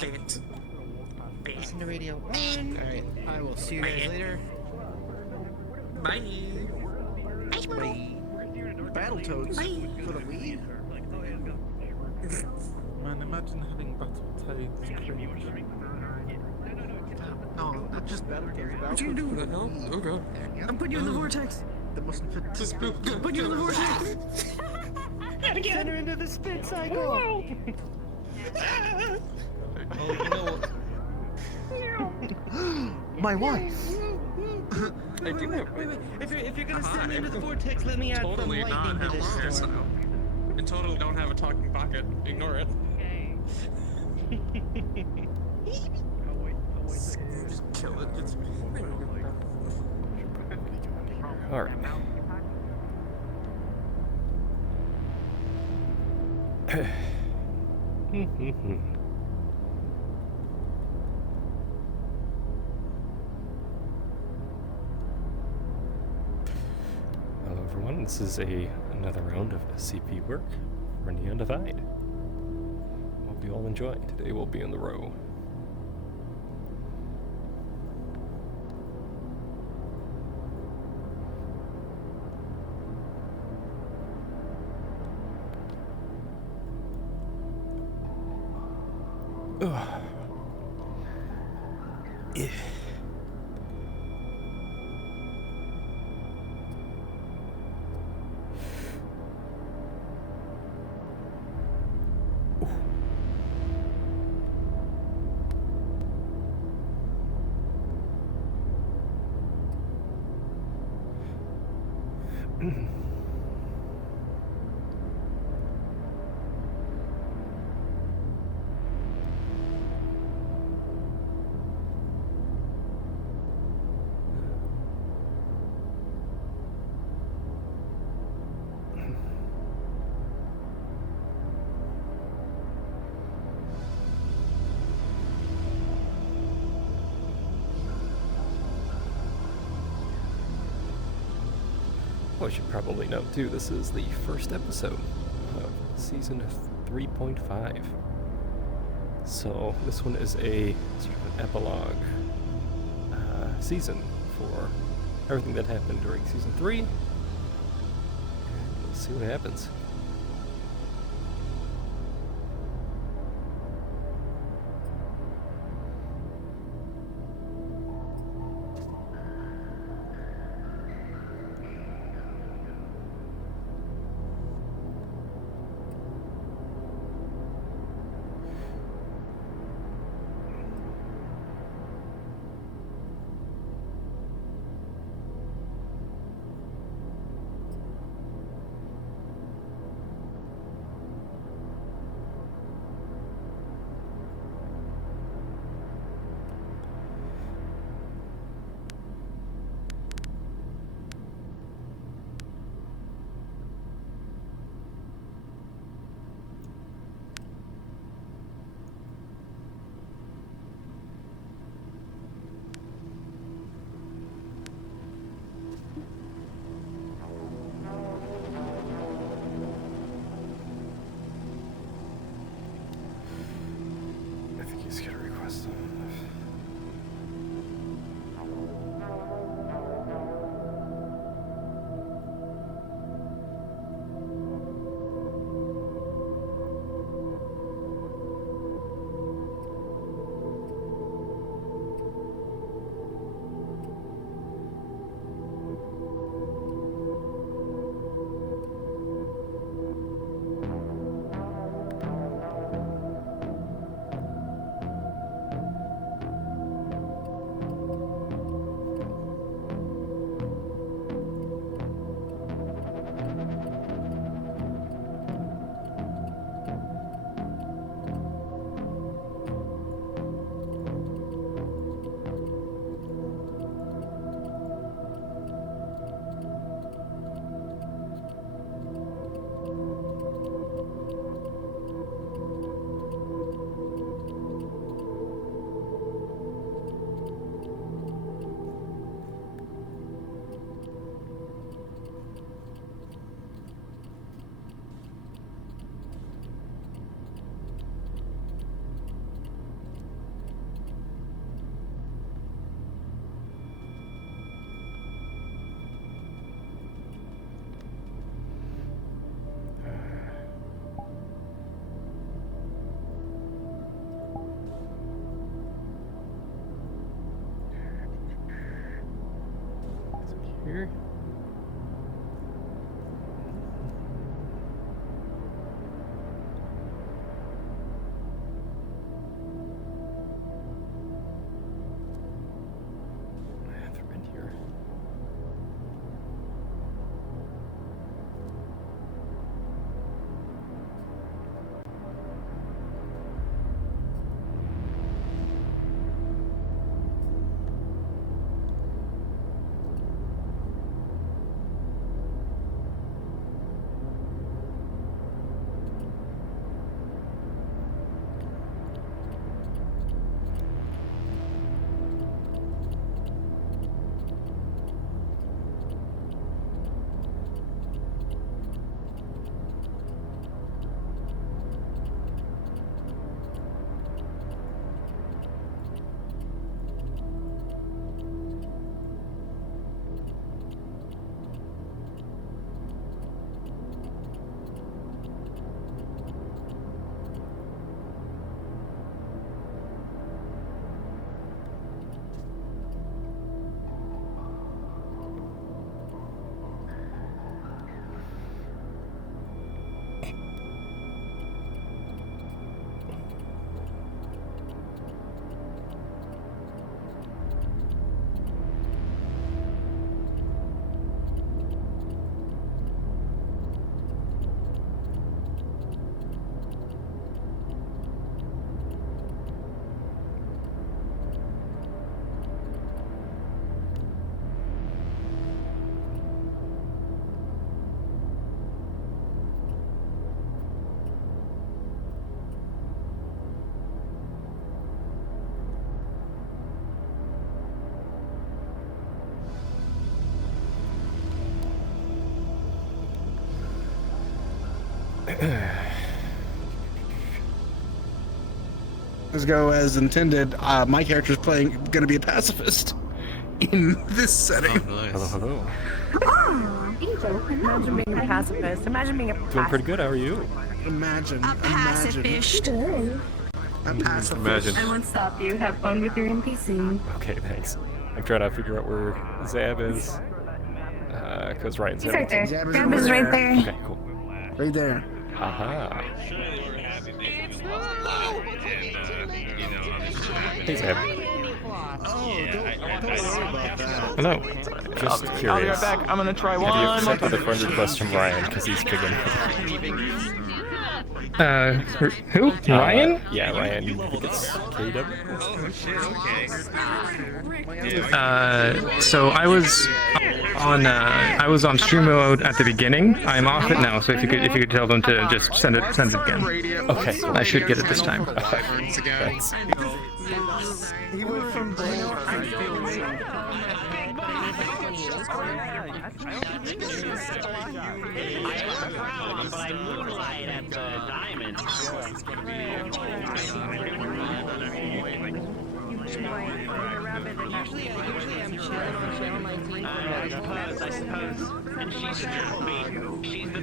Bit. Listen to radio on. Alright, I will see you guys later. Bye. Bye. Battletoads for the Wii? Man, imagine having Battletoads cringe. No, not just Battletoads. What you doing? What the hell? Oh god. I'm putting you in the vortex. That mustn't fit. Just Put you in the vortex. Send her into the spin cycle. Oh, you know what? My wife! I do have. Wait. If you're gonna send me into the vortex, let me add some Totally lightning not to have this hair storm. style. And totally don't have a talking pocket. Ignore it. Just kill it. It's Alright. Hello everyone, this is another round of SCP work for Neon Divide. Hope you all enjoy. Today we'll be in the row. Ugh. Yeah. Well, I should probably note too, this is the first episode of season 3.5. So this one is a sort of an epilogue season for everything that happened during season 3. And we'll see what happens. I think he's got a request. Let's go as intended. My character's gonna be a pacifist in this setting. Hello, hello. Imagine being a pacifist. Imagine being a pacifist. Doing pretty good. How are you? Imagine. A pacifist. A pacifist. Imagine. I won't stop you. Have fun with your NPC. Okay, thanks. I'm trying to figure out where Zab is. Cause Ryan's He's right there. Zab is Grab is over right there. there. Okay, cool. Right there. Aha. Hey, Zab. Oh, don't worry about that. Hello. Just curious. I'll be right back. I'm gonna try one. Have you accepted the friend request from Ryan? Because he's big in. Who? Ryan? Yeah, Ryan. I think it's KW. Oh shit, okay. So I was on stream mode at the beginning. I'm off it now. So if you could tell them to just send it again. Okay. I should get it this time. Thanks. He went from But I moonlight at the diamond. Usually I'm chilling on channel 19. I suppose. And she's she's the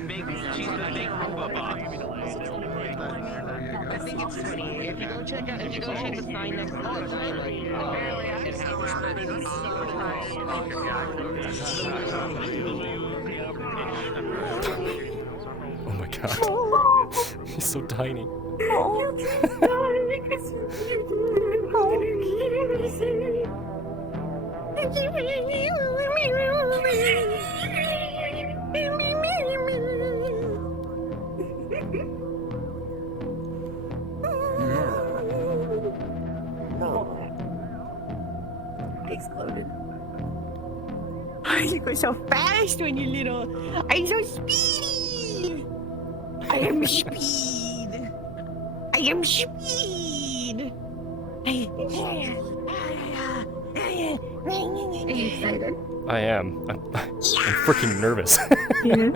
big robot box. I think it's 20. If you go check the sign next to the diamond, it Oh my god. He's so tiny. Exploded. You go so fast when you're little. I'm so speedy. I am speed. I am speed. Are you excited? I am. I'm freaking nervous. Yeah.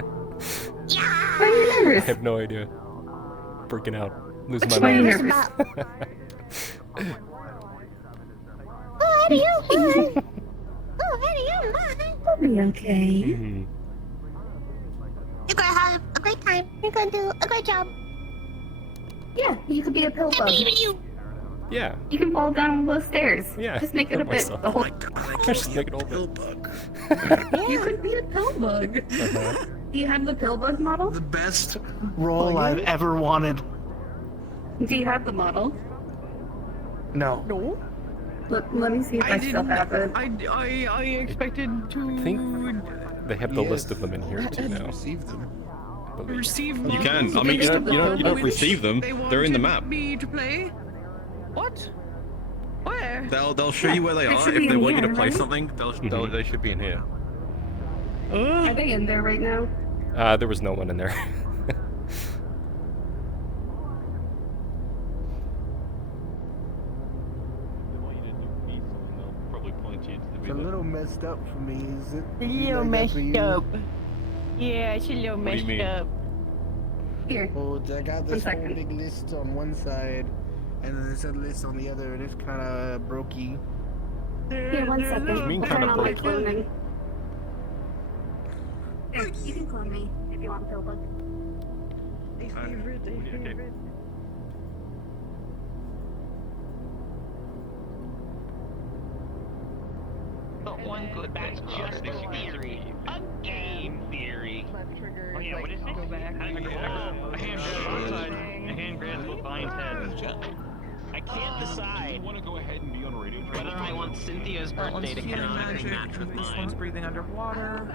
Why are you I nervous? have no idea. Freaking out. Losing What's my mind. nervous about? What do you want? What do you want? We'll be okay. Mhm. You're gonna have a great time. You're gonna do a great job. Yeah, you could be a pill bug. Yeah. You can fall down those stairs. Yeah. Just make it a Help bit. myself. The whole. Just make it all Pill bit. bug. You could be a pill bug. Uh-huh. Do you have the pill bug model? The best role I've ever wanted. Do you have the model? No. No. Let me see if I still have it. I expected to I think they have the list of them in here too now. Receive them. receive. You can. I mean, you don't receive them. They're in the map. Me to play. What? Where? They'll show you where they They are. should If be they in want you here, to play right? something, they should be in here. Are they in there right now? There was no one in there. It's a little messed up for me. Is it? A You little like that for messed you? up. Yeah, it's a little What do you messed mean? up. Here. Oh, I got this One whole second. big list on one side, and then this other list on the other, and it's kind of brokey. Here, 1 second. you mean I'll kinda turn on my broken? cloning. Here, you can clone me if you want pill bug. But one good that's just a theory. A game theory. Oh yeah, what is this? A hand grabs will bind head. I can't decide whether I want Cynthia's birthday to canonically match with This one's mine. breathing underwater.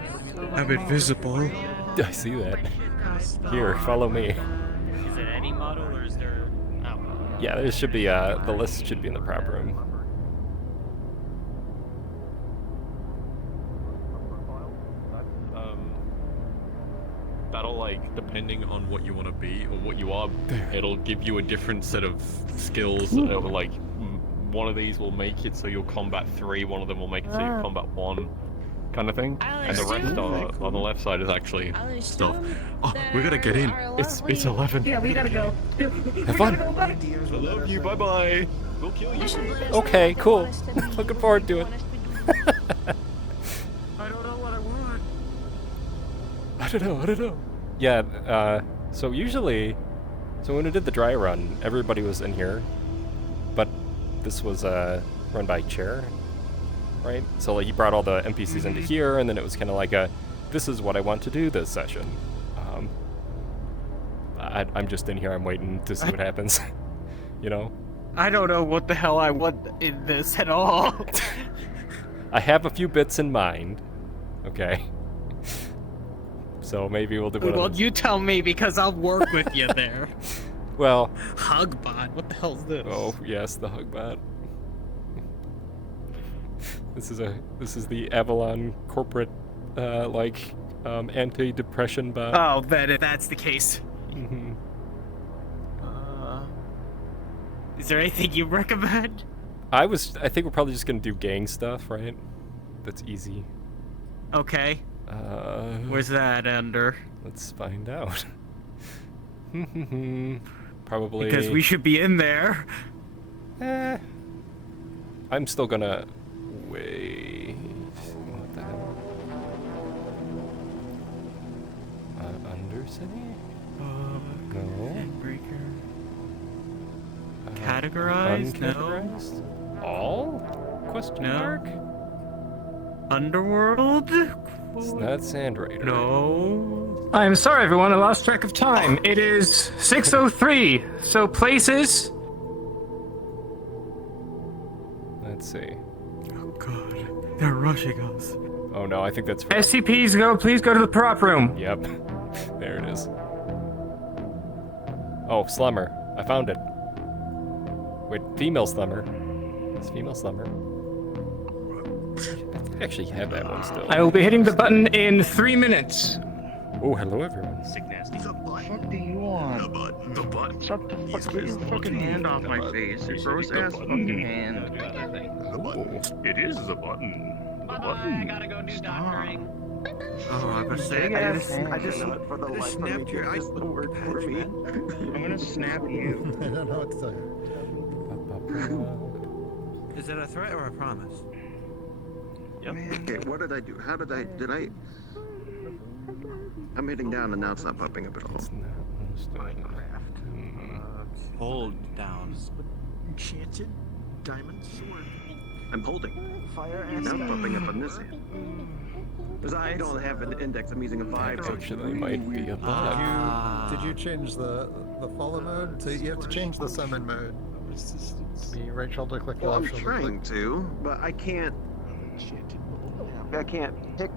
I'm invisible. I see that. Here, follow me. Is it any model or is there? Oh. Yeah, there should be the list should be in the prop room. That'll depending on what you want to be or what you are, it'll give you a different set of skills. It'll one of these will make it so you'll combat 3, one of them will make it so you combat 1. kind of thing, I'll and the rest assume- on the left side is actually I'll stuff. assume Oh, we gotta get in. there are It's lovely- 11. Yeah, we gotta go. Have fun. I love you. Bye bye. We'll kill you. Okay, cool. Looking forward to it. I don't know what I want. I don't know. Yeah, so usually, so when we did the dry run, everybody was in here, but this was run by Chair, right? So like he brought all the NPCs into here, and then it was kind of like this is what I want to do this session. I'm just in here, I'm waiting to see what happens, you know? I don't know what the hell I want in this at all. I have a few bits in mind, okay? So maybe we'll do one Well, of those. you tell me because I'll work with you there. Well, Hugbot, what the hell's this? oh yes, the Hugbot. This is the Avalon corporate anti-depression bot. Oh, that's the case. Mhm. Is there anything you recommend? I think we're probably just gonna do gang stuff, right? That's easy. Okay. Where's that under? Let's find out. Probably. Because we should be in there. I'm still gonna wait. What the hell? Undercity? No. Handbreaker. Categorized? Uncategorized? All? Question No. mark? Underworld? It's not Sand Raider. No. I'm sorry, everyone. I lost track of time. It is 6:03. So places. Let's see. Oh god. They're rushing us. Oh no, I think that's for... SCPs go. Please go to the prop room. Yep. There it is. Oh, Slumber. I found it. Wait, female Slumber. It's female Slumber. I actually have that one still. I will be hitting the button in 3 minutes. Oh, hello everyone. Sick nasty. What do you want? The button. Shut the fuck, get your fucking hand off my face. Your gross ass fucking hand. It is the button. Bye bye. I gotta go do doctoring. Oh, I was saying, I just for the life snapped your eyes. the word for me. I'm gonna snap you. I don't know what to say. Is it a threat or a promise? Okay, what did I do? How did I? I'm hitting down and now it's not popping up at all. It's not Hold down. Enchanted diamond sword. I'm holding. Fire and now it's popping up on this hand. Because I don't have an index, I'm using a vibe. That actually might be a bug. Did you change the follow mode? So you have to change the summon mode. Be Rachel to click the Well, I'm option. trying to, but I can't. I can't pick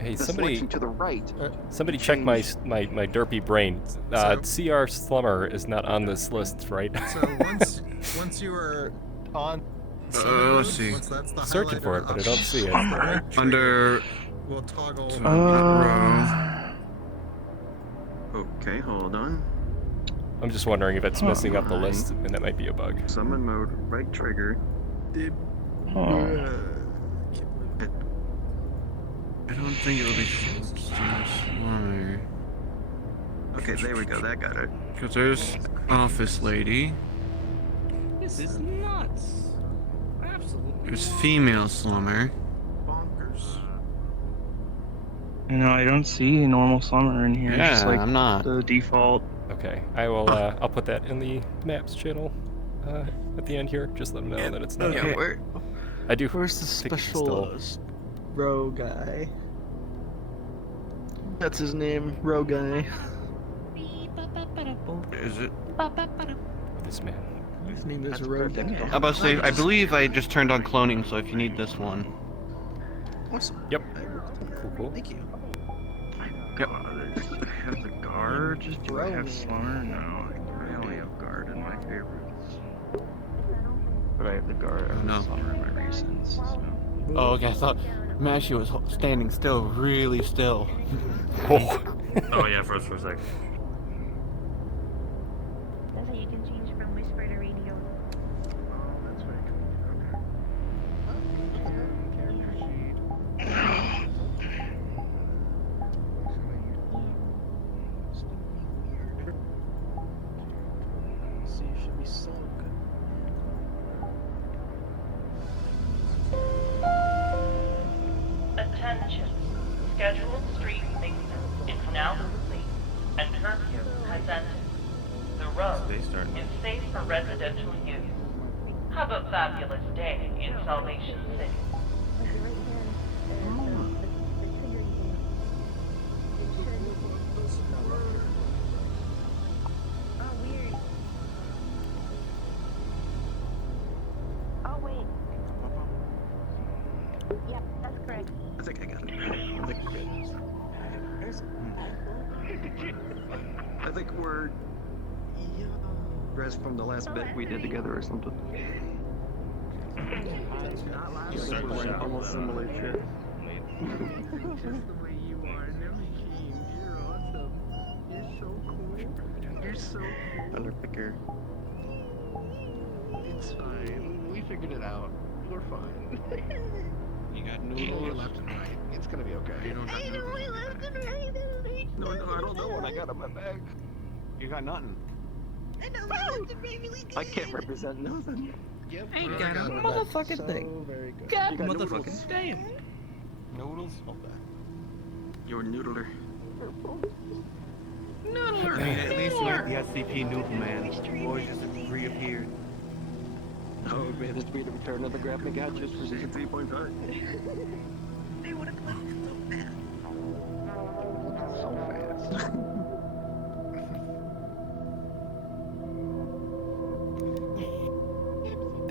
Hey, the somebody selection to the right. somebody check my derpy brain. CR Slumber is not on this list, right? So once you are on let's see. once that's the Searching for it, but I don't see it. Under we'll toggle Okay, hold on. I'm just wondering if it's messing up the list, and that might be a bug. Summon mode, right trigger. I don't think it'll be Okay, there we go, that got it. because there's Office Lady. This is nuts. Absolutely. There's Female Slumber. Bonkers. No, I don't see normal summer in here. It's just like I'm not. the default. Okay, I will. I'll put that in the maps channel at the end here. Just let them know that it's not. Okay. I do. Where's the think it's special still- row guy? That's his name, row guy. Is it? This man. His name is row guy. I'm about to say, I believe I just turned on cloning, so if you need this one. Awesome. Yep. Cool. Thank you. Yep. I have the guard. Do I have slumber? No. I only have guard in my favorites. But I have the guard. I have No. slumber in my reasons. So. Oh, okay, I thought Mashy was standing still, really still. Oh. Oh yeah, for a second. That's how you can change from whisper to radio. That's very cool. Okay. Character sheet. so you should be so good. Attention. Scheduled street maintenance is now complete and curfew has ended. The road is safe for residential use. Have a fabulous day in Salvation City. Oh, wait. Yeah, that's correct. I think I got it. I think we're dressed from the last bit we did together or something. We're almost similar shit. Just the way you are, never change. You're awesome. You're so cool. You're so cool. Underpicker. It's fine. We figured it out. We're fine. You got You know your noodles. left and right. It's gonna be okay. You don't have I know my left and right. No, I don't know what I got in my bag. You got nothing. I know my left and right really good. I can't represent nothing. Yep. Ain't we're got a good. motherfucking So thing. very good. God, You got Motherfucking noodles. damn. Noodles? Okay. You're a noodler. Noodler. At least we have the SCP Noodle Man. Boys just reappeared. Oh, man, it's me to return another grappling gadget for season 3.5. They would have clicked so fast. So fast.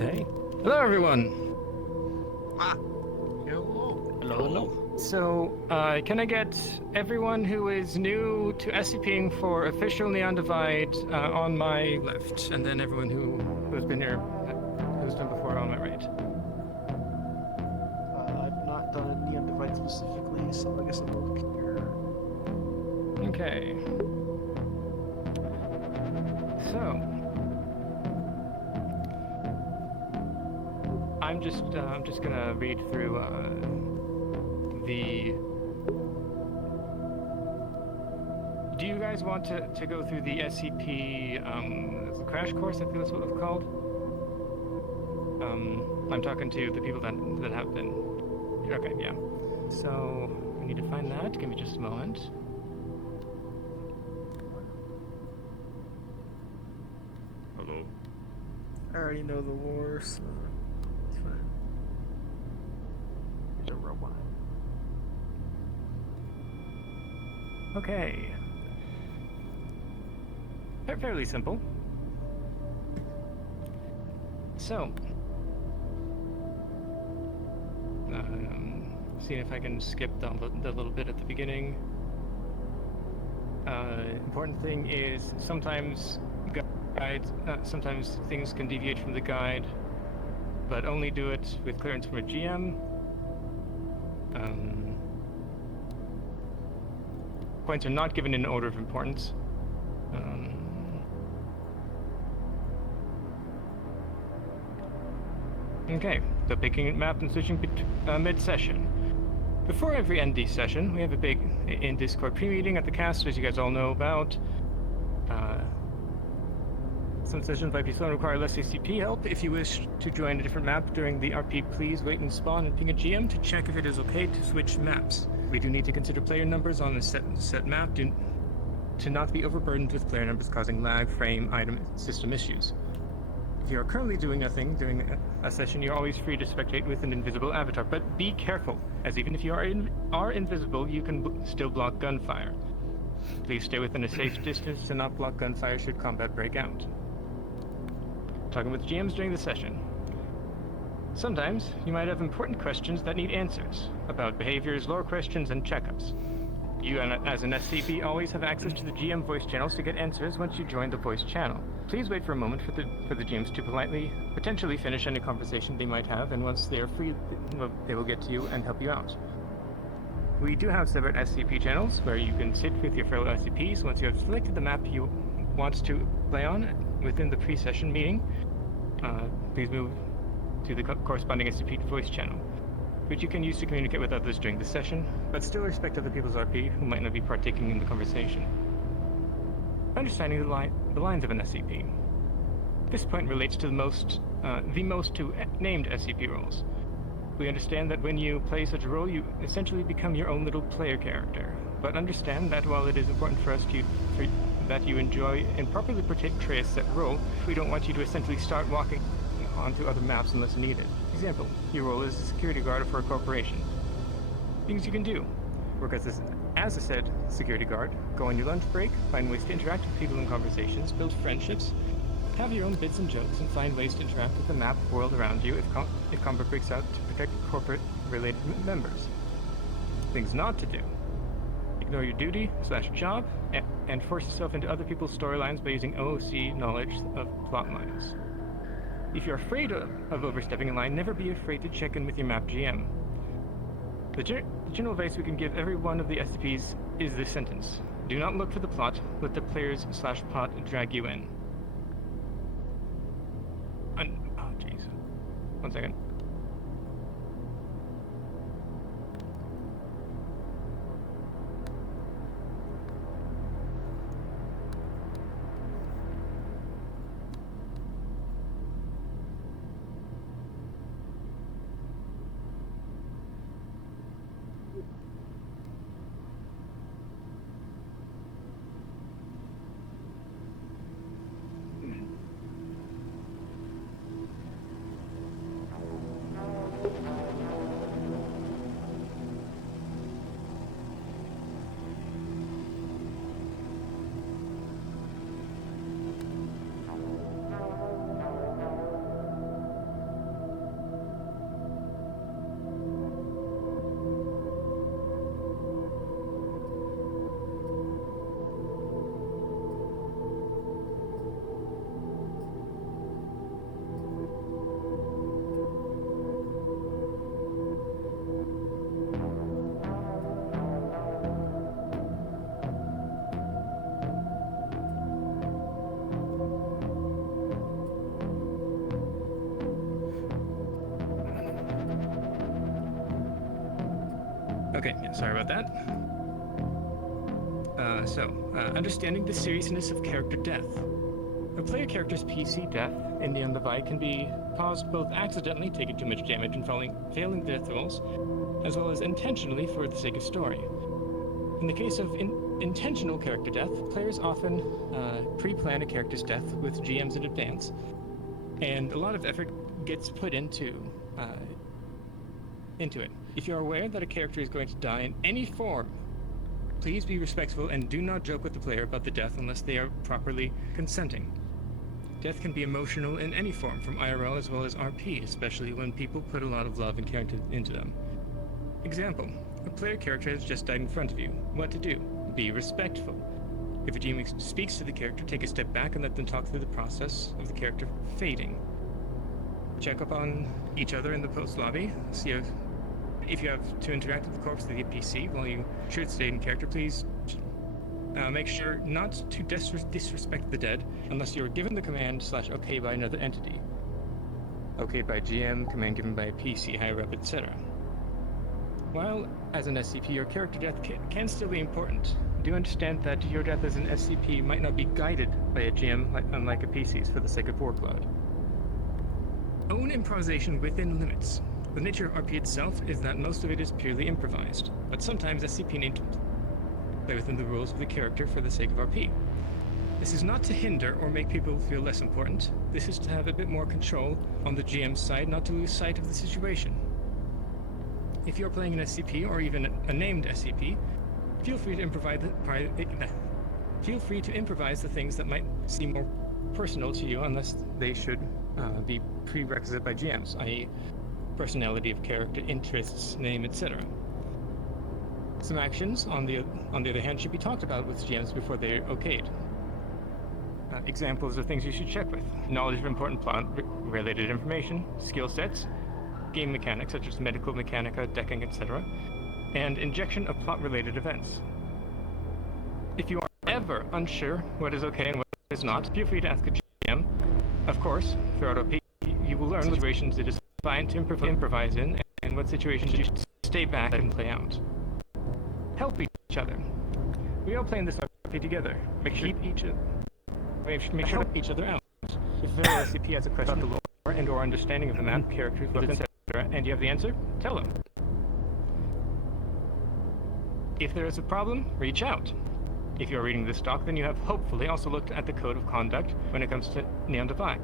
Hey. Hello, everyone. Hello, hello. So, can I get everyone who is new to SCPing for official Neon Divide on my left, and then everyone who's been here, who's done before on my right? I've not done a Neon Divide specifically, so I guess I'll look here. Okay. So, I'm just gonna read through the. Do you guys want to go through the SCP crash course? I think that's what it's called. I'm talking to the people that have been. Okay, yeah. So we need to find that. Give me just a moment. Hello. I already know the lore, so it's fine. He's a robot. Okay. Fairly simple. So, seeing if I can skip down the little bit at the beginning. Important thing is sometimes guides, sometimes things can deviate from the guide, but only do it with clearance from a GM. Points are not given in order of importance. Okay, so picking map and switching mid-session. Before every ND session, we have a big in Discord pre-meeting at the cast, as you guys all know about. Some sessions might be slow and require less SCP help. If you wish to join a different map during the RP, please wait and spawn and ping a GM to check if it is okay to switch maps. We do need to consider player numbers on a set map to not be overburdened with player numbers causing lag, frame, item, system issues. If you are currently doing nothing during a session, you're always free to spectate with an invisible avatar, but be careful, as even if you are invisible, you can still block gunfire. Please stay within a safe distance to not block gunfire should combat break out. Talking with GMs during the session. Sometimes, you might have important questions that need answers, about behaviors, lore questions, and checkups. You, as an SCP, always have access to the GM voice channels to get answers once you join the voice channel. Please wait for a moment for the GMs to potentially finish any conversation they might have, and once they are free, they will get to you and help you out. We do have separate SCP channels where you can sit with your fellow SCPs once you have selected the map you want to play on within the pre-session meeting. Please move to the corresponding SCP voice channel, which you can use to communicate with others during the session, but still respect other people's RP who might not be partaking in the conversation. Understanding the lines of an SCP. This point relates to the most two named SCP roles. We understand that when you play such a role, you essentially become your own little player character. But understand that while it is important for us that you enjoy and properly portray a set role, we don't want you to essentially start walking onto other maps unless needed. Example, your role is a security guard for a corporation. Things you can do. Work as a said security guard, go on your lunch break, find ways to interact with people in conversations, build friendships, have your own bits and jokes, and find ways to interact with the map world around you if combat breaks out to protect corporate-related members. Things not to do. Ignore your duty/job and force yourself into other people's storylines by using OOC knowledge of plot lines. If you're afraid of overstepping a line, never be afraid to check in with your map GM. The general advice we can give every one of the SCPs is this sentence. Do not look for the plot, let the players/plot drag you in. Oh jeez. 1 second. Okay, yeah, sorry about that. Understanding the seriousness of character death. A player character's PC death in the Undivided can be caused both accidentally, taking too much damage and failing death rolls, as well as intentionally for the sake of story. In the case of intentional character death, players often pre-plan a character's death with GMs in advance, and a lot of effort gets put into it. If you are aware that a character is going to die in any form, please be respectful and do not joke with the player about the death unless they are properly consenting. Death can be emotional in any form, from IRL as well as RP, especially when people put a lot of love and care into them. Example, a player character has just died in front of you. What to do? Be respectful. If a GM speaks to the character, take a step back and let them talk through the process of the character fading. Check up on each other in the post lobby, see if you have to interact with the corpse of the PC while you should stay in character, please make sure not to disrespect the dead unless you are given the command /okay by another entity. Okay by GM, command given by a PC, higher up, etc. While as an SCP, your character death can still be important. Do understand that your death as an SCP might not be guided by a GM unlike a PC's for the sake of workload. Own improvisation within limits. The nature of RP itself is that most of it is purely improvised, but sometimes SCP need to play within the rules of the character for the sake of RP. This is not to hinder or make people feel less important. This is to have a bit more control on the GM's side, not to lose sight of the situation. If you're playing an SCP or even a named SCP, feel free to improvise the things that might seem more personal to you, unless they should be prerequisite by GMs, i.e. personality of character, interests, name, etc. Some actions, on the other hand, should be talked about with GMs before they're okayed. Examples of things you should check with: knowledge of important plot-related information, skill sets, game mechanics such as medical mechanica, decking, etc., and injection of plot-related events. If you are ever unsure what is okay and what is not, feel free to ask a GM. Of course, throughout OP, you will learn what situations it is fine to improvise in, and what situations you should stay back and play out. Help each other. We all play in this RP together. Make sure to help each other out. If a fellow SCP has a question about the lore and or understanding of the map, characters, weapons, etc., and you have the answer, tell them. If there is a problem, reach out. If you're reading this doc, then you have hopefully also looked at the code of conduct when it comes to Neon Divide.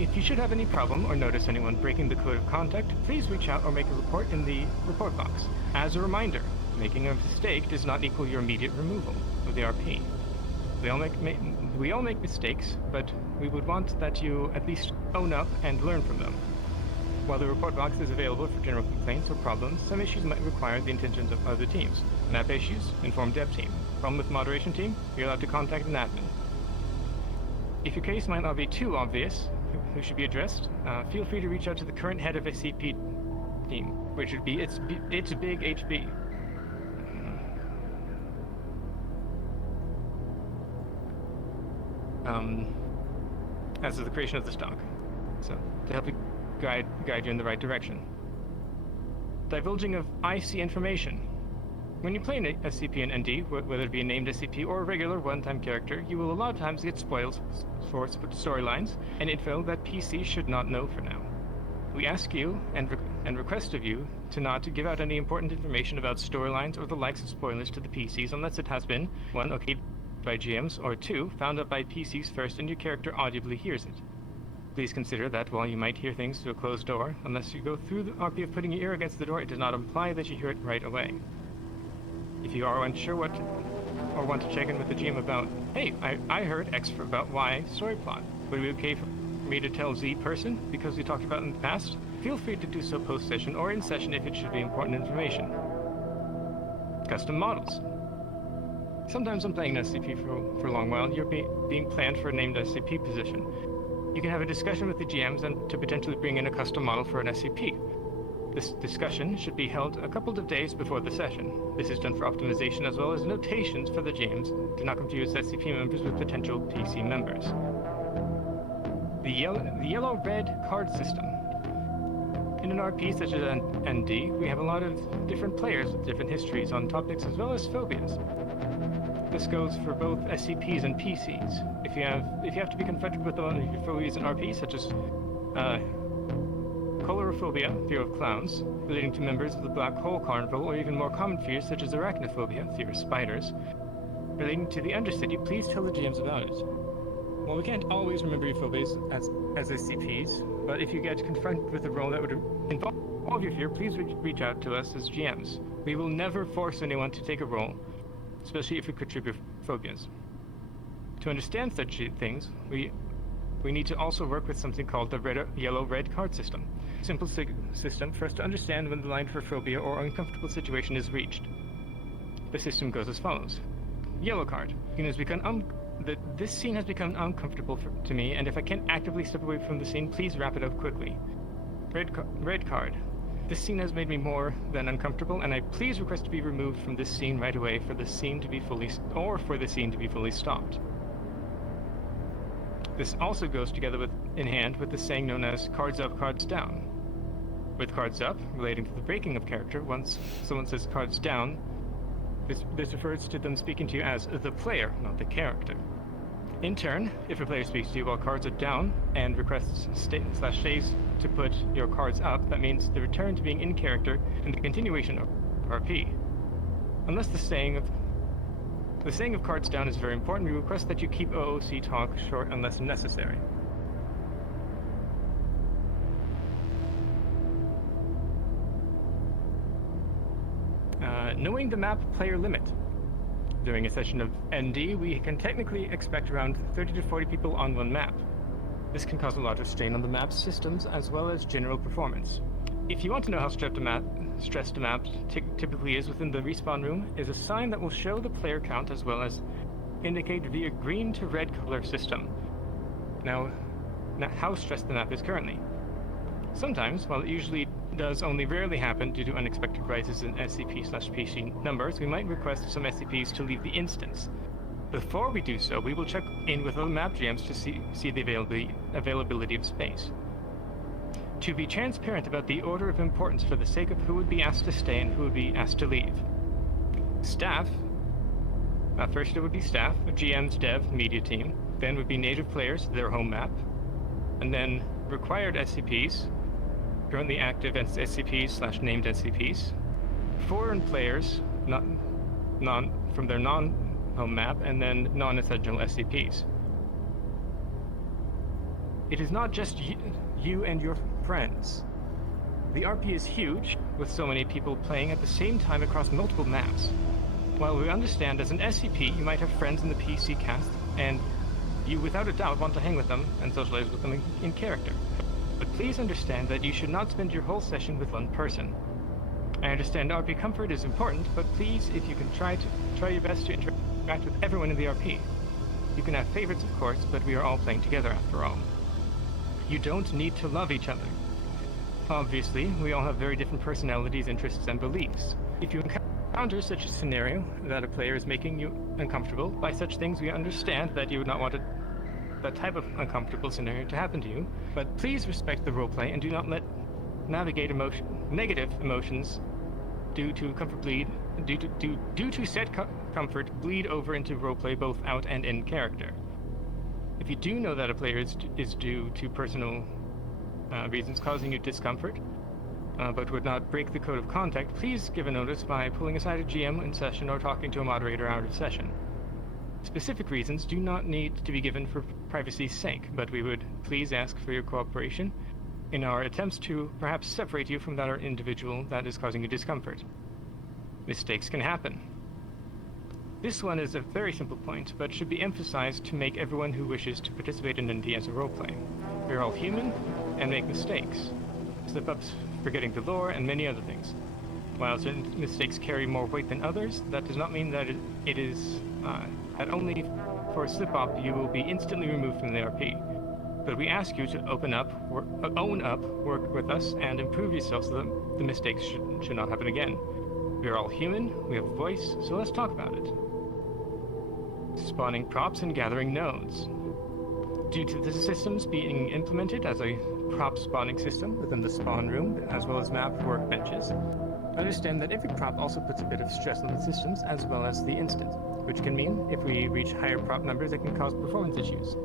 If you should have any problem or notice anyone breaking the code of conduct, please reach out or make a report in the report box. As a reminder, making a mistake does not equal your immediate removal of the RP. We all make mistakes, but we would want that you at least own up and learn from them. While the report box is available for general complaints or problems, some issues might require the intentions of other teams. Map issues, inform dev team. Problem with moderation team, you're allowed to contact an admin. If your case might not be too obvious, who should be addressed, feel free to reach out to the current head of SCP team, which would be it's big HB. As is the creation of the stock, so to help you guide you in the right direction. Divulging of IC information. When you play an SCP and ND, whether it be a named SCP or a regular one-time character, you will a lot of times get spoils for storylines and info that PC should not know for now. We ask you and request of you to not give out any important information about storylines or the likes of spoilers to the PCs unless it has been 1. okayed by GMs, or 2. found out by PCs first and your character audibly hears it. Please consider that while you might hear things through a closed door, unless you go through the RP of putting your ear against the door, it does not imply that you hear it right away. If you are unsure what or want to check in with the GM about, hey, I heard X about Y story plot. Would it be okay for me to tell Z person because we talked about it in the past? Feel free to do so post-session or in session if it should be important information. Custom models. Sometimes when playing an SCP for a long while, you're being planned for a named SCP position. You can have a discussion with the GMs and to potentially bring in a custom model for an SCP. This discussion should be held a couple of days before the session. This is done for optimization as well as notations for the GMs to not confuse SCP members with potential PC members. The yellow-red card system. In an RP such as ND, we have a lot of different players with different histories on topics as well as phobias. This goes for both SCPs and PCs. If you have to be confronted with one of your phobias in RP, such as colorophobia, fear of clowns, relating to members of the Black Hole Carnival, or even more common fears such as arachnophobia, fear of spiders, relating to the Undercity, please tell the GMs about it. While we can't always remember your phobias as SCPs, but if you get confronted with a role that would involve your fear, please reach out to us as GMs. We will never force anyone to take a role, especially if it could trigger phobias. To understand such things, we need to also work with something called the yellow-red card system. Simple system for us to understand when the line for phobia or uncomfortable situation is reached. The system goes as follows. Yellow card. This scene has become uncomfortable to me, and if I can't actively step away from the scene, please wrap it up quickly. Red card. This scene has made me more than uncomfortable, and I please request to be removed from this scene right away for the scene to be fully stopped. This also goes together in hand with the saying known as cards up, cards down. With cards up, relating to the breaking of character, once someone says cards down, this refers to them speaking to you as the player, not the character. In turn, if a player speaks to you while cards are down and requests /stays to put your cards up, that means the return to being in character and the continuation of RP. Unless the saying of cards down is very important, we request that you keep OOC talk short unless necessary. Knowing the map player limit. During a session of ND, we can technically expect around 30 to 40 people on one map. This can cause a lot of strain on the map's systems as well as general performance. If you want to know how stressed a map typically is within the respawn room, is a sign that will show the player count as well as indicate via green to red color system. Now how stressed the map is currently. Sometimes, while it usually does only rarely happen due to unexpected rises in SCP/PC numbers, we might request some SCPs to leave the instance. Before we do so, we will check in with other map GMs to see the availability of space. To be transparent about the order of importance for the sake of who would be asked to stay and who would be asked to leave. Staff. First it would be staff, GM's dev, media team. then would be native players, their home map, and then required SCPs, currently active SCPs/named SCPs, foreign players, from their non-home map, and then non-essential SCPs. It is not just you and your friends. The RP is huge, with so many people playing at the same time across multiple maps. While we understand as an SCP you might have friends in the PC cast, and you without a doubt want to hang with them and socialize with them in character. But please understand that you should not spend your whole session with one person. I understand RP comfort is important, but please, if you can try your best to interact with everyone in the RP. You can have favorites, of course, but we are all playing together after all. You don't need to love each other. Obviously, we all have very different personalities, interests, and beliefs. If you encounter such a scenario that a player is making you uncomfortable, by such things we understand that you would not want that type of uncomfortable scenario to happen to you, but please respect the roleplay and do not let navigate negative emotions due to said comfort bleed over into roleplay both out and in character. If you do know that a player is due to personal reasons causing you discomfort, but would not break the code of conduct, please give a notice by pulling aside a GM in session or talking to a moderator out of session. Specific reasons do not need to be given for privacy's sake, but we would please ask for your cooperation in our attempts to perhaps separate you from that individual that is causing you discomfort. Mistakes can happen. This one is a very simple point, but should be emphasized to make everyone who wishes to participate in D&D as a roleplay. We are all human and make mistakes, slip-ups, forgetting the lore, and many other things. While certain mistakes carry more weight than others, that does not mean that it is that only for a slip-up you will be instantly removed from the RP. But we ask you to own up, work with us, and improve yourself so that the mistakes should not happen again. We are all human, we have a voice, so let's talk about it. Spawning props and gathering nodes. Due to the systems being implemented as a prop spawning system within the spawn room, as well as map workbenches, understand that every prop also puts a bit of stress on the systems as well as the instance, which can mean if we reach higher prop numbers, it can cause performance issues.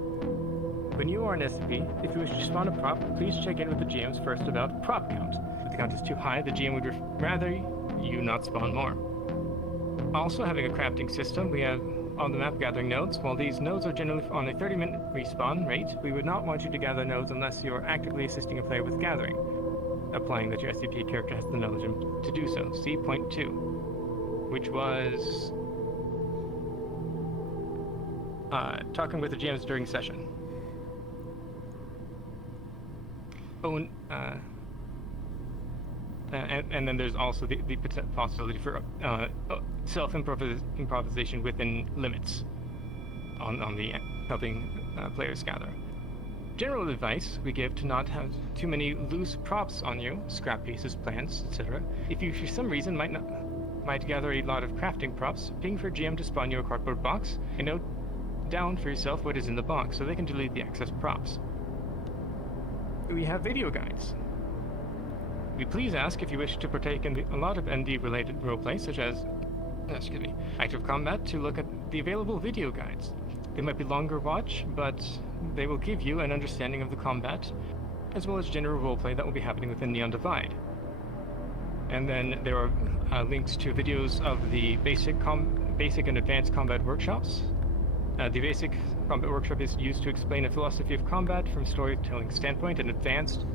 When you are an SCP, if you wish to spawn a prop, please check in with the GMs first about prop count. If the count is too high, the GM would rather you not spawn more. Also, having a crafting system, we have on the map gathering nodes. While these nodes are generally on a 30-minute respawn rate, we would not want you to gather nodes unless you are actively assisting a player with gathering, applying that your SCP character has the knowledge to do so. See point 2, which was talking with the GMs during session. And then there's also the possibility for self-improvisation within limits on the helping players gather. General advice we give to not have too many loose props on you, scrap pieces, plants, etc. If you for some reason might gather a lot of crafting props, ping for GM to spawn you a cardboard box and note down for yourself what is in the box so they can delete the excess props. We have video guides. We please ask if you wish to partake in a lot of ND-related roleplay, such as, active combat, to look at the available video guides. They might be longer watch, but they will give you an understanding of the combat, as well as general roleplay that will be happening within Neon Divide. And then there are links to videos of the basic and advanced combat workshops. The basic combat workshop is used to explain a philosophy of combat from storytelling standpoint, and advanced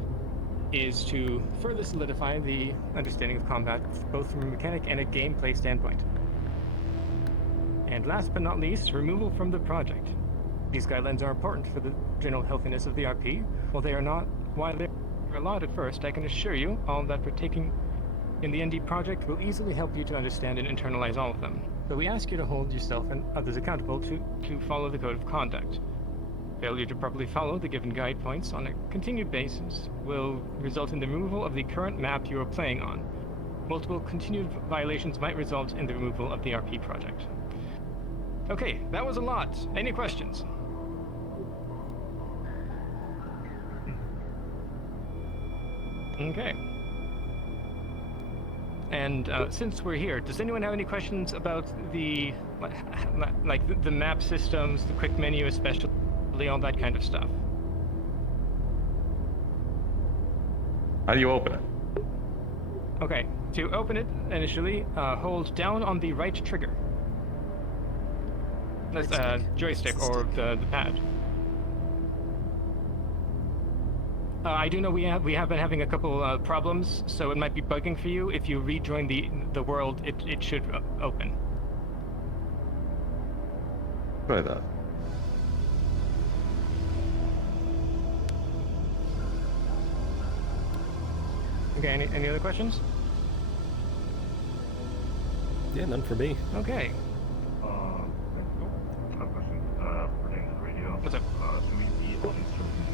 is to further solidify the understanding of combat, both from a mechanic and a gameplay standpoint. And last but not least, removal from the project. These guidelines are important for the general healthiness of the RP. While they are allowed at first, I can assure you all that partaking in the ND project will easily help you to understand and internalize all of them. But we ask you to hold yourself and others accountable to follow the code of conduct. Failure to properly follow the given guide points on a continued basis will result in the removal of the current map you are playing on. Multiple continued violations might result in the removal of the RP project. Okay, that was a lot. Any questions? Okay. And since we're here, does anyone have any questions about the the map systems, the quick menu especially? assembly, all that kind of stuff. How do you open it? Okay, to open it initially, hold down on the right trigger. That's joystick or the pad. I do know we have been having a couple problems, so it might be bugging for you. If you rejoin the world, it should open. Try that. Okay, any other questions? Yeah, none for me. Okay. Pertaining to the radio. What's up? Should we be on certain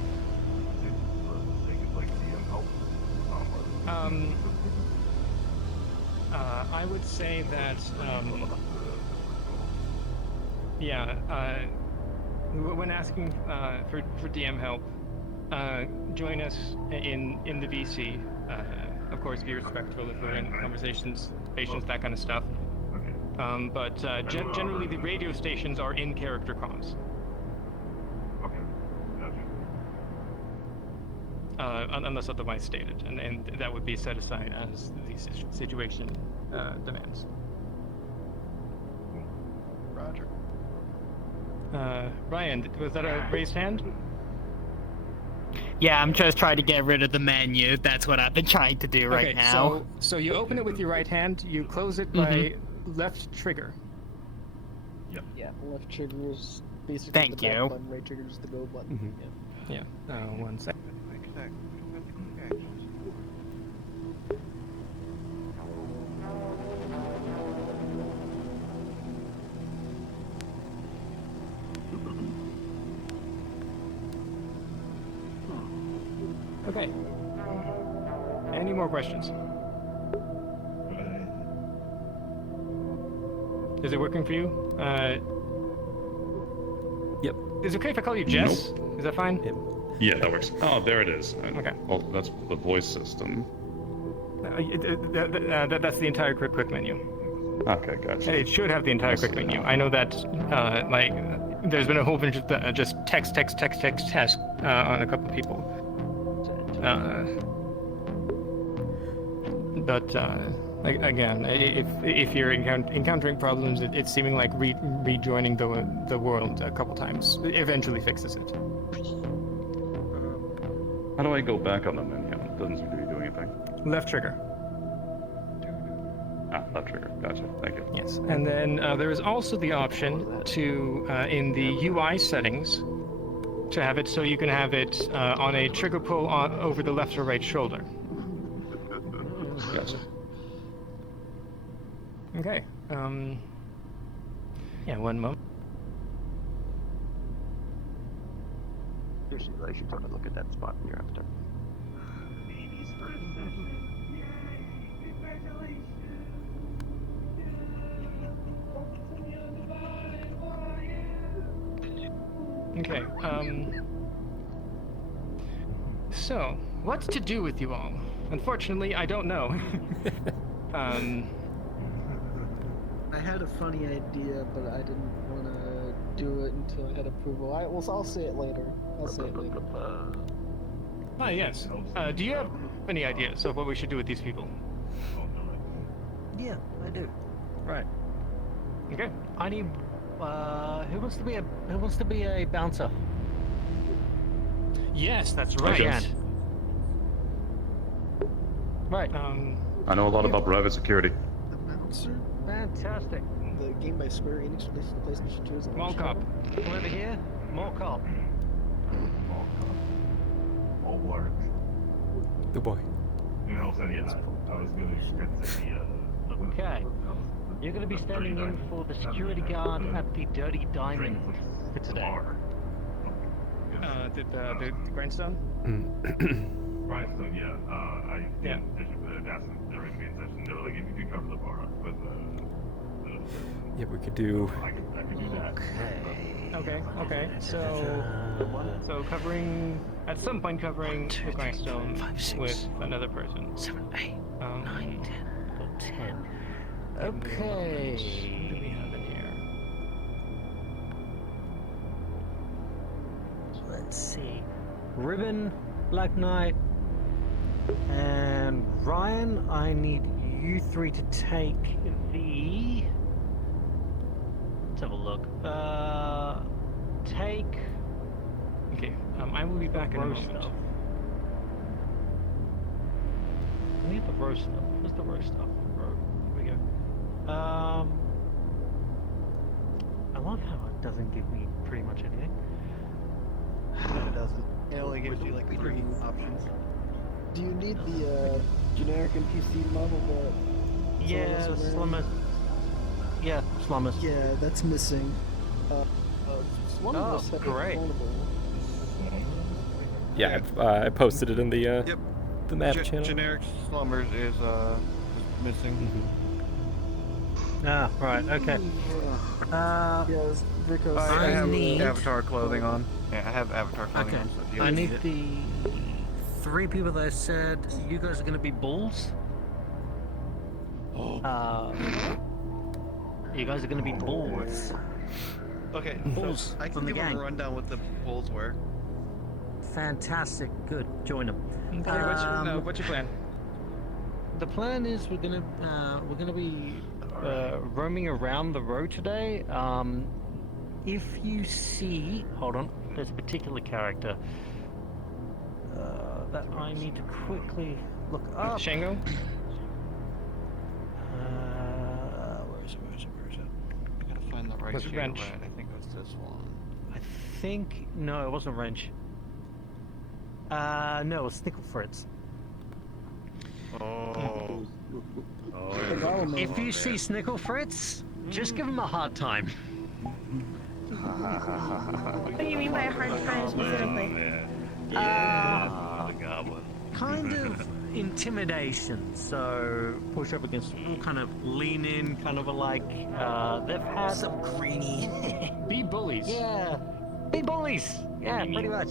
for the sake of like DM help? I would say that when asking for DM help, join us in the VC. Of course, be respectful if we're in conversations, patience, that kind of stuff. But generally, the radio stations are in character comms. Okay, gotcha. Unless otherwise stated, and that would be set aside as the situation demands. Roger. Ryan, was that a raised hand? Yeah, I'm just trying to get rid of the menu. That's what I've been trying to do right now. So you open it with your right hand, you close it by left trigger. Yep. Yeah, left trigger is basically Thank the back you. button, right trigger is the go button. Yeah. 1 second. Okay. Any more questions? Is it working for you? Yep. Is it okay if I call you Jess? Is that fine? Yep. Yeah, that works. Oh, there it is. Okay. Well, that's the voice system. That's the entire quick menu. Okay, gotcha. It should have the entire quick menu. I know that, there's been a whole bunch of just text on a couple of people. But again, if you're encountering problems, it's seeming like rejoining the world a couple times eventually fixes it. How do I go back on the menu? It doesn't seem to be doing anything. Left trigger. Left trigger. Gotcha. Thank you. Yes, and then there is also the option to, in the UI settings, to have it so you can have it on a trigger pull over the left or right shoulder. Gotcha. Okay. Yeah, 1 moment. I should probably look at that spot in your after. Okay, so, what to do with you all? Unfortunately, I don't know. I had a funny idea, but I didn't want to do it until I had approval. I'll say it later. Ah, yes. Do you have any ideas of what we should do with these people? Yeah, I do. Right. Okay. I need. Who wants to be a bouncer? Yes, that's right. Again. Right. I know a lot about private security. The bouncer? Fantastic. The game by Square Enix released the PlayStation 2 is Mall cop. Come over here. Mall cop. All work. The boy. You know, so yeah, I was gonna say the Okay. You're going to be standing in for the security guard at the Dirty Diamond for today. The grindstone? Grindstone, yeah. I that's the main session. They were like, if you could cover the bar with Yeah, we could do. I could do that. Okay. So covering at some point covering the grindstone with another person. 7, 8, 9, 10. Okay. What do we have in here? let's see. Ribbon, Black Knight, and Ryan, I need you three to take the... Let's have a look. Take... Okay, I will be back in a moment. Stuff. I need the roast stuff. Where's the roast stuff? Here we go. I love how it doesn't give me pretty much anything. No, it doesn't. It only gives you like 3 options. Do you need the generic NPC model that... Yeah, Slummers. Yeah, Slummers. Yeah, that's missing. Oh, great. Yeah, I posted it in the the map channel. Generic slumbers is missing. Ah, right, okay. Yes, because I have need... avatar clothing on. Yeah, I have avatar clothing on. So if you I need need the 3 people that I said you guys are going to be bulls. You guys are going to be bulls. Okay, bulls so I from can the give them gang. a rundown what the bulls were. Fantastic, good. Join them. Okay, what's your plan? The plan is we're gonna be roaming around the road today. If you see, hold on, there's a particular character that I need to quickly look up. Shango? Where is it? I gotta find the right Was it shade of Wrench? red. I think it was this one. I think no, it wasn't Wrench. No, it was Snickle Fritz. Oh. If you see Snickle Fritz, just give him a hard time. What do you mean by a hard time specifically? The goblin. Kind of intimidation. So push up against, kind of lean in, kind of like they've had some greeny. Be bullies. Yeah, be bullies. Yeah, pretty much.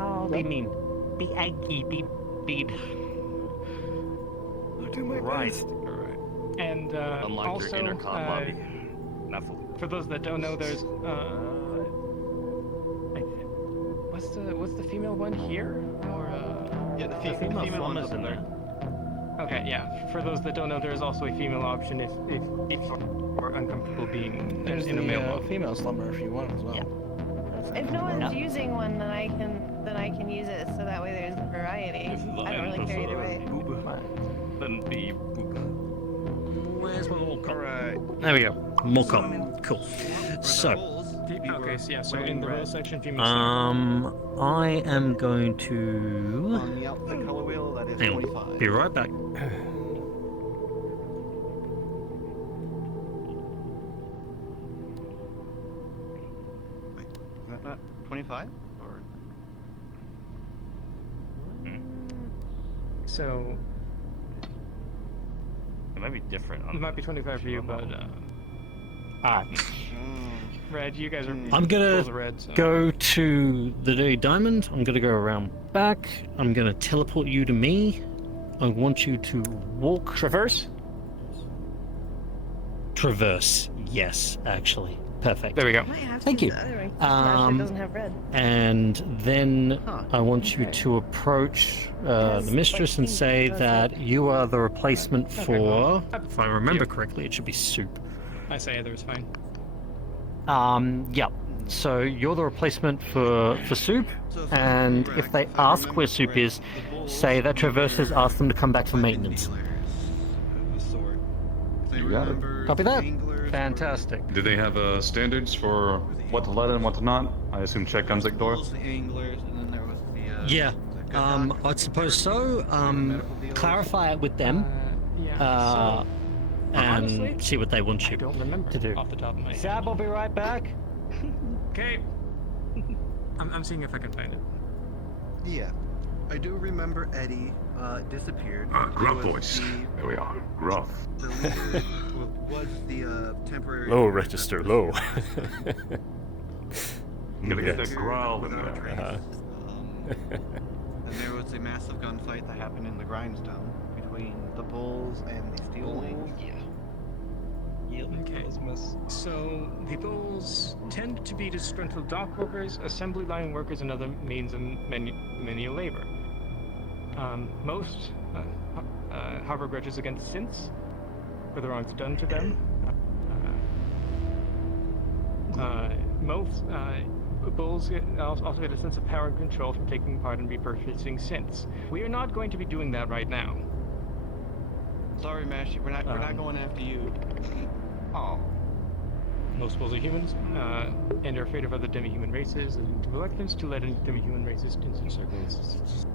Oh, be mean, be aggy, be. Do my Right. best. Alright. And Unlock also, your intercom lobby. Not fully. for those that don't know, there's what's the female one here? Or Yeah, the female female one's Slummers up in there. okay, yeah. For those that don't know, there is also a female option if you're uncomfortable being in a male mode. female slumber if you want as well. Yeah. If no one's using one, then I can use it, so that way there's variety. I don't really care either way. Then be Where's my Molko? Alright. There we go. Molko. Cool. So, Okay, so yeah, so in the role section, female. I am going to On the outfit color wheel, that is hang on, 25. be right back. Wait, is that 25? Or... So it might be different. it might be 25 for you, but Red, you guys are. I'm gonna both red, so. go to the Dirty Diamond. I'm gonna go around back. I'm gonna teleport you to me. I want you to walk. Traverse. Traverse. Yes, actually. Perfect. There we go. Might have to Thank use you. the other one, 'cause it doesn't have red. And then I want you to approach the mistress and say that you are the replacement for, if I remember correctly, it should be Soup. I say either is fine. Yeah. So you're the replacement for Soup, and if they ask where Soup is, say that Traverse has asked them to come back for maintenance. You got it. Copy that. Fantastic. Do they have standards for what to let in, what to not? I assume check guns at door. The anglers, and then there was the Yeah. I suppose so. Clarify it with them. Yeah. And honestly, see what they want I you don't remember to do. off the top of my head. Sab, I'll be right back. Okay. I'm seeing if I can find it. Yeah. I do remember Eddie disappeared. Gruff He was voice. the- There we are. Gruff. The leader was the temporary. Low register, low. Gotta get Yes. that growl in Without a there. trace. And there was a massive gunfight that happened in the grindstone between the Bulls and the Steel Wings. Yep, Okay. So the bulls tend to be disgruntled dock workers, assembly line workers, and other means of menial labor. Most harbor grudges against synths for the wrongs done to them. Most bulls also get a sense of power and control from taking part in repurchasing synths. We are not going to be doing that right now. Sorry, Mashy, we're not going after you. Oh. Most bulls are humans, and are afraid of other demi-human races, and reluctance to let any demi-human races into circles.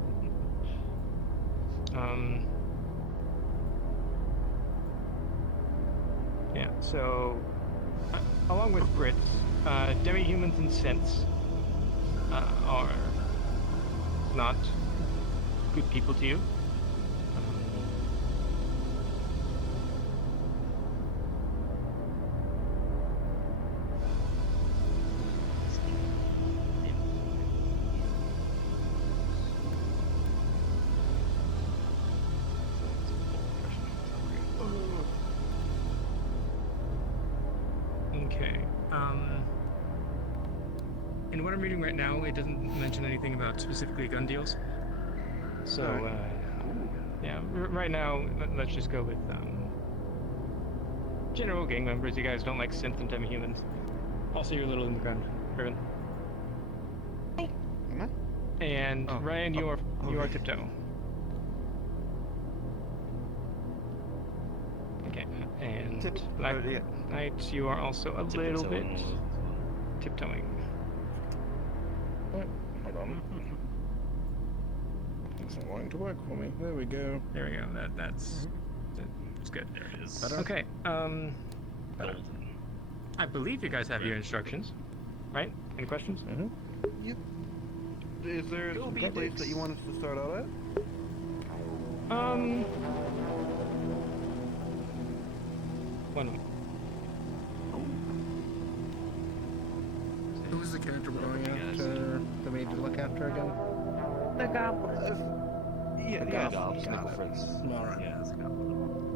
Yeah, so, along with Brits, demi-humans and synths are not good people to you. Okay. In what I'm reading right now, it doesn't mention anything about specifically gun deals. So, yeah, right now, let's just go with general gang members. You guys don't like synth and demi-humans. Also, you're a little in the ground, Riven. And Ryan, you are tiptoe. Okay, and Black Knight, you are also a little bit tiptoeing. Hold on. It's not wanting to work for me. There we go. There we go. That's good. There it is. Better? Okay. Golden. I believe you guys have your instructions, right? Any questions? Mm-hmm. Yep. Is there some place that you want us to start out at? One moment. Who's the character we're going after that we need to look after again? The goblin. Yeah, the goblin. Alright. Yeah, it's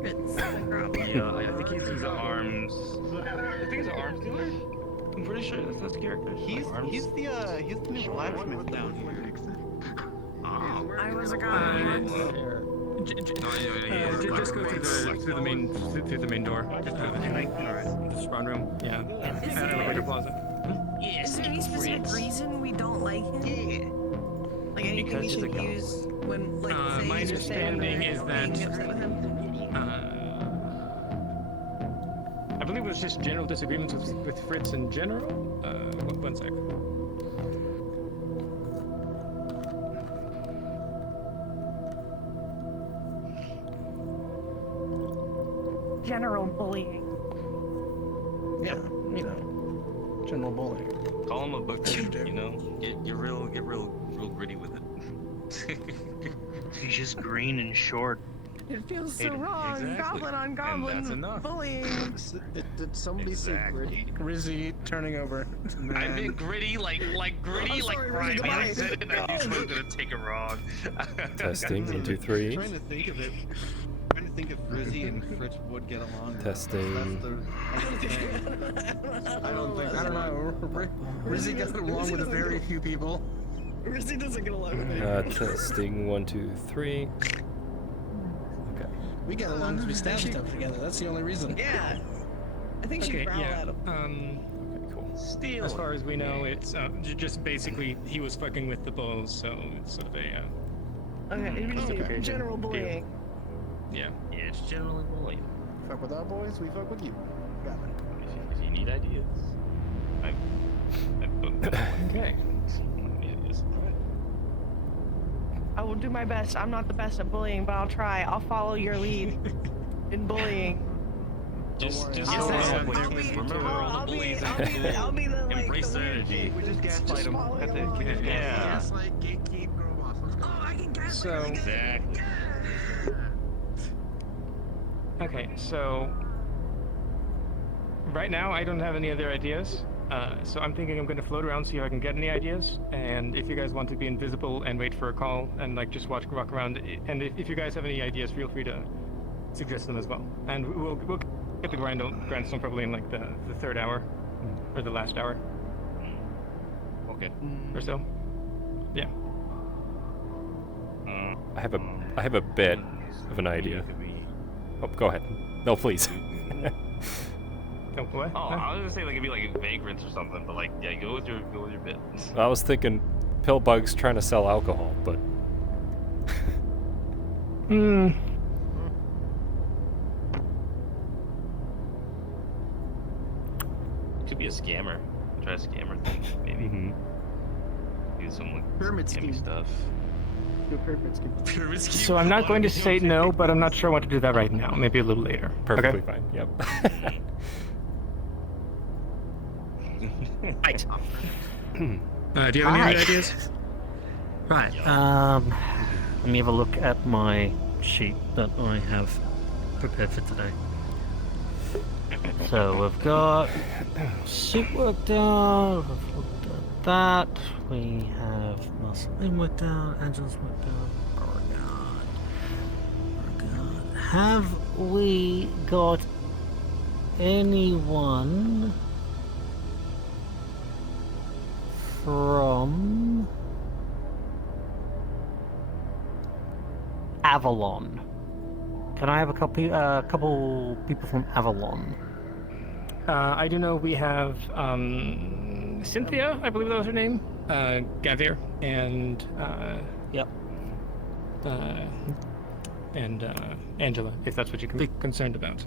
It's the goblin. Yeah, I think he's the arms. I think he's an arms dealer. I'm pretty sure that's the character. He's the new blacksmith down here. I was a guy. Just go through the main door. Just through the spawn room. Yeah. Elevator plaza. Is there any specific reason we don't like him? Yeah. Like anything we should use when, like, say my understanding is that being upset with him? I believe it was just general disagreements with Fritz in general. One sec. General bullying. Yeah, you know, general bullying. Call him a butcher, you know? Get real gritty with it. He's just green and short. It feels so wrong. Exactly. Goblin on goblin And that's enough. bullying. Did somebody say gritty? Rizzy turning over. I meant gritty, like I'm sorry, grimy. Rizzy, I said it, I knew I was gonna take it wrong. Testing, 1, 2, 3. I'm trying to think of it. I'm trying to think if Rizzy and Fritz would get along. Testing. I don't think. I don't know. Rizzy gets along with very few people. Rizzy doesn't get along with me. Testing, 1, 2, 3. Okay. We get along because we stab stuff together. That's the only reason. Yeah. I think she Okay, growl yeah. at him. Okay, cool. Steal. As far as we know, it's just basically he was fucking with the bulls, so it's sort of a Okay, it was Okay. general bullying. yeah. Yeah, it's generally bullying. Fuck with our boys, we fuck with you. Got it. If you need ideas, Okay. I will do my best. I'm not the best at bullying, but I'll try. I'll follow your lead in bullying. Just I'll remember all the bullies out there. I'll be the, like, Embrace the the lead. energy. We just gaslight him. That's it. We just Yeah. gaslight, gatekeep, girl boss. Let's go. Oh, I can gaslight So- really good. Exactly. Okay, so right now I don't have any other ideas. So I'm thinking I'm going to float around, see if I can get any ideas. And if you guys want to be invisible and wait for a call and like just walk around, and if you guys have any ideas, feel free to suggest them as well. And we'll Get the grindstone probably in like the third hour, or the last hour. Okay. Or so. Yeah. I have a bit of an idea. Oh, go ahead. No, please. Oh, what? Oh, I was gonna say like it'd be like vagrants or something, but like yeah, go with your bit. I was thinking Pillbug's trying to sell alcohol, but Could be a scammer. Try a scammer thing, maybe. Do some like Pyramid scammy scheme. stuff. Do a pyramid scheme. Pyramid scheme. So I'm not going to say no, but I'm not sure what to do that right now. Maybe a little later. perfectly Okay? fine. Yep. Right. Do you have any other ideas? Right. Let me have a look at my sheet that I have prepared for today. So we've got suit worked out. We've looked at that. We have muscle in worked out. Angela's worked out. Beauregard. Have we got anyone from Avalon? Can I have a couple people from Avalon? I do know we have Cynthia, I believe that was her name, Gavir, and Angela, if that's what you're concerned about.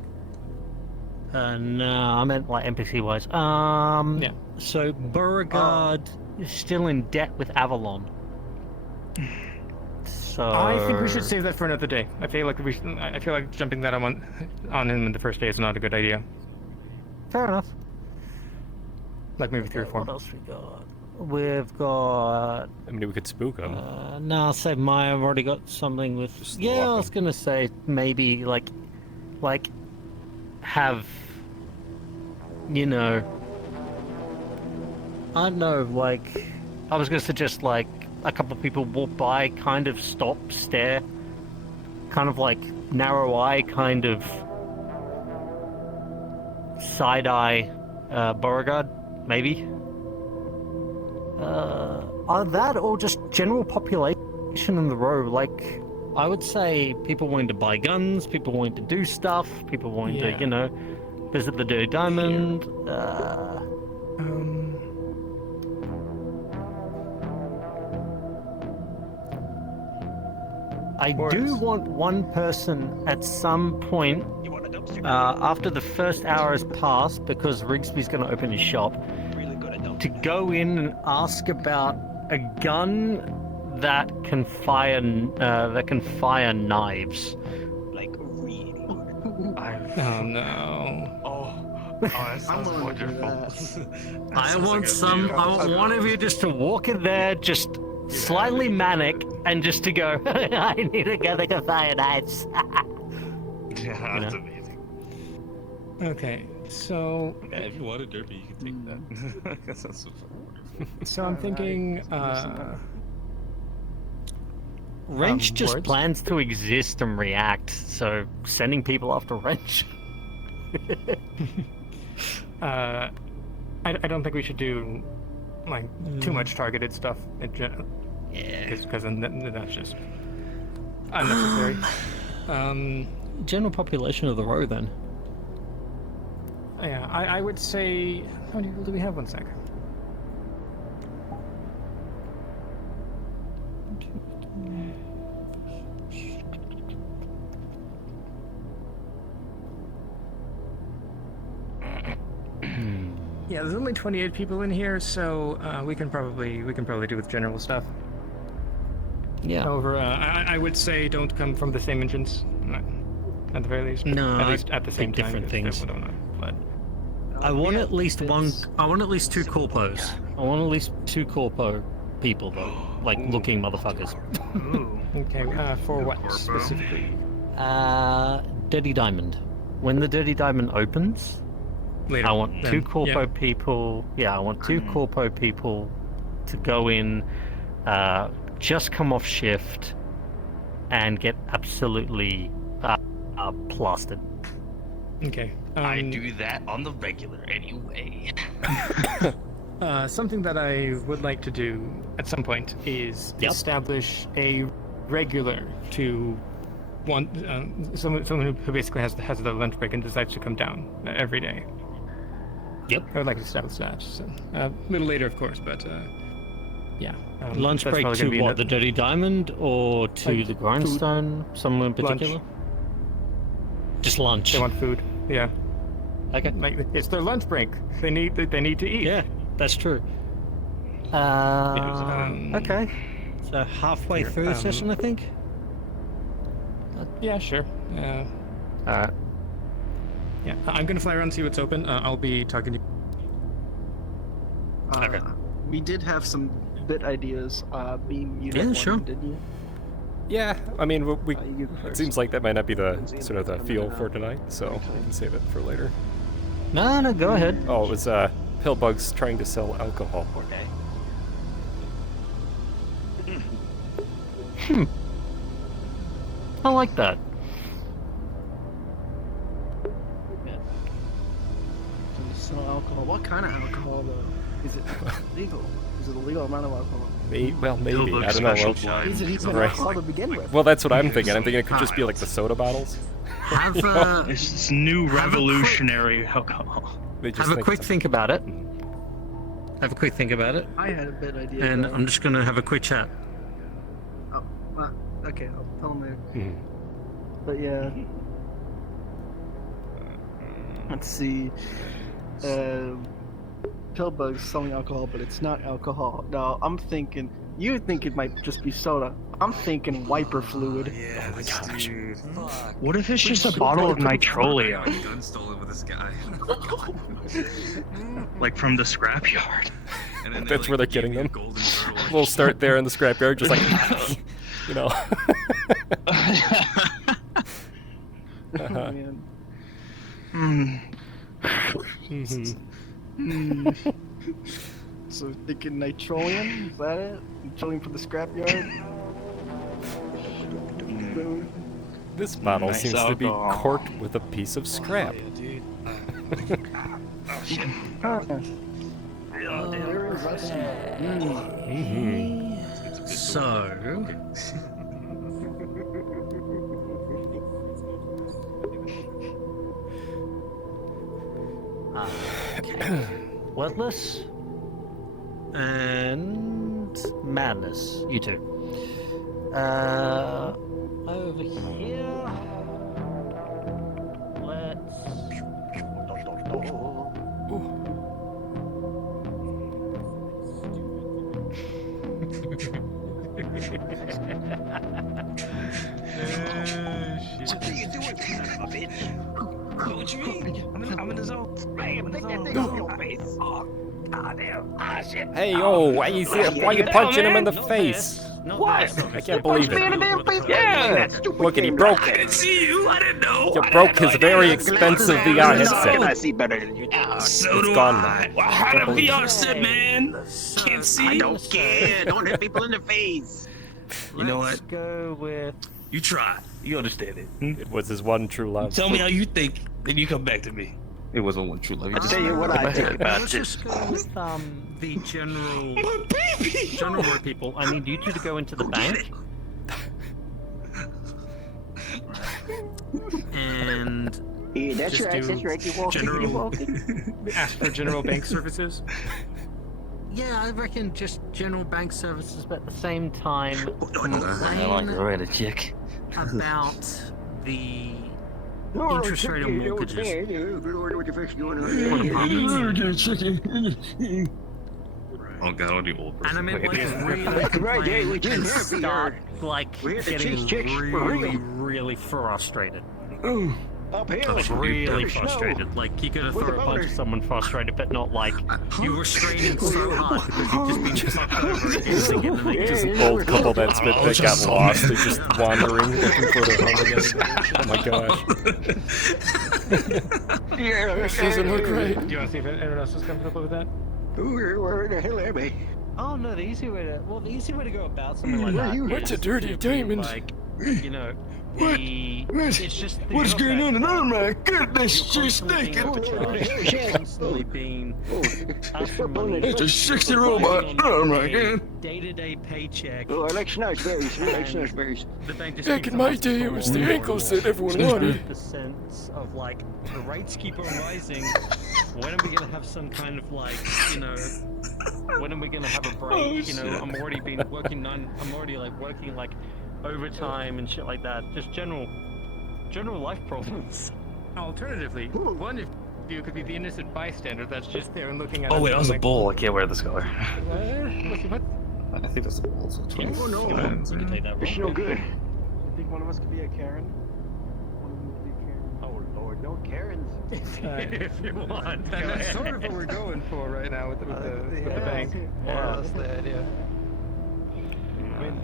No, I meant like NPC wise. Yeah. So Beauregard is still in debt with Avalon. So I think we should save that for another day. I feel like jumping that on him in the first day is not a good idea. Fair enough. Like maybe 3 or 4. What else we got? We've got. I mean, we could spook him. No, I'll say Maya. I've already got something with. Just yeah, I lock was gonna say maybe like have. You know. I don't know. Like, I was gonna suggest like a couple of people walk by, kind of stop, stare, kind of like narrow eye, kind of side eye, Beauregard, maybe. Either that or just general population in the row. Like, I would say people wanting to buy guns, people wanting to do stuff, people wanting to, you know, visit the Dirty Diamond. I do want one person at some point after the first hour has passed, because Rigsby's going to open his shop, to go in and ask about a gun that can fire knives. Like really Oh no. Oh, that sounds wonderful. I want one of you just to walk in there, just slightly manic, and just to go, I need a gun that can fire knives. Yeah, that's amazing. Okay, so. Yeah, if you want a derby, you can take that. That sounds so fun. So I'm thinking. Wrench just words? plans to exist and react, so sending people after Wrench. I don't think we should do like too much targeted stuff in general. Yeah. Because then that's just unnecessary. General population of the row, then. Yeah, I would say. How many people do we have? 1 sec. Yeah, there's only 28 people in here, so we can probably do with general stuff. Yeah. However, I would say don't come from the same entrance, at the very least. No, at least at the same time. different things. I don't know, but I want at least one. I want at least 2 corpos. I want at least 2 corpo people, though, like looking motherfuckers. Ooh. Okay. For what specifically? Dirty Diamond. When the Dirty Diamond opens, Later, I want then. 2 corpo Yeah. people. Yeah, I want 2 corpo people to go in, just come off shift, and get absolutely plastered. Okay. I do that on the regular anyway. Something that I would like to do at some point is establish a regular to someone who basically has their lunch break and decides to come down every day. Yep. I would like to establish that. So, a little later, of course, but yeah. Lunch that's break probably gonna to be what? The Dirty Diamond or to Like the Grindstone? Somewhere in particular? Lunch. Just lunch. They want food. Yeah. Okay. Like it's their lunch break. They need to eat. Yeah, that's true. Okay. So halfway here, through the session, I think. Yeah, sure. Alright. Yeah, I'm gonna fly around and see what's open. I'll be talking to you. We did have some bit ideas. Beam, you had one, didn't you? Yeah, I mean, we you go it first. seems like that might not be the sort of the feel for tonight, so we can save it for later. No, go ahead. Oh, it was Pillbug's trying to sell alcohol. Okay. I like that. Sell alcohol. What kind of alcohol, though? Is it legal? Is it a legal amount of alcohol? Well, maybe. I don't know. Is it even Right. alcohol to begin with? Well, that's what I'm thinking. I'm thinking it could just be like the soda bottles. Have This new revolutionary alcohol. They just Have a think quick it's- think about it. Have a quick think about it. I had a bit idea. And though. I'm just gonna have a quick chat. Oh, okay, I'll tell him later. Mhm. But yeah. Let's see. Pillbug's selling alcohol, but it's not alcohol. No, I'm thinking. You think it might just be soda. I'm thinking wiper fluid. Yeah, oh my gosh. Dude, fuck. What if it's just a bottle of nitrolium? Gun stolen with this guy. Like from the scrapyard. And then That's where they're getting them. We'll start there in the scrapyard, just like, you know. Oh, man. So thinking nitrolium? Is that it? Nitrolium for the scrapyard? This bottle Nice seems to be alcohol. corked with a piece of scrap. Very rusty. So. Wordless and Madness, you two. Over here. Let's. What are you doing, son of a bitch? What you mean? I'm in the zone. I'm in the zone. Oh, goddamn. Ah, shit. Hey, yo, why you punching him in the face? What? I can't believe it. Yeah. Look, and he broke I it. didn't see you. I didn't know. You broke his very expensive VR headset. I see better than you. So It's do gone I. now. Well, how the VR set, man? Can't see. I don't care. Don't hit people in the face. You know what? Let's go with. You try. You understand it. It was his one true love. Tell me how you think, then you come back to me. It wasn't one true love. I'll tell you what I think about Let's this. just go with the general. My baby. General word people. I need you two to go into the bank. And Yeah, that's Just right. do That's right. You're walking. You're general- walking. ask for general bank services. yeah, I reckon just general bank services, but at the same time, I read a chick. about the interest rate on mortgages. Oh god, I'll do old And I person. mean, like, really Right, yeah, we did and here, start, like, We had to getting chase chicks for really, real. really frustrated. Up here. Like, like, really no. frustrated. Like, you could have With thrown a a punch boner. at someone frustrated, but not like you were straining so hard because you'd just been fucked over and using it, and they Just just an old couple that spit that got lost. They're just wandering, looking for their home again. Oh my gosh. This doesn't look great. Do you want to see if anyone else is comfortable with that? Where the hell am I? Oh no, the easy way to go about something like that. What's a dirty is to be diamond? Like, you know, it's just What's going on? And oh my goodness, she's thinking. Constantly being asked for money. It's a sexy robot. Oh my god. Day-to-day paycheck. Oh, I like snowberries. I like snowberries. The bank just Back in my day, it was the ankles that everyone wanted. The sense of like the rates keep on rising. When are we gonna have some kind of like, you know, when are we gonna have a break? Oh, you know, I'm already working like overtime and shit like that. Just general life problems. Alternatively, one of you could be the innocent bystander that's just there and looking at. Oh wait, that was a like, bull. I can't wear this color. What? I think that's a bull. So Oh no, You can take that it's no wrong. good. I think one of us could be a Karen. One of them could be a Karen. Oh lord, no Karens. If you want. That's sort of what we're going for right now with the bank. Yeah, that's the idea. I mean,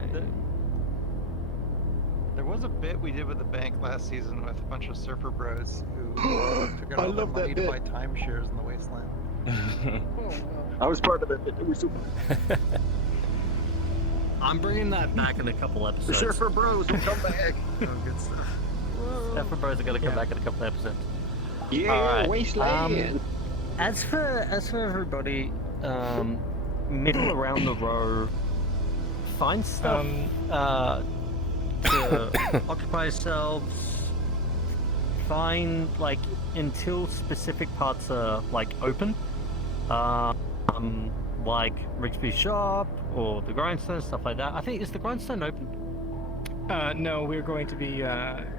There was a bit we did with the bank last season with a bunch of surfer bros who took out I all their love money that to buy bit. timeshares in the wasteland. I was part of it. It was super. I'm bringing that back in a couple The episodes. surfer bros will come back. Oh, good stuff. Surfer Bros are gonna come back in a couple episodes. Yeah, Alright, wasteland. As for everybody, middle around the row, find stuff to occupy yourselves. Find like until specific parts are like open, like Rigsby's shop or the grindstone, stuff like that. I think is the grindstone open? No, we're going to be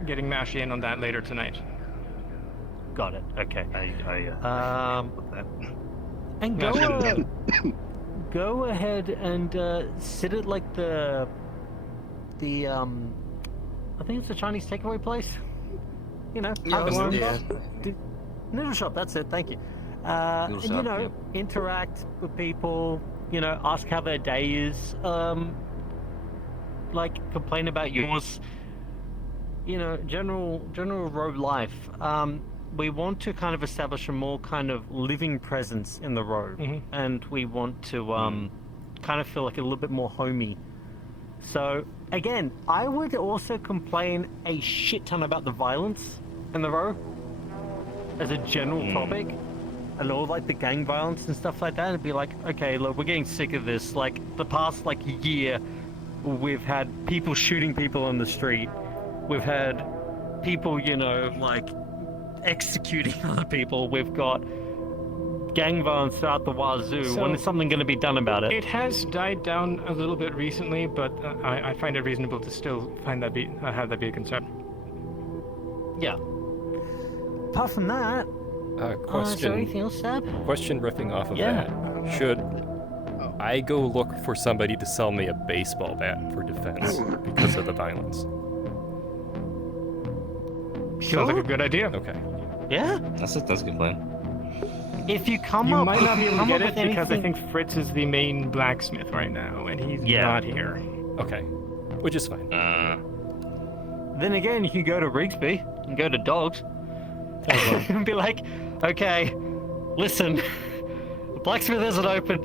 getting Mash in on that later tonight. Got it. Okay. And go ahead and sit at like the I think it's a Chinese takeaway place. You know, noodle shop. That's it. Thank you. And you shop, know, interact with people. You know, ask how their day is. Like complain about yours. You know, general road life. We want to kind of establish a more kind of living presence in the road, and we want to kind of feel like a little bit more homey. So again, I would also complain a shit ton about the violence in the row as a general topic, and all like the gang violence and stuff like that. And be like, okay, look, we're getting sick of this. Like the past like year, we've had people shooting people on the street. We've had people, you know, like executing other people. We've got gang violence throughout the wazoo. So, when is something going to be done about it? It has died down a little bit recently, but I find it reasonable to still find that have that be a concern. Yeah. Apart from that, is there anything else, Sab? Question riffing off of that. Should I go look for somebody to sell me a baseball bat for defense because of the violence? Sounds like a good idea. Okay. Yeah? That's a good plan. If you come You up, might not be able to get it because I anything- think Fritz is the main blacksmith right now, and he's not here. Okay. Which is fine. Then again, you can go to Rigsby and go to Dogs and be like, okay, listen, the blacksmith isn't open.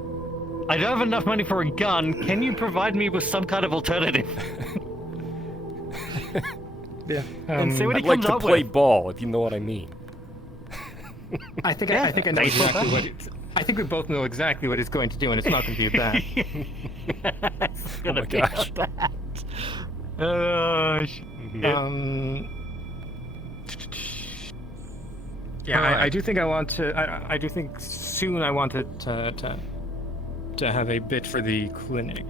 I don't have enough money for a gun. Can you provide me with some kind of alternative? Yeah. And see what he I'd like comes to up play with. ball, if you know what I mean. I think I know exactly what I think we both know exactly what it's going to do, and it's not going to be bad. It's gonna Oh my be gosh. bad. Yeah, I do think I want to. I do think soon I want to have a bit for the clinic,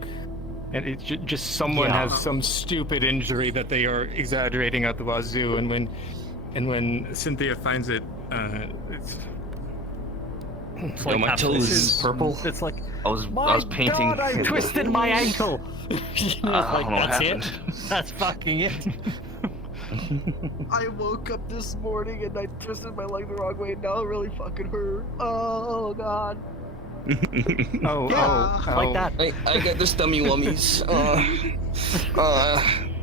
and it's just someone has some stupid injury that they are exaggerating at the wazoo, and when Cynthia finds it, it's like my toe is purple. It's like I was painting. God, I twisted my ankle. It's like, don't know what that's happened. it. That's fucking it. I woke up this morning and I twisted my leg the wrong way and now it really fucking hurt. Oh god. Like that. I got the stummy wummies.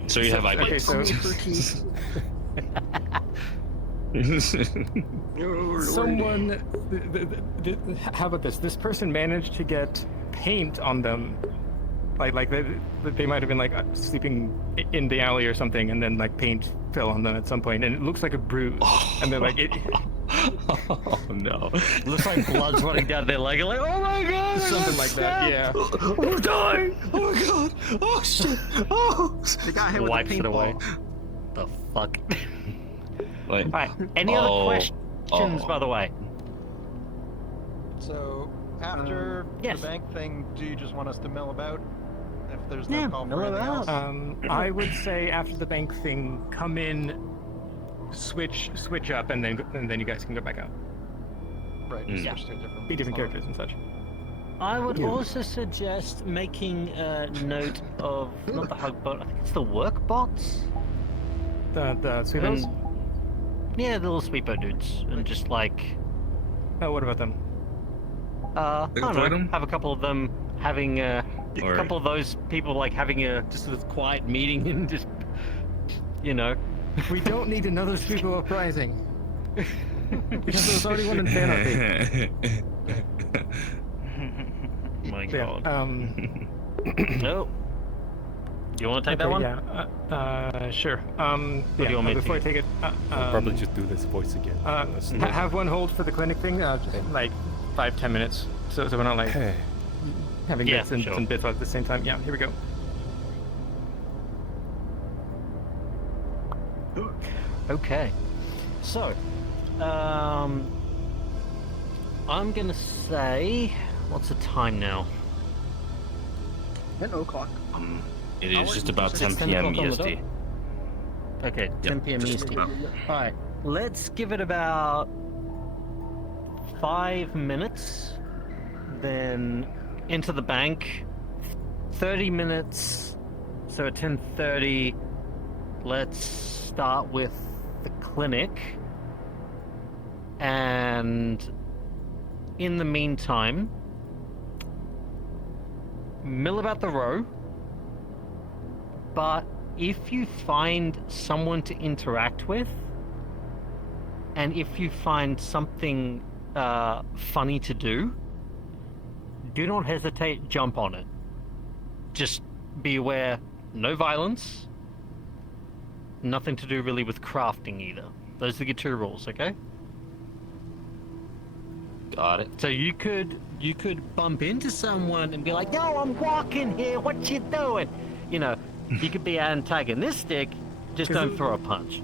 So you have okay. So someone, how about this? This person managed to get paint on them Like they might have been like sleeping in the alley or something, and then like paint fell on them at some point, and it looks like a bruise. And then like it. Oh no! Looks like blood's running down their leg. Like, oh my god! Something like that. Yeah. I'm dying! Oh my god! Oh shit! Oh! They got hit with Wipes a it away. paintball. The fuck? Wait. Alright, any other questions, by the way? So, after yes. the bank thing, do you just want us to mill about? If there's no Yeah, call mill for anything else? I would say after the bank thing, come in, switch up, and then you guys can go back out. Right, just switch to a different. Be different slot. characters and such. I would also suggest making a note of, not the hug bot, I think it's the work bots? The sweepers? Yeah, the little sweeper dudes, and just like... Oh, what about them? I don't know, have a couple of them having a Or- couple of those people like having a just a quiet meeting and just, you know. We don't need another sweeper uprising. Because there's already one in Fanarchy. My Yeah, god. No. Do you want to take that one? Yeah. Sure. do you want me to before I take? take it, I'll probably just do this voice again. have one hold for the clinic thing. Just like 5-10 minutes, so we're not like having bits and bits at the same time. Yeah. Here we go. Okay. So, I'm gonna say, what's the time now? 10 o'clock. It is just about 10 It's 10 p.m. o'clock on the EST. Okay, 10 p.m. just EST. about. Alright, let's give it about 5 minutes, then into the bank, 30 minutes, so at 10:30, let's start with the clinic, and in the meantime, mill about the row, but if you find someone to interact with, and if you find something funny to do not hesitate, jump on it. Just be aware, no violence, nothing to do really with crafting either. Those are your 2 rules, okay? Got it. So you could bump into someone and be like, "Yo, I'm walking here. What you doing?" You know, you could be antagonistic. Just don't throw a punch.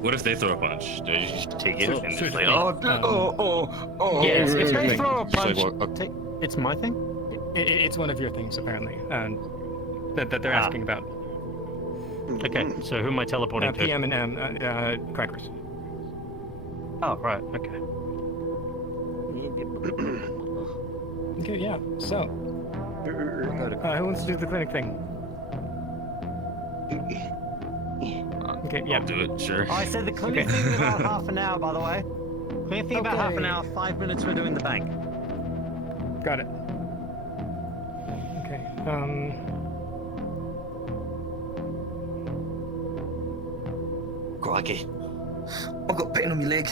What if they throw a punch? Do you just take it and just like, Yes, if they thing. throw a punch, it's my thing. It's one of your things apparently, and that they're asking about. Okay, so who am I teleporting to? PM and M, crackers. Oh, right. Okay. Okay, yeah. So, who wants to do the clinic thing? Okay, yeah. I'll do it, sure. I said the clinic thing is about half an hour, by the way. Clinic thing about half an hour, 5 minutes we're doing the bank. Got it. Okay. Crikey. I've got pain on my leg.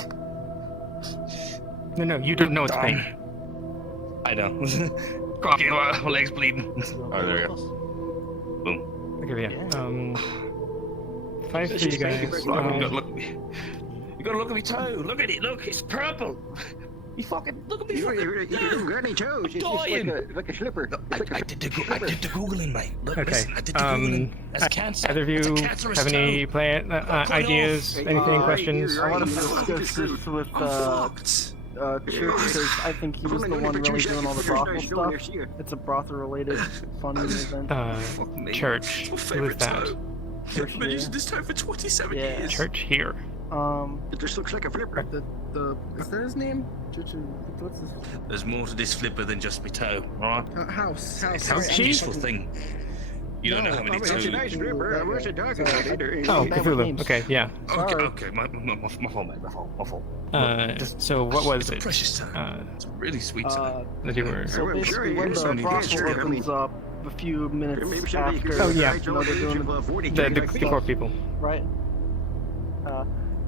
No, you don't know it's pain. I know. Crikey, my leg's bleeding. Oh, there we go. Boom. Okay, yeah. 5 for you guys. You gotta look at me toe. Look at it. Look, it's purple. You fucking look at me. You're granny toes. I'm dying. Like a slipper. I did the googling, mate. Look, Okay. listen, I did the googling. That's cancer. Either of you That's a cancerous have any toe. plan ideas? Anything? Questions? I want to discuss this with Church, because I think he was the one really doing all the brothel stuff. It's a brothel-related funny event. Church. Who is that? Church I've been using this toe for 27 Yeah. years. Church here. It just looks like a flipper. Is that his name? What's his There's more to this flipper than just my toe, alright? house? It's a useful thing. You don't know how many It's toes. a nice flipper. Where's the dog? Oh, Cthulhu. Okay, yeah. Okay, my fault, mate, my fault. So what was It's a it? precious toe. It's a really sweet toe. That you were. So basically, when the brothel opens up a few minutes after, Oh, yeah. they're doing The core people. right?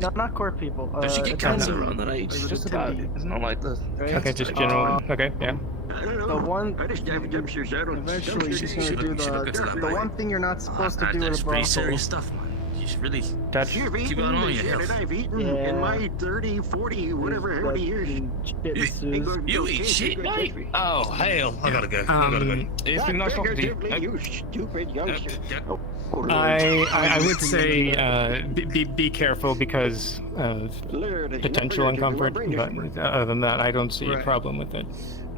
No, not court people. Does she get cancer attendee. around that age? Like Just attendee, about. It's not like this. right? Okay, just general. Okay, yeah. I don't know. The one. I just have jumpsuits. I don't. Eventually, she's gonna do the the one thing you're not supposed to do in a That's pretty brothel. serious stuff, man. You should really That's You've keep eaten on the your shit health. that I've eaten Yeah. in my 30, 40, whatever, how many years. You eat shit, mate? Oh, hell. I gotta go. I gotta go. It's been nice talking to you. You stupid youngster. I would say be careful because of potential uncomfort, but other than that, I don't see a problem with it.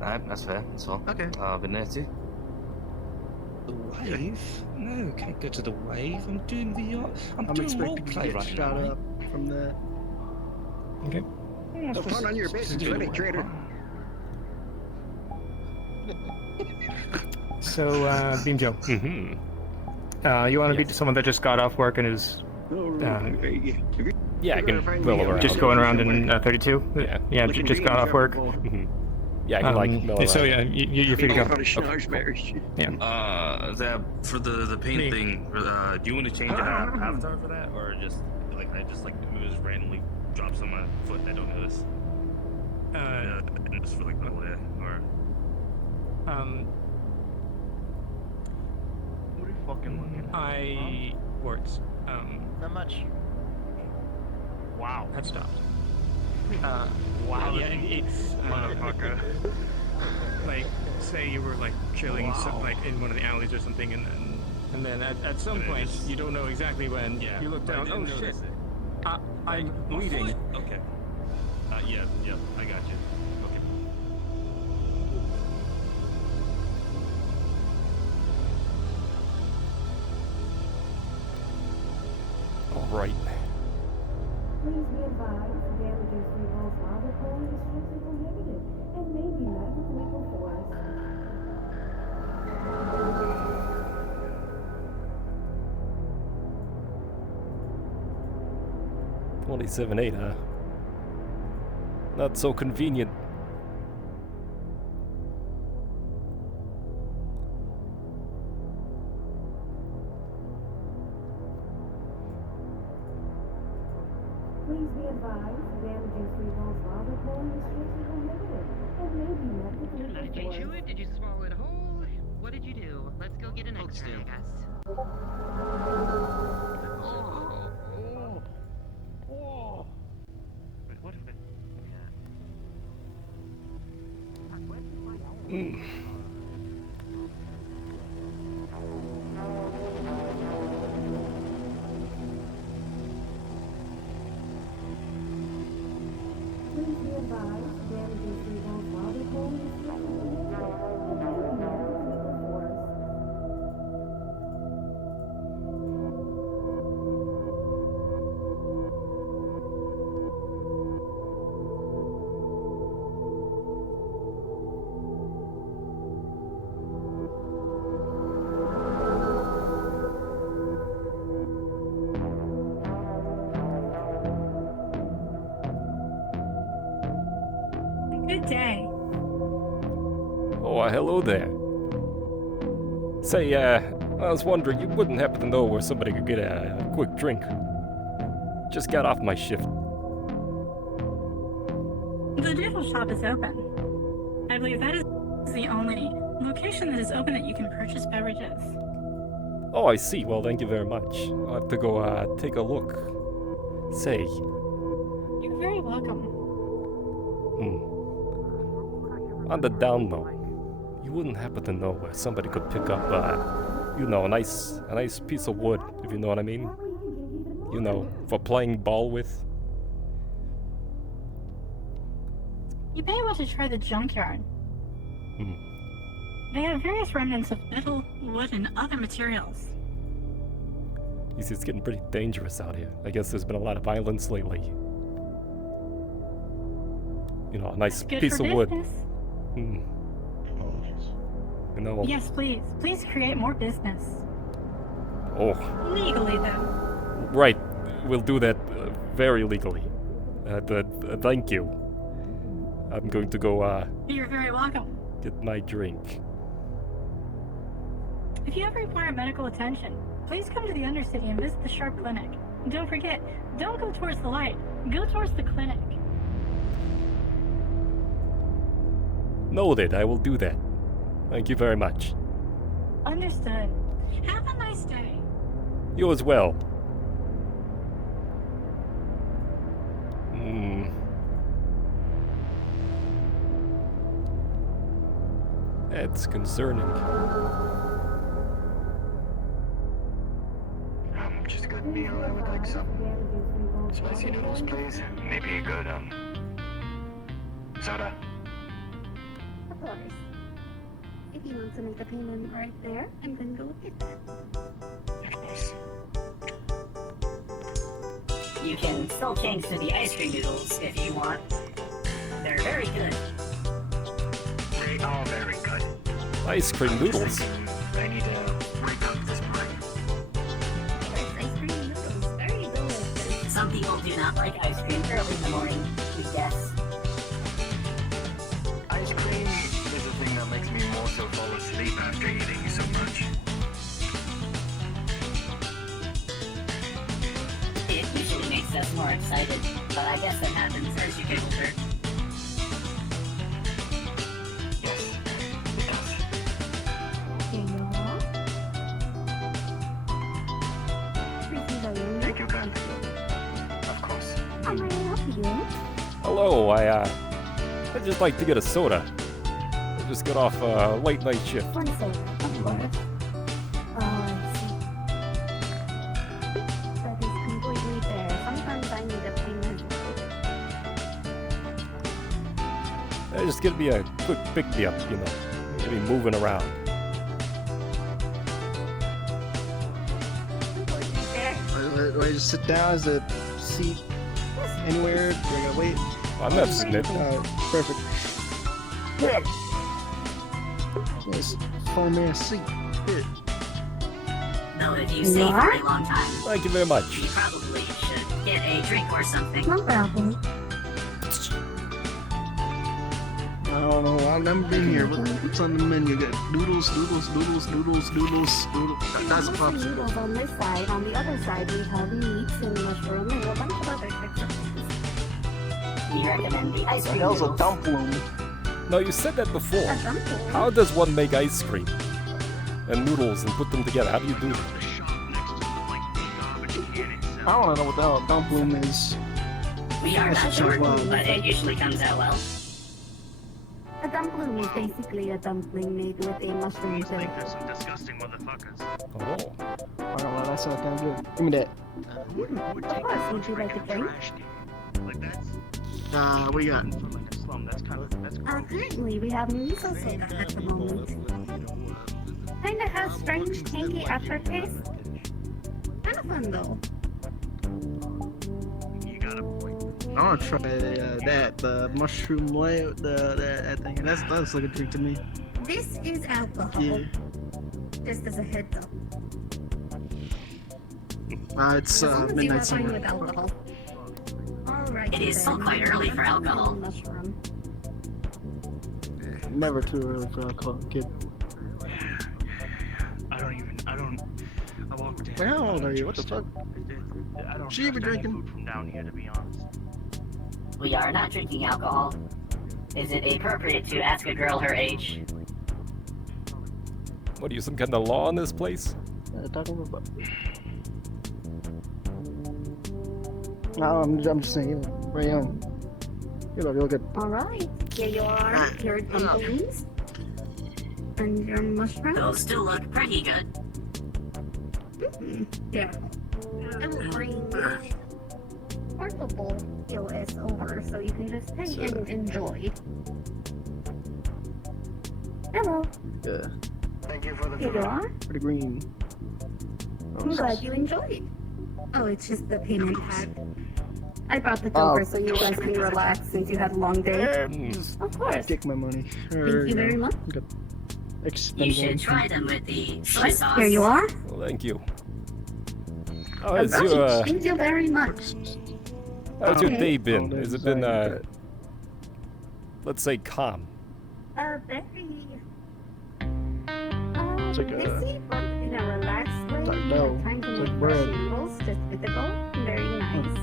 Alright, that's fair. That's all. Okay. Been there too. The wave? No, can't go to the wave. I'm doing VR. I'm doing expecting roleplay to get right shot now. up from that. Okay. The fun on your face is funny, traitor. So, Beam Joe. Mm-hmm. You want to be someone that just got off work and is Yeah, I can mill around. just going around in 32? Yeah, just got off work. Mm-hmm. Yeah, I can like mill around. So yeah, you're free to go. That for the paint thing. Do you want to change it out after for that, or just like I just like just randomly drops on my foot and I don't notice? And just for like the there, or What are you fucking looking at? Words. Not much. Wow. That stopped. Wow. Yeah, it's motherfucker. Like, say you were like chilling, like in one of the alleys or something, and then at some point you don't know exactly when you look down. Oh shit! I'm bleeding. Okay. Yeah, I got you. Okay. All right. Please be advised, damages results while the polling is strictly prohibited and may be met with legal force. 27.8, huh? Not so convenient. Please be advised, damages results while the polling is strictly prohibited and may be met with legal Did you chew force. it? Did you swallow it whole? What did you do? Let's go get an X-ray, I guess. Wait, what if it? Please be advised, damages results while the polling is strictly prohibited and may be met with legal force. Good day. Oh, hello there. Say, I was wondering, you wouldn't happen to know where somebody could get a quick drink? Just got off my shift. The Doodle Shop is open. I believe that is the only location that is open that you can purchase beverages. Oh, I see. Well, thank you very much. I'll have to go, take a look. Say, You're very welcome. on the down low, you wouldn't happen to know where somebody could pick up, you know, a nice piece of wood, if you know what I mean? You know, for playing ball with? You may want to try the junkyard. They have various remnants of metal, wood, and other materials. You see, it's getting pretty dangerous out here. I guess there's been a lot of violence lately. You know, a nice Good piece for of wood. business. You know. Yes, please. Please create more business. Oh, Legally, though. right. We'll do that very legally. Thank you. I'm going to go You're very welcome. get my drink. If you ever require medical attention, please come to the Undercity and visit the Sharp Clinic. Don't forget, don't go towards the light. Go towards the clinic. Noted, I will do that. Thank you very much. Understood. Have a nice day. You as well. That's concerning. Just a good meal. I would like some spicy noodles, please. Maybe a good, soda. Of course. If you want to make a payment right there, and then go with it. You can still change to the ice cream noodles if you want. They're very good. They are very good. Ice cream noodles. I need to break up this break. Ice cream noodles, very delicious. Some people do not like ice cream early in the morning, we guess. Ice cream is the thing that makes me more so fall asleep after eating so much. It usually makes us more excited, but I guess that happens as you get older. Here you are. Thank you, Karl. Of course. How may I help you? Hello, I'd just like to get a soda. I just got off a late night shift. One soda, of course. I see. That is completely fair. Sometimes I need a payment. Just gonna be a quick pick-me-up, you know. Maybe moving around. Do I just sit down? Is a seat anywhere? Do I gotta wait? I'm not sitting it. Perfect. Nice 4-man seat. Here. Though if you stay for a long time, Thank you very much. you probably should get a drink or something. No problem. I don't know. I've never been here. What's on the menu? Got noodles. That's a pop. Noodles on this side. On the other side, we have meats and mushroom and a bunch of other types of things. We recommend the ice What the cream hell's a noodles. dumpling? No, you said that before. A dumpling? How does one make ice cream and noodles and put them together? How do you do that? I want to know what the hell a dumpling is. We are not sure, but it usually comes out well. A dumpling is basically a dumpling made with a mushroom filling. There's some disgusting motherfuckers. Oh. Alright, well, that sounds kind of good. Give me that. Of course, would you like a drink? Like that's What you got? from like a slum. That's Currently, we have miso soda at the moment. Kinda has strange, tangy aftertaste. Kinda fun though. I want to try the mushroom layer, that thing. That's like a drink to me. This is alcohol. Yeah. Just as a heads up. It's As long as you midnight are fine somewhere. with alcohol. Alright. It is still quite early for alcohol. Mushroom. Never too early for alcohol, kid. I walked in. Wait, how old are you? What the fuck? I don't She even trust any drinking? food from down here, to be honest. We are not drinking alcohol. Is it appropriate to ask a girl her age? What are you, some kind of law in this place? Talking about. No, I'm just saying, you're very young. You look real good. Alright. Here you are. Your dumplings. And your mushrooms. Those still look pretty good. Yeah. I will bring my portable POS over so you can just pay and enjoy. Hello. Yeah. Thank you for the Here you are. Pretty green. I'm glad you enjoyed. Oh, it's just the payment pad. I brought the Oh. over so you guys can relax since you had a long day. Of course. Take my money. Thank you very much. You should try them with the soy sauce. Here you are. Well, thank you. How has your, Alright, thank you very much. how's your Okay. day been? Has it been, let's say, calm? Very It's like a- busy, but in a relaxed way. Like You dough. have time to It's make like fresh bread. noodles. despicable. Very nice.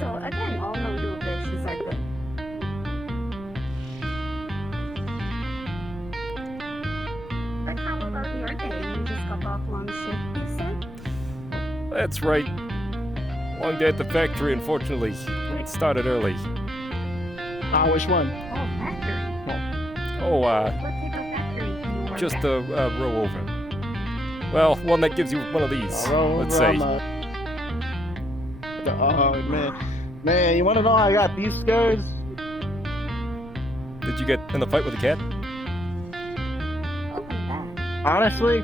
So again, all no-do fishes are good. But how about your day? You just got off long shift, you said? That's right. Long day at the factory, unfortunately. It started early. Which one? Oh, factory. Oh, What type of factory do you work just at? a row over. Well, one that gives you one of these, let's say. Oh, man. Man, you want to know how I got these scars? Did you get in the fight with the cat? Honestly,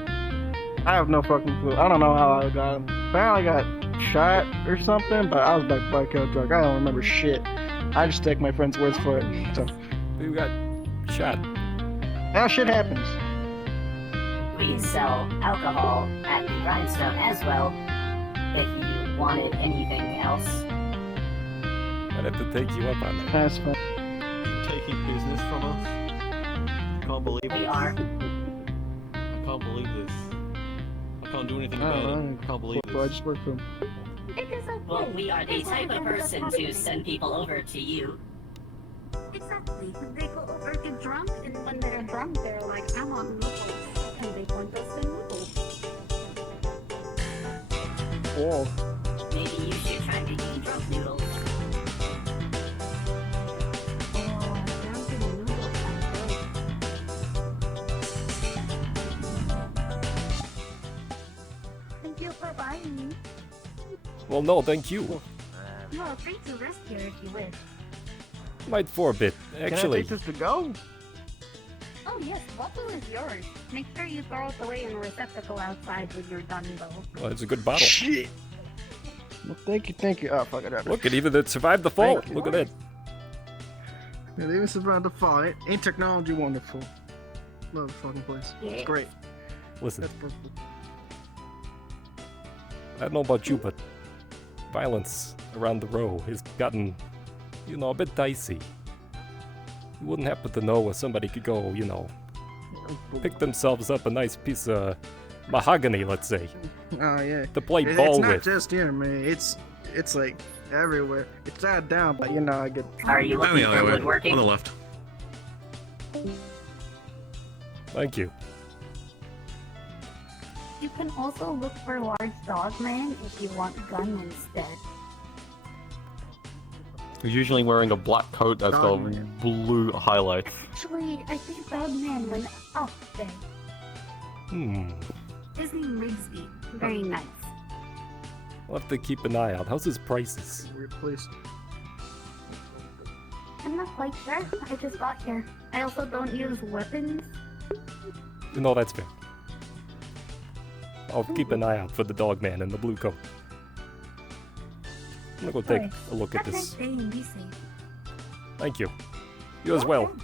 I have no fucking clue. I don't know how I got them. Apparently I got shot or something, but I was back by a drug. I don't remember shit. I just take my friend's words for it. So, you got shot. How shit happens. We sell alcohol at the Grindstone as well. If you wanted anything else. I'd have to take you up on that. That's fine. Taking business from us? I can't believe it. We are. I can't believe this. I can't do anything about it. I can't believe I this. just work for him. Well, we are the type of person to send people over to you. Exactly. They go over to drunk, and when they're drunk, they're like, I want noodles. And they point us to noodles. Whoa. Maybe you should try making drunk noodles. Thank you for buying me. Well, no, thank you. You are free to rest here if you wish. Might for a bit, actually. Can I take this to go? Oh yes, bottle is yours. Make sure you throw it away in a receptacle outside when you're done though. Well, it's a good bottle. Shit. Well, thank you. Oh, fuck it. Look, it even survived the fall. Look at that. Yeah, they even survived the fall. Ain't technology wonderful? Love the fucking place. It's great. Listen, That's perfect. I don't know about you, but violence around the row has gotten, a bit dicey. You wouldn't happen to know where somebody could go, pick themselves up a nice piece of mahogany, let's say. Oh yeah. To play It's ball not with. just here, man. It's like everywhere. It's tied down, but I get. Are you looking for woodworking? On the left. Thank you. You can also look for large dog man if you want gun instead. He's usually wearing a black coat that's got blue highlights. Actually, I think dog man went up there. His name Rigsby. Very nice. I'll have to keep an eye out. How's his prices? Weird place. I'm not quite sure. I just got here. I also don't use weapons. No, that's fair. I'll keep an eye out for the dog man in the blue coat. I'm gonna go take a look at this. Have a nice day and be safe. Thank you. You as well.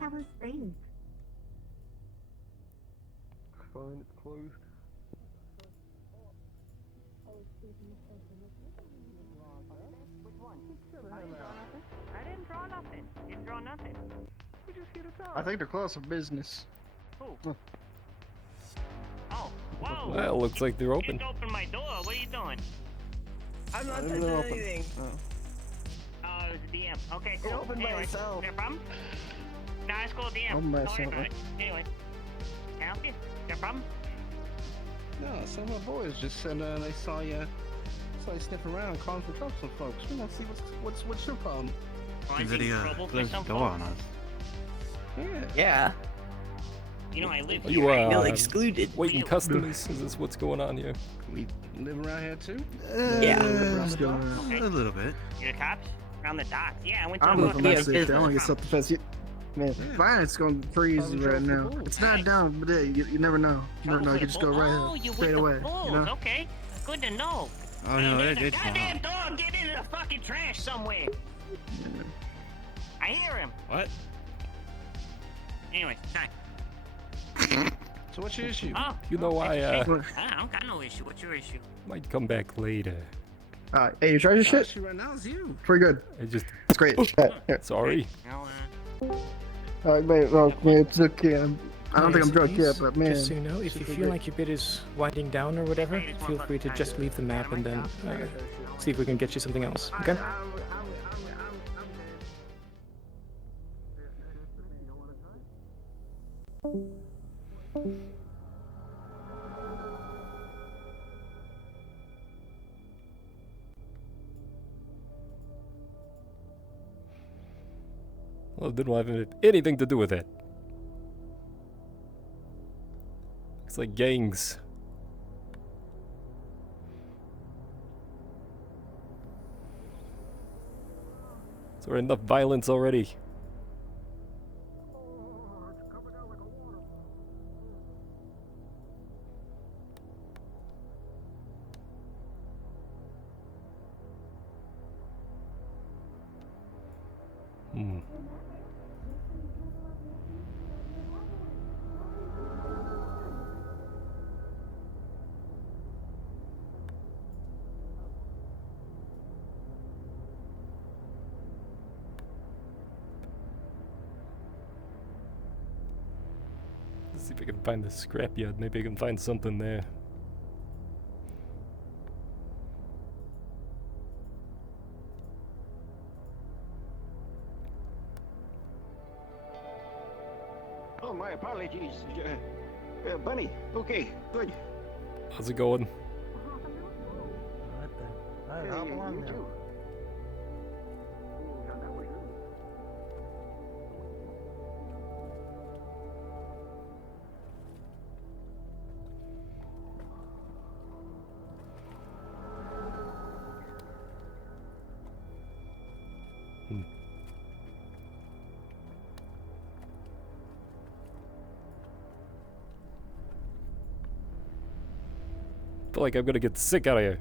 How was Spain? Fine, it's closed. I didn't draw nothing. Didn't draw nothing. We just get a dog. I think they're closed for business. Who? Oh, whoa. Well, looks like they're open. Just open my door. What are you doing? I'm not doing anything. Oh, it was a DM. Okay, cool. opened by anyway, itself. Is there a problem? Nah, it's cool, DM. Opened by Don't worry itself, about it. Anyway. Can I help you? Is there a problem? No, some of my boys just said they saw you sniffing around, calling for trouble some folks. We want to see what's your problem. Finding trouble for some door folks? Yeah. You know, I live Are here. you, right? excluded. Waiting customers? Is this what's going on here? We live around here too? Yeah. A little bit. You're the cops? Around the docks. Yeah, I went to I'm a looking at it. I want to get something fast. Man, violence going crazy right now. It's not down, but you never know. You never know. You can just go right here, straight away. Bulls. You know? Okay, good to know. Oh no, There's it's a goddamn dog get into the fucking trash somewhere. I hear him. What? Anyway, hi. So what's your issue? Oh, You know, I I don't got no issue. What's your issue? might come back later. Hey, you tried your shit? Issue right now is you. Pretty good. It's great. Here. Sorry. Well, Alright, mate. Well, it's okay. I don't think I'm drunk yet, but man. Just so you know, if you feel like your bit is winding down or whatever, feel free to just leave the map and then see if we can get you something else. Okay? Well, it didn't have anything to do with it. Looks like gangs. Is there enough violence already? Let's see if I can find the scrapyard. Maybe I can find something there. Oh, my apologies. Bunny, okay, good. How's it going? Hey, hop along now. Too. I feel like I'm gonna get sick out of here.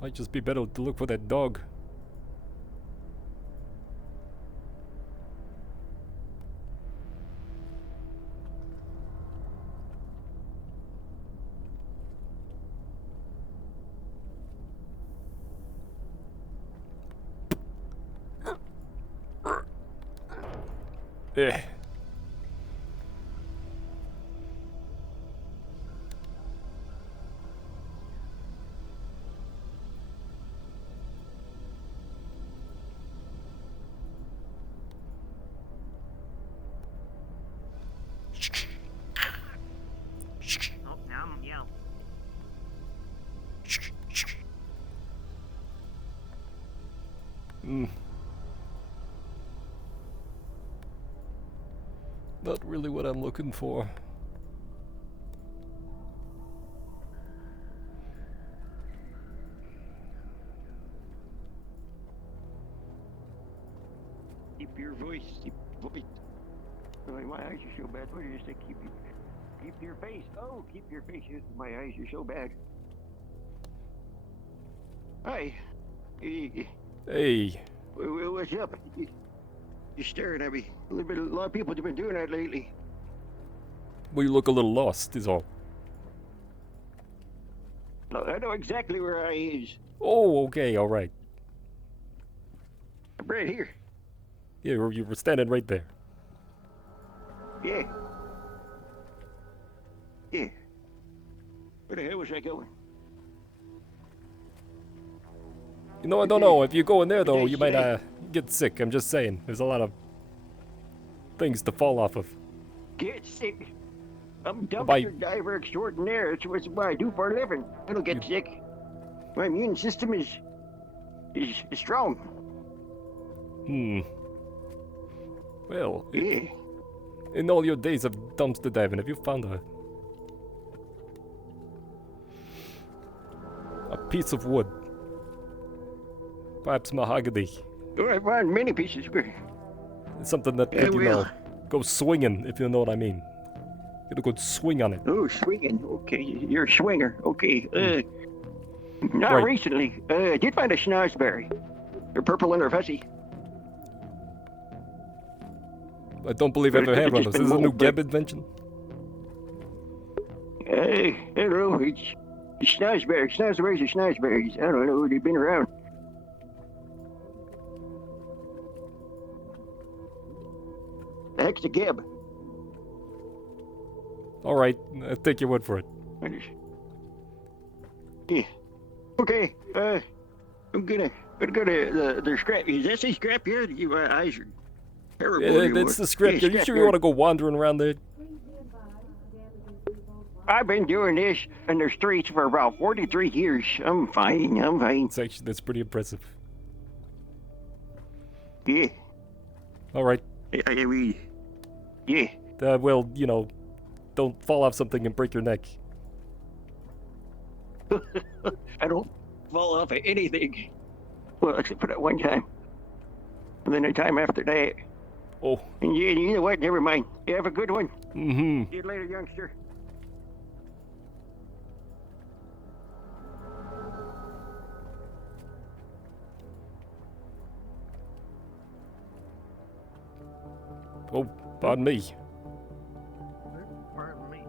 Might just be better to look for that dog. Eh. Oh, down, yeah. Not really what I'm looking for. Keep your voice. Oh, my eyes are so bad. What did you say? Keep your face. Oh, keep your face. My eyes are so bad. Hi. Hey. What's up? You're staring at me. A lot of people have been doing that lately. Well, you look a little lost, is all. No, I know exactly where I is. Oh, okay, alright. I'm right here. Yeah, you were standing right there. Yeah. Yeah. Where the hell was I going? You know, I don't know. If you go in there, though, you might get sick. I'm just saying. There's a lot of things to fall off of. Get sick? I'm dumpster diver extraordinaire. It's what I do for a living. I don't get sick. My immune system is strong. Well, yeah. In all your days of dumpster diving, have you found a piece of wood? Perhaps mahogany. Oh, I found many pieces. It's something that could, you know, go swinging, if you know what I mean. Get a good swing on it. Oh, swinging. Okay, you're a swinger. Okay. Not recently. I did find a schnozberry. They're purple and they're fuzzy. I don't believe I've ever had one of those. Is this a new Geb invention? I don't know. It's schnozberries. Schnozberries are schnozberries. I don't know. They've been around. next to Gib. All right, take your word for it. Yeah. Okay. I'm gonna go to the scrap. Is that the scrap yard? You eyes are terrible. That's the script. Are you sure you want to go wandering around there? I've been doing this in the streets for about 43 years. I'm fine. That's pretty impressive. Yeah. All right. Yeah. Well, you know, don't fall off something and break your neck. I don't fall off of anything. Well, except for that one time. And then the time after that. Oh. And you know what? Never mind. You have a good one. Mm-hmm. See you later, youngster. Oh, pardon me. Pardon me.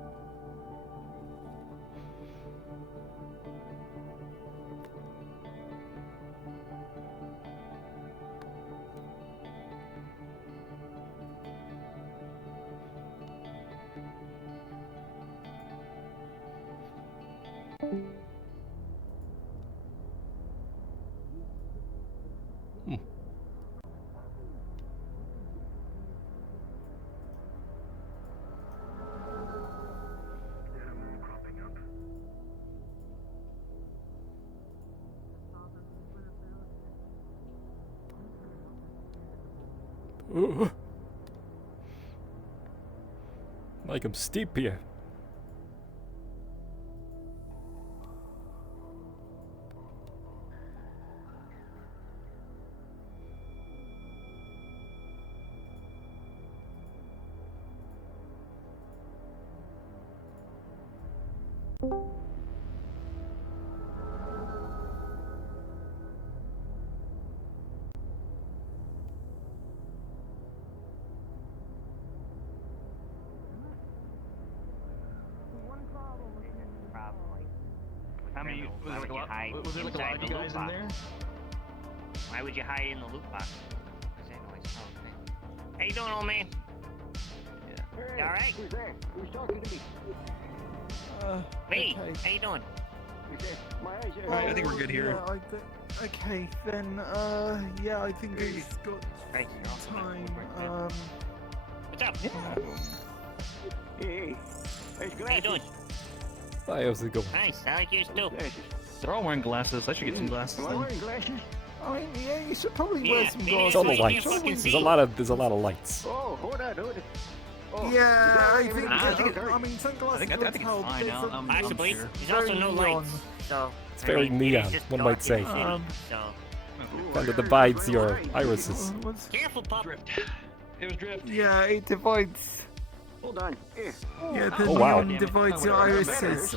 Like I'm steep here. How many? Was there like a lot of you guys in there? Why would you hide in the loot box? What's that noise? Oh, man. How you doing, old man? Yeah. You all right? Who's there? Who's talking to me? Me. Okay. How you doing? My eyes are... Well, I think we're good here. Yeah, okay, then, yeah, I think we've got time, What's up? Hey, how you doing? Hi, how's it going? Nice, I like yours too. They're all wearing glasses. I should get some glasses. Am I Then. wearing glasses? I mean, yeah, you should probably wear some It's glasses. all the lights. There's a lot of lights. Oh, hold on. Oh, Yeah, I think, I I mean, sunglasses I think it's help. fine now. There's Possibly. There's very also no neon. lights. So, It's very neon, one might say. So, Kind of divides your irises. careful, pup. It was drift. Yeah, it divides. Hold on. Here. Yeah, the Oh, wow. neon divides your irises.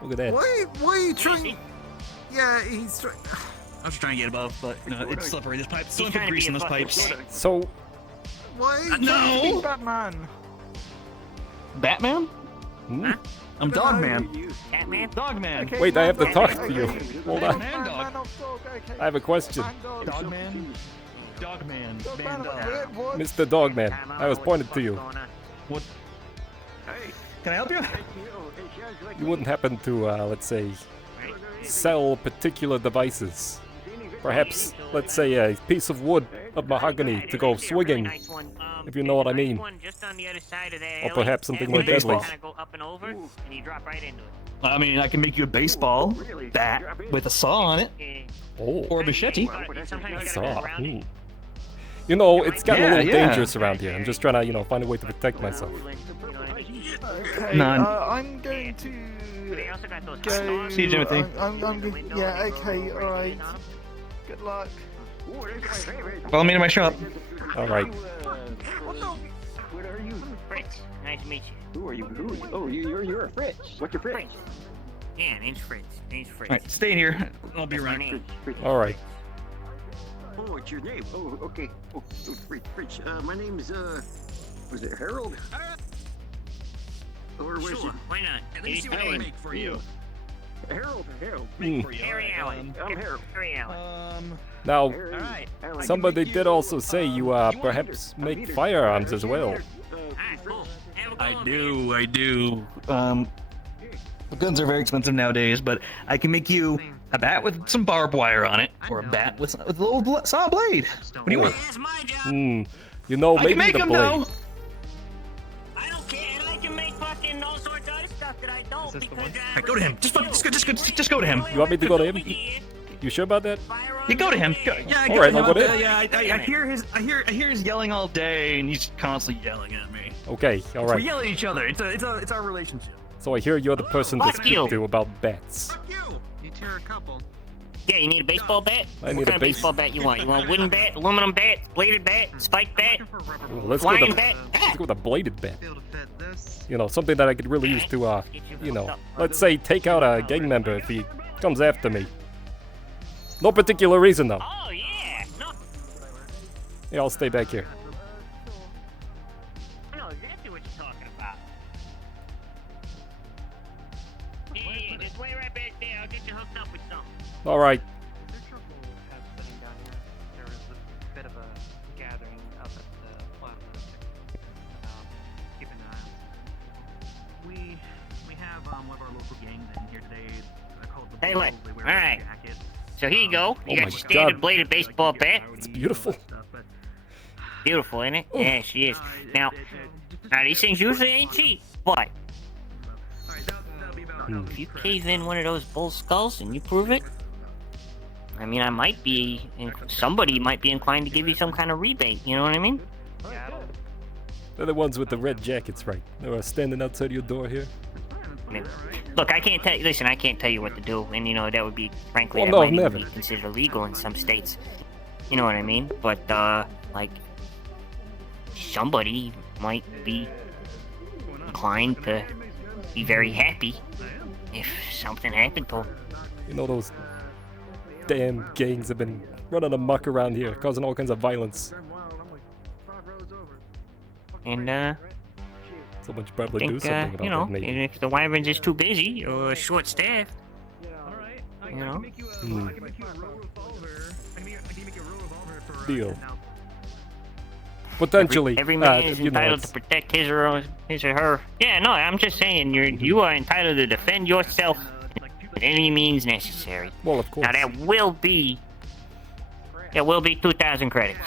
Look at that. Why are you trying? Yeah, he's trying. I was trying to get above, but no, it's slippery. This pipe, still He's put trying to grease be in a those fucking pipes. dick. So, Why are you No! trying to be Batman? Batman? hmm? I'm Dogman. Catman? Dogman. Okay, Wait, I have to man, talk dog, to you. okay. Hold on. Man dog. Dog, okay. I have a question. Man dog. Dogman. Dogman. Dog, Man dog. what? Mr. Dogman, I was pointed to you. What? Can I help you? You wouldn't happen to, let's say, sell particular devices. Perhaps, let's say, a piece of wood of mahogany to go swinging, if you know what I mean. Or perhaps something more deadly. I mean, I can make you a baseball bat with a saw on it. Oh. Or a machete. Saw. Ooh. You know, it's gotten a little Yeah. dangerous around here. I'm just trying to, you know, find a way to protect myself. Okay, None. I'm going to go. See you, Timothy. Yeah, okay, alright. Good luck. Follow me to my shop. Alright. What are you? Fritz. Nice to meet you. Who are you? Oh, you're a Fritz. What's your Fritz? Yeah, name's Fritz. Alright, stay in here. I'll be That's my right. name. Alright. Oh, it's your name. Oh, okay. Oh, Fritz. My name's was it Harold? Or was Sure, it? why not? Let me see what I can make for you. Harold. Harry Allen. I'm Harold. Harry Allen. Now, Alright. somebody did also say you perhaps make firearms as well. I do. Guns are very expensive nowadays, but I can make you a bat with some barbed wire on it, or a bat with a little saw blade. What do you want? You know, I maybe can make the them blade. though. I don't care, and I can make fucking all sorts of other stuff that I don't because Hey, go to him. Just go to him. You want me to go to him? You sure about that? You go to him. All right, I'll go to him. Yeah, I hear his yelling all day, and he's constantly yelling at me. Okay, all We right. yell at each other. It's our relationship. So I hear you're the person to Fuck speak you. to about bats. You tear a couple. Yeah, you need a baseball bat? I What need kind a of baseball bat you want? You want a wooden bat, aluminum bat, bladed bat, spike bat, Let's go flying with bat? a bladed bat. You know, something that I could really use to, you know, let's say take out a gang member if he comes after me. No particular reason though. Oh yeah, no. Yeah, I'll stay back here. I know exactly what you're talking about. Yeah, just wait right back there. I'll get you hooked up with something. All right. There was a bit of a gathering up at the plaza. Keep an eye on. We have one of our local gangs in here today. They're called the Hey, Bulls. look. They wear All right. jackets. So here you go. You Oh got my your standard God. bladed baseball bat. It's beautiful. Beautiful, isn't it? Yeah, she is. Now these things usually ain't cheap, but if you cave in one of those bull skulls and you prove it, I mean, somebody might be inclined to give you some kind of rebate. You know what I mean? They're the ones with the red jackets, right? They were standing outside your door here. I mean, look, I can't tell you. Listen, I can't tell you what to do, and you know that would be, frankly, Well, that no, might even never. be considered illegal in some states. You know what I mean? But like, somebody might be inclined to be very happy if something happened to them. You know those damn gangs have been running amok around here, causing all kinds of violence. And Someone should probably I do think, something about you know, that, maybe. and if the Wyverns is too busy or short-staffed, you know. Deal. Potentially. Every man is you know, entitled it's- to protect his or her. Yeah, no, I'm just saying you are entitled to defend yourself with any means necessary. Well, of course. Now there will be 2,000 credits.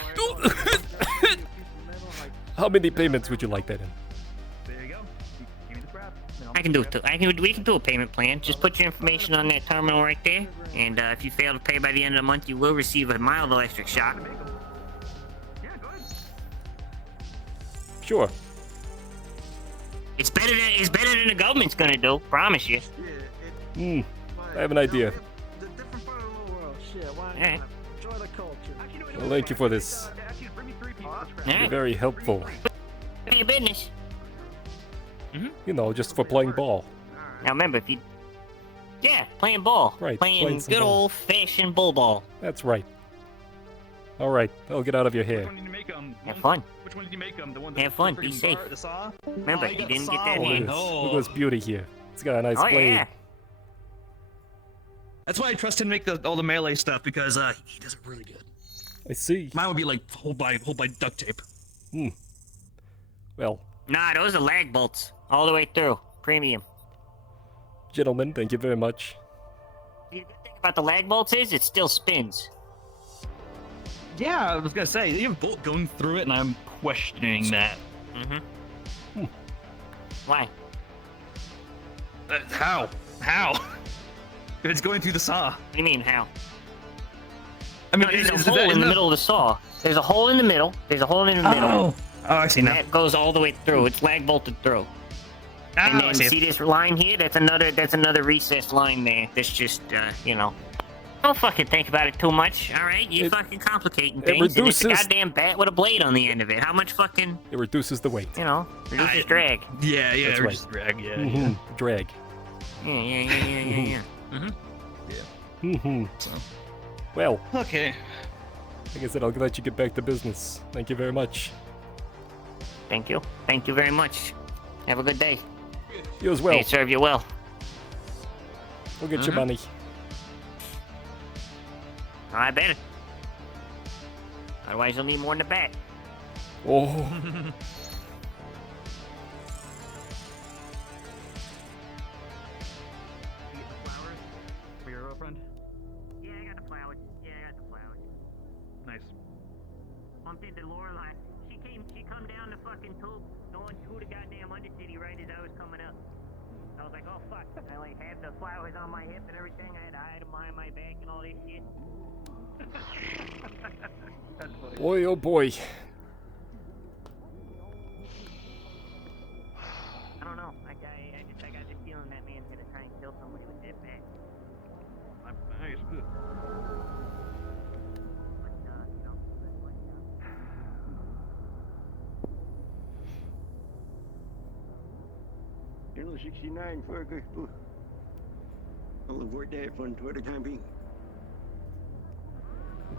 How many payments would you like that in? I can do it. We can do a payment plan. Just put your information on that terminal right there, and if you fail to pay by the end of the month, you will receive a mild electric shock. Sure. It's better than the government's gonna do. Promise you. I have an idea. Alright. Well, thank you for this. You're very helpful. None of your business. You know, just for playing ball. Now remember, playing ball. Right, Playing playing some good ball. old-fashioned bull ball. That's right. All right, I'll get out of your hair. Have fun. Which one did you make them? The one Have fun. Be safe. The saw? Remember, you didn't get that Look at hand. this. Look at this beauty here. It's got a nice Oh blade. yeah. That's why I trust him to make all the melee stuff because he does it really good. I see. Mine would be like hold by duct tape. Well, Nah, those are lag bolts all the way through. Premium. gentlemen, thank you very much. The good thing about the lag bolts is it still spins. Yeah, I was gonna say you have a bolt going through it, and I'm questioning that. Why? How? It's going through the saw. What do you mean, how? I mean, There's a hole in the middle of the saw. There's a hole in the middle. There's a hole in the middle. Oh, I see And now. that goes all the way through. It's lag bolted through. And I then see it. see this line here? That's another recessed line there. That's just you know. Don't fucking think about it too much, all right? You're fucking complicating things. And it's a reduces- goddamn bat with a blade on the end of it. How much fucking, It reduces the weight. you know, reduces drag. Yeah, That's or right. just drag. Yeah, Mhm. Drag. Yeah. Well, Okay. like I said, I'll let you get back to business. Thank you very much. Thank you. Thank you very much. Have a good day. You as well. May it serve you well. We'll get your money. I bet. Otherwise, you'll need more than a bat. Oh. For your girlfriend? Yeah, I got the flowers. Nice. Bumped into Lorelai. She come down the fucking tube, going through the goddamn Undercity right as I was coming up. I was like, oh fuck. I like had the flowers on my hip and everything. I had to hide them behind my back and all this shit. Boy, oh boy. I don't know. I got this feeling that man's gonna try and kill somebody with that bat. Nice, good. Channel 69 for a good. I'll avoid that for the time being.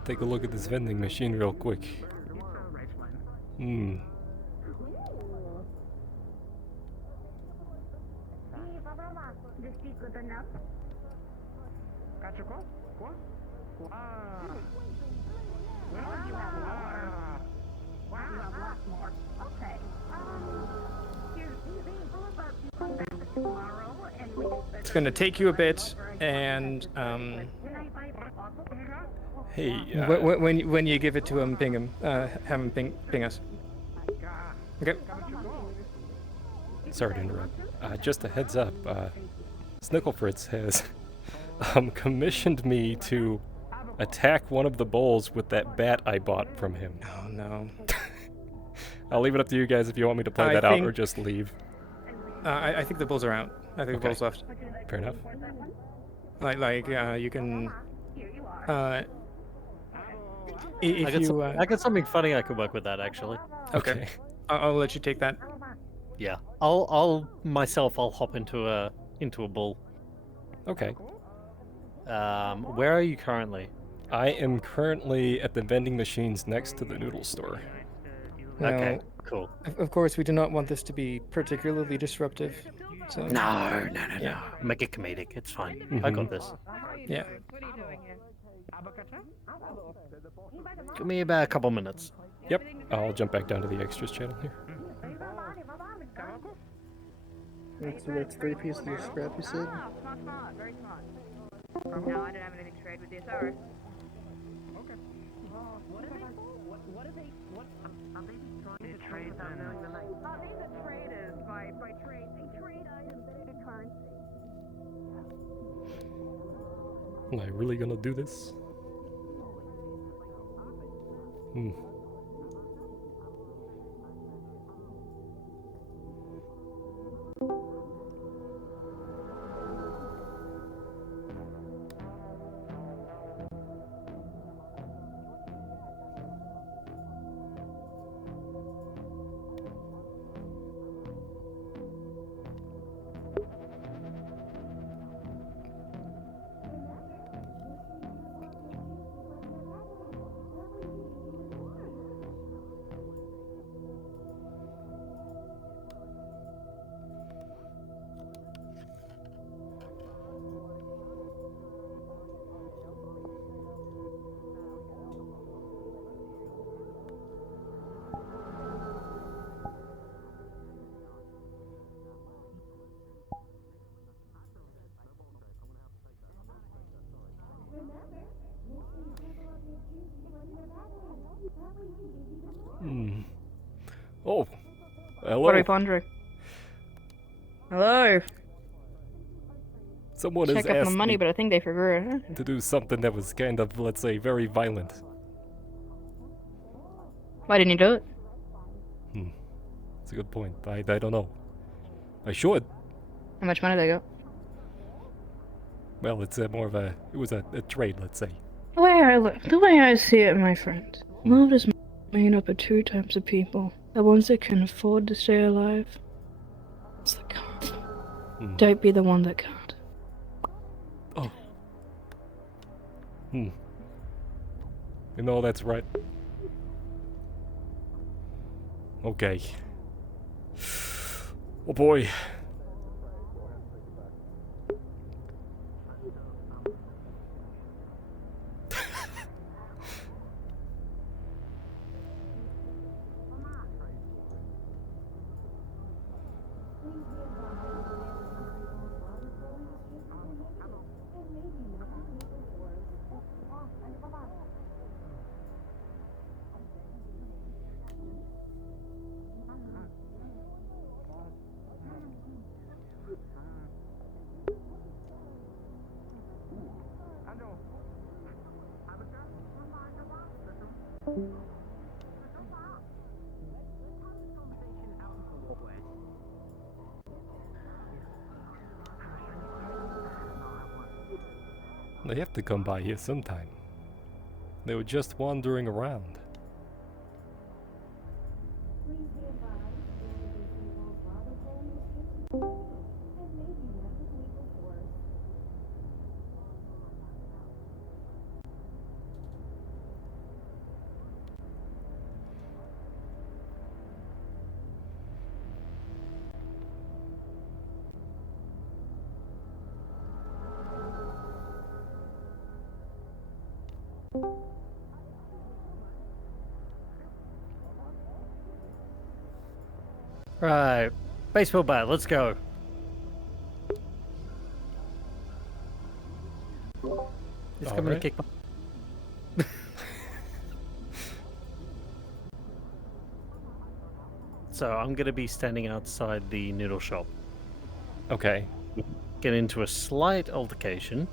Take a look at this vending machine real quick. Hmm. It's going to take you a bit, and hey, when you give it to him, ping him. Have him ping us. Okay. Sorry to interrupt. Just a heads up. Snicklefritz has commissioned me to attack one of the bowls with that bat I bought from him. Oh no. I'll leave it up to you guys if you want me to play that out or just leave. I think the bulls are out. I think the bulls left. Fair enough. You can. I got something funny I could work with that actually. Okay. I'll let you take that. Yeah. I'll hop into a bull. Okay. Where are you currently? I am currently at the vending machines next to the noodle store. Okay, cool. Of course, we do not want this to be particularly disruptive. So. No. Make it comedic. It's fine. I got this. Yeah. Give me about a couple minutes. Yep. I'll jump back down to the extras channel here. So that's 3 pieces of scrap, you said? Very smart. No, I don't have anything to trade with this. Alright. Okay. What are they for? What are they? What are they trying to trade then? These are traders by trade. They trade items into currency. Am I really gonna do this? Oh, hello. What are we pondering? Hello. Someone has Check up asked on money, me but I think they forgot. to do something that was kind of, let's say, very violent. Why didn't you do it? That's a good point. I don't know. I should. How much money they got? Well, it's more of a, it was a trade, let's say. The way I see it, my friend, love is made up of 2 types of people. The ones that can afford to stay alive. It's the can't. Don't be the one that can't. Oh. You know, that's right. Okay. Oh boy. They have to come by here sometime. They were just wandering around. Right, baseball bat, let's go. He's coming to kick my... So I'm going to be standing outside the noodle shop. Okay. Get into a slight altercation,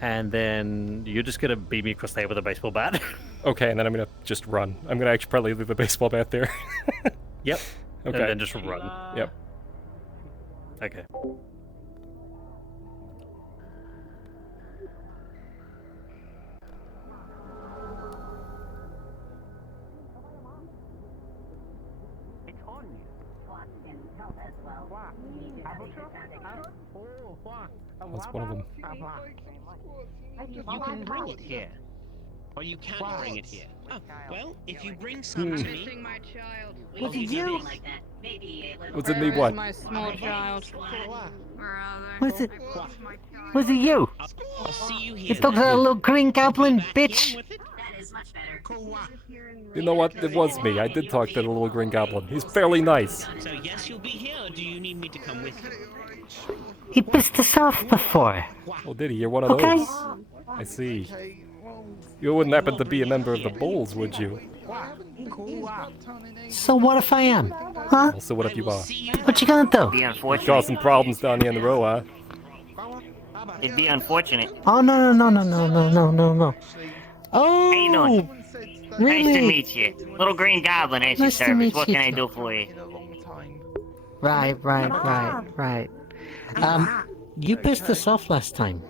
and then you're just going to beat me across there with a baseball bat. Okay, and then I'm gonna just run. I'm gonna actually probably leave the baseball bat there. Yep. Okay. And then just run. Yep. Okay. That's one of them. You can bring it here. Or you can't bring it here. Oh, well, if you bring some to me... my child. Was it you? Was it me what? My small child. Was it? Was it you? I'll see you here. You took that little green goblin, bitch. You know what? It was me. I did talk to the little green goblin. He's fairly nice. So yes, you'll be here, or do you need me to come with you? He pissed us off before. Oh, did he? You're one of those. I see. You wouldn't happen to be a member of the Bulls, would you? So what if I am? Huh? Also, what if you are? What you gonna do? Be You unfortunate. cause some problems down here in the row, huh? It'd be unfortunate. Oh no no no no no no no no. Oh. How you doing? Really? Nice to meet you. Little green goblin at your Nice to service. meet What you can I too. do for you? Right. You pissed us off last time.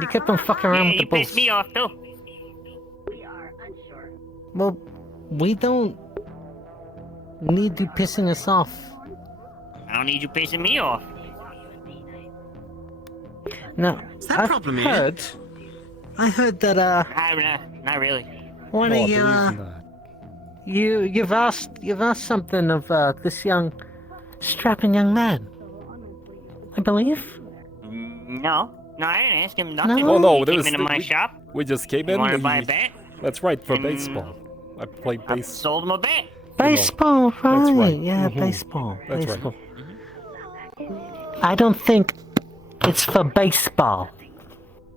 You kept on fucking around Yeah, with the you bulls. pissed me off too. Well, we don't need you pissing us off. I don't need you pissing me off. No, that problem here? I heard that Not really. one Oh, of you've asked something of this strapping young man. I believe. No, I didn't ask him nothing. No? Oh no, He there came was into my shop. We just came You in. wanted to buy a bat? That's right, for baseball. I played I base. sold him a bat. Baseball, right? That's right. Yeah, Mhm. baseball. That's baseball. I don't think it's for baseball.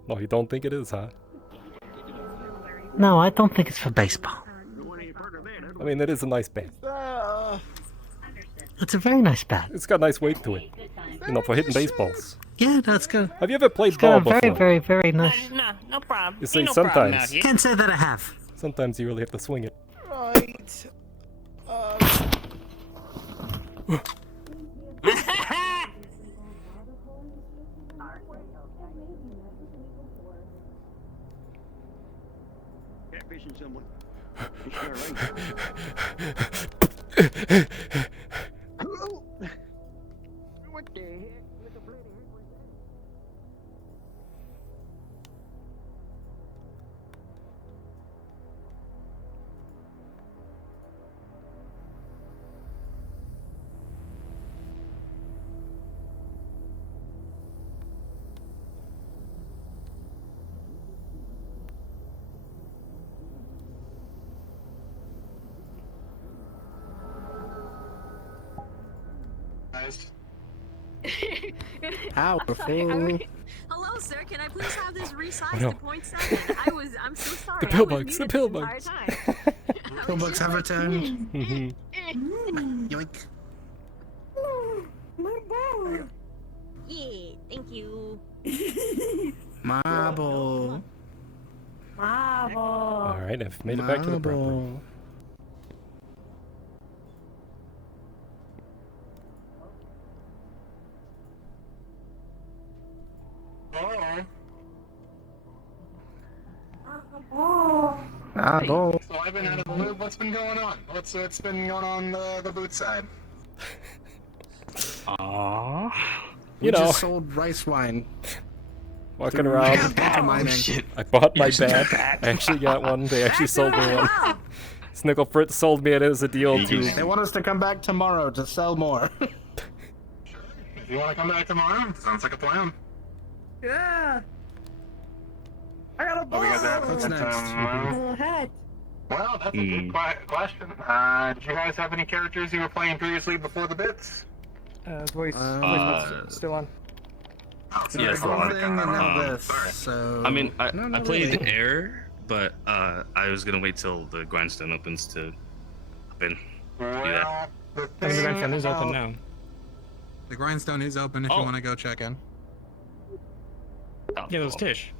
No, you don't think it is, huh? No, I don't think it's for baseball. I mean, it is a nice bat. It's a very nice bat. It's got a nice weight to it. You know, for hitting baseballs. Yeah, that's good. Have you ever played It's got ball a very, before? very, very nice. No problem. You see, Ain't no problem out sometimes. here. Can't say that I have. Sometimes you really have to swing it. Right. Catfishing someone. You sure right. What the heck? Look at bloody heck. Powerful. Hello, sir. Can I please have this resized no. to .7? I'm so sorry. The I pill was bugs, the muted pill this entire bugs. time. Pillbugs have returned. Mhm. Yoink. Yeah, thank you. Marble. Alright. Alright, I've made it back to the proper. So I've been out of the loop. What's been going on? What's been going on the boot side? Aww. We You know, just sold rice wine. walking around. Shit. I bought my You actually bad. got that. I actually got one. They actually sold me one. Snickle Fritz sold me it as a deal too. They want us to come back tomorrow to sell more. You want to come back tomorrow? Sounds like a plan. Yeah. I got a ball. Oh, we got that. What's next? Little hat. Well, that's a good question. Did you guys have any characters you were playing previously before the bits? Voice still on. Yeah, so one thing and now this. So I mean, I not played really. Air, but I was gonna wait till the grindstone opens to hop in. Well, the I mean, the thing grindstone is open about- now. The grindstone is open if you want to go check in. Yeah, it was Tish.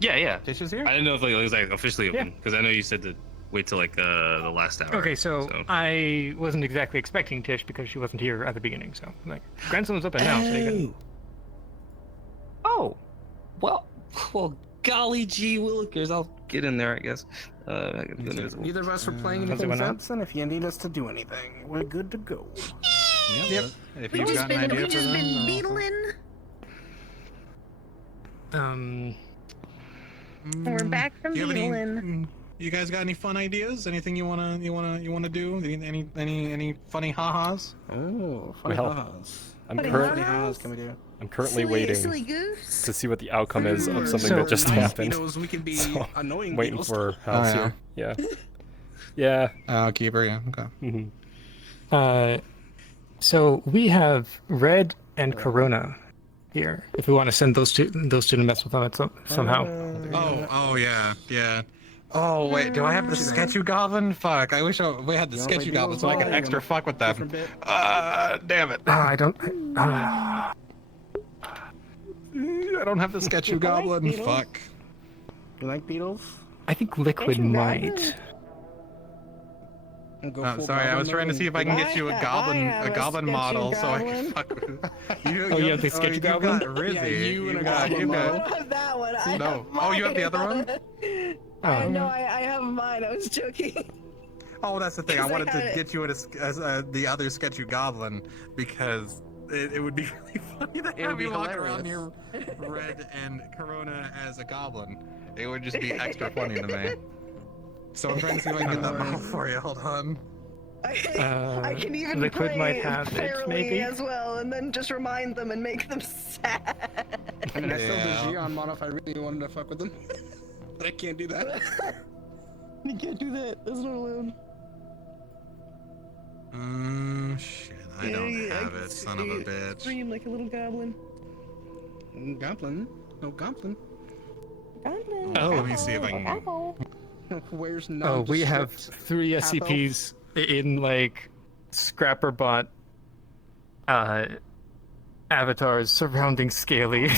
Yeah. Tish is here? I didn't know if it was like officially open because I know you said to wait till like the last hour. Okay, so I wasn't exactly expecting Tish because she wasn't here at the beginning. So like, grandson was open now. So you can... Oh, well, golly gee willikers, I'll get in there, I guess. Neither of us are playing How's it anything, going on? Samson. If you need us to do anything, we're good to go. Yep. If We you've just got an idea for been them, beetling. We're back from do you have any- beetling. You guys got any fun ideas? Anything you wanna do? Any funny ha-has? Oh, funny Well, ha-has. I'm Funny currently ha-has can we do? I'm currently Silly- waiting silly goose. to see what the outcome is of something So that just nice happened. Beetles, we can be So, annoying waiting Beetles. for Oh, House yeah. here. Yeah. Oh, keeper, yeah, okay. So we have Red and Corona here. If we want to send those two to mess with them somehow. Oh yeah. Oh wait, do I have the sketchy goblin? Fuck, I wish we had the You want sketchy my goblin so I could Beetles extra fuck with them. Damn it. I don't. I don't have the sketchy goblin. Beetles. Fuck. You like beetles? I think Liquid might. Oh, sorry, I was trying to see if I can get you a goblin model so I can fuck with you. You have the sketchy goblin? You got Rizzy. Yeah, you and a goblin you model. got. I don't have that one. I No. have Oh, you have the other one? No, I have mine. I was joking. Oh, that's the thing. I Because I wanted to had it. get you the other sketchy goblin because it would be really funny to have you walk around here Red and Corona as a goblin. It would just be extra funny to me. So I'm trying to see if I can get that model for you. Hold on. I can even Liquid play might have it, fairly maybe? as well, and then just remind them and make them sad. I mean, I still do Gion model if I really wanted to fuck with them. But I can't do that. You can't do that. That's not allowed. Shit. I don't have it, son of a bitch. Scream like a little goblin. Goblin? No goblin. Goblin. Oh. Let me see if I can. Where's Oh, we have nondescript 3 half-elf? SCPs in like Scrapper bot avatars surrounding Scaly.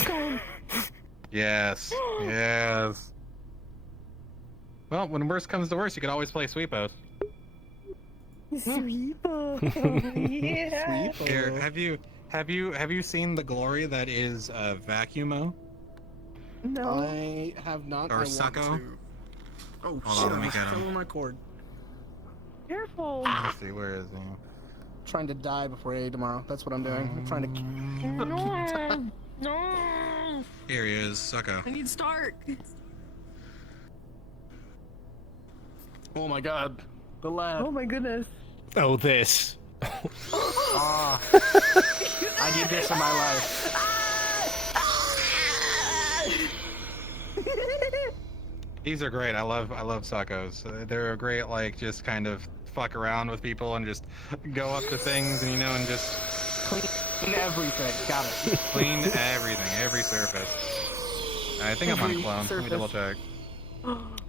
Yes. Yes. Well, when worst comes to worst, you can always play Sweepos. Sweepo. Yeah. Here, have you seen the glory that is Vacuumo? No. I have not. Or I want Sacco? to. Oh Hold on, shit! let I me just get fell him. on my cord. Careful. Let's see, where is he? Trying to die before A tomorrow. That's what I'm doing. I'm trying to. No. No. Here he is, Sucko. I need Stark. Oh my god. The lad. Oh my goodness. Oh, this. Ah. I need this in my life. These are great. I love Suckos. They're a great, like, just kind of fuck around with people and just go up to things and and just Clean everything. Got it. clean everything, every surface. I think I'm on Every clone. Let me surface. double check.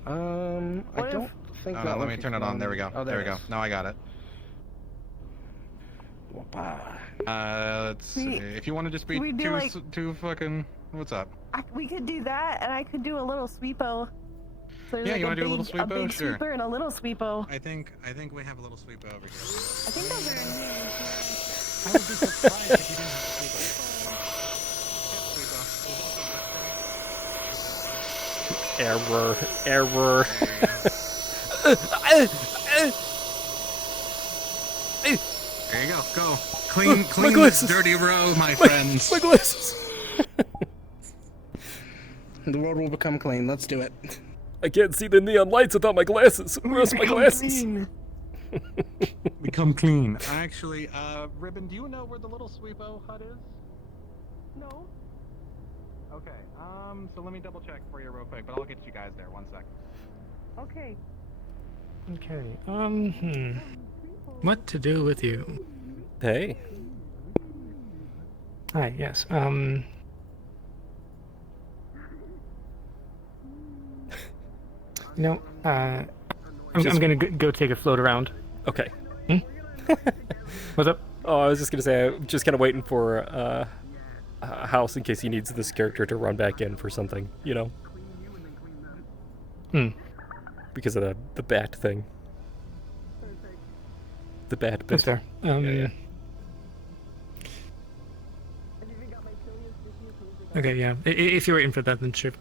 I don't think Oh, that no, let one me can turn it on. There we go. Oh, there we go. it is. Now I got it. Let's see. Wait, If you want to just be can we do, like- two fucking. What's up? We could do that, and I could do a little sweepo. So there's Yeah, like you a want to do a little big sweepo? Sure. sweeper and a little sweepo. I think we have a little sweepo over here. I think those are new. I would be surprised if you didn't have Error. Error. There you go. Go. Clean this glasses. dirty row, my friends. My glasses. The world will become clean. Let's do it. I can't see the neon lights without my glasses. Where's my glasses? Become clean. Actually, Ribbon, do you know where the little sweepo hut is? No. Okay. So let me double check for you real quick, but I'll get you guys there. 1 sec. Okay. Okay. What to do with you? Hey. Hi. Yes. No. I'm gonna go take a float around. Okay. What's up? Oh, I was just gonna say, I'm just kind of waiting for a house in case he needs this character to run back in for something, you know? Because of the bat thing. The bat bit. That's fair. Yeah. Okay, yeah. If you're waiting for that, then sure.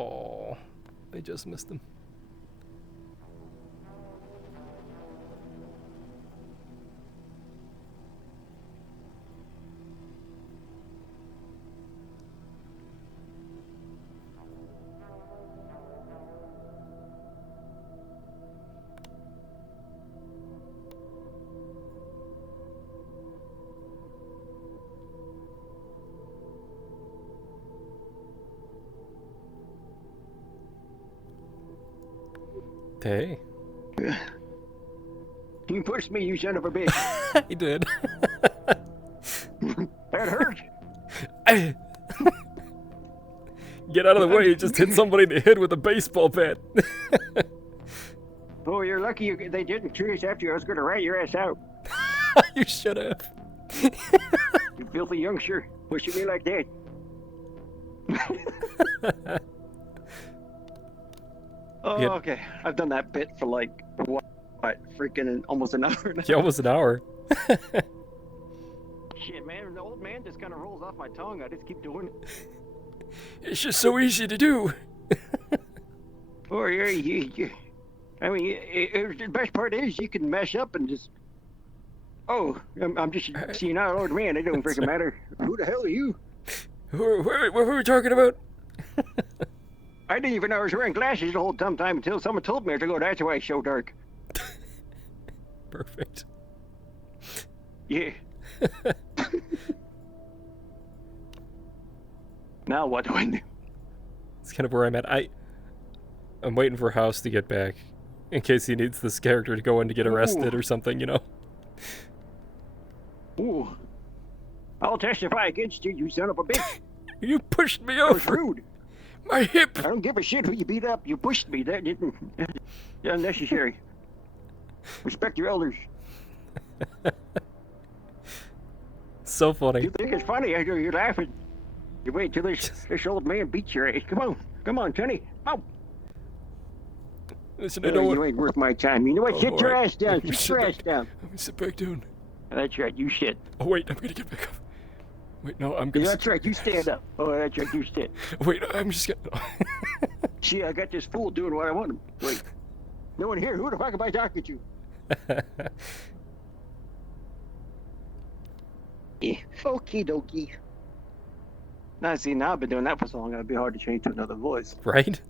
Oh, I just missed him. Hey. You pushed me, you son of a bitch. He did. That hurt. Get out of the way, you just hit somebody in the head with a baseball bat. Oh, you're lucky they didn't. 2 days after, I was going to rat your ass out. You should have. You filthy youngster, pushing me like that. Oh, Yeah. okay. I've done that bit for like, what freaking almost an hour now. Yeah, almost an hour. Shit, man, the old man just kind of rolls off my tongue. I just keep doing it. It's just so easy to do. Or I mean, the best part is you can mess up and just. Oh, I'm just seeing out old man. It don't freaking matter. Who the hell are you? What were we talking about? I didn't even know I was wearing glasses the whole time until someone told me to go. That's why it's so dark. Perfect. Yeah. Now what do I do? It's kind of where I'm at. I'm waiting for House to get back, in case he needs this character to go in to get arrested or something, you know? Ooh. I'll testify against you, you son of a bitch. You pushed me That was over. rude. My hip. I don't give a shit who you beat up. You pushed me. That didn't. Unnecessary. Respect your elders. So funny. You think it's funny? You're laughing. You wait till this old man beats your ass. Come on, Tony. Oh. Listen, I know you ain't worth my time. You know what? Sit your ass down. Sit your ass down. I'm gonna sit back down. That's right. You shit. Oh wait, I'm gonna get back up. Wait, no, I'm gonna. Yeah, that's right. You stand up. Oh, that's right. You sit. Wait, I'm just gonna. See, I got this fool doing what I want him. Wait. No one here. Who the fuck am I talking to? Yeah, okie dokie. Now, see, now I've been doing that for so long, it'd be hard to change to another voice. Right?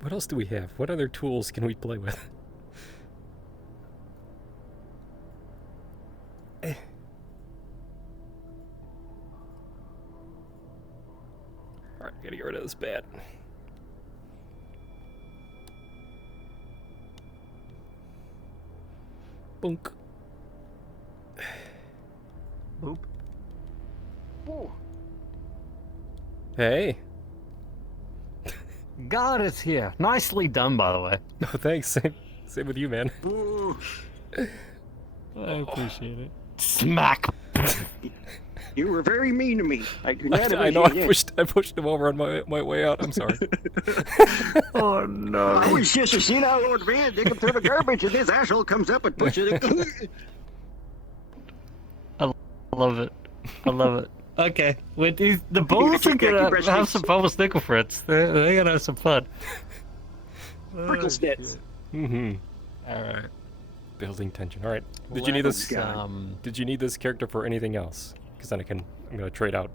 What else do we have? What other tools can we play with? Alright, gotta get rid of this bat. Boink. Boop. Whoa. Hey. God is here. Nicely done, by the way. No, thanks. Same with you, man. I appreciate it. Smack. You were very mean to me. I do not I know. I pushed him over on my way out. I'm sorry. Oh no! I was just a senile old man digging through the garbage, and this asshole comes up and pushes it. I love it. I love it. Okay, the bulls are gonna have some fun with Snickle Fritz. They're gonna have some fun. Prickle snits. Mm-hmm. All right. Building tension. All right. Did you need this? Did you need this character for anything else? Because then I'm gonna trade out.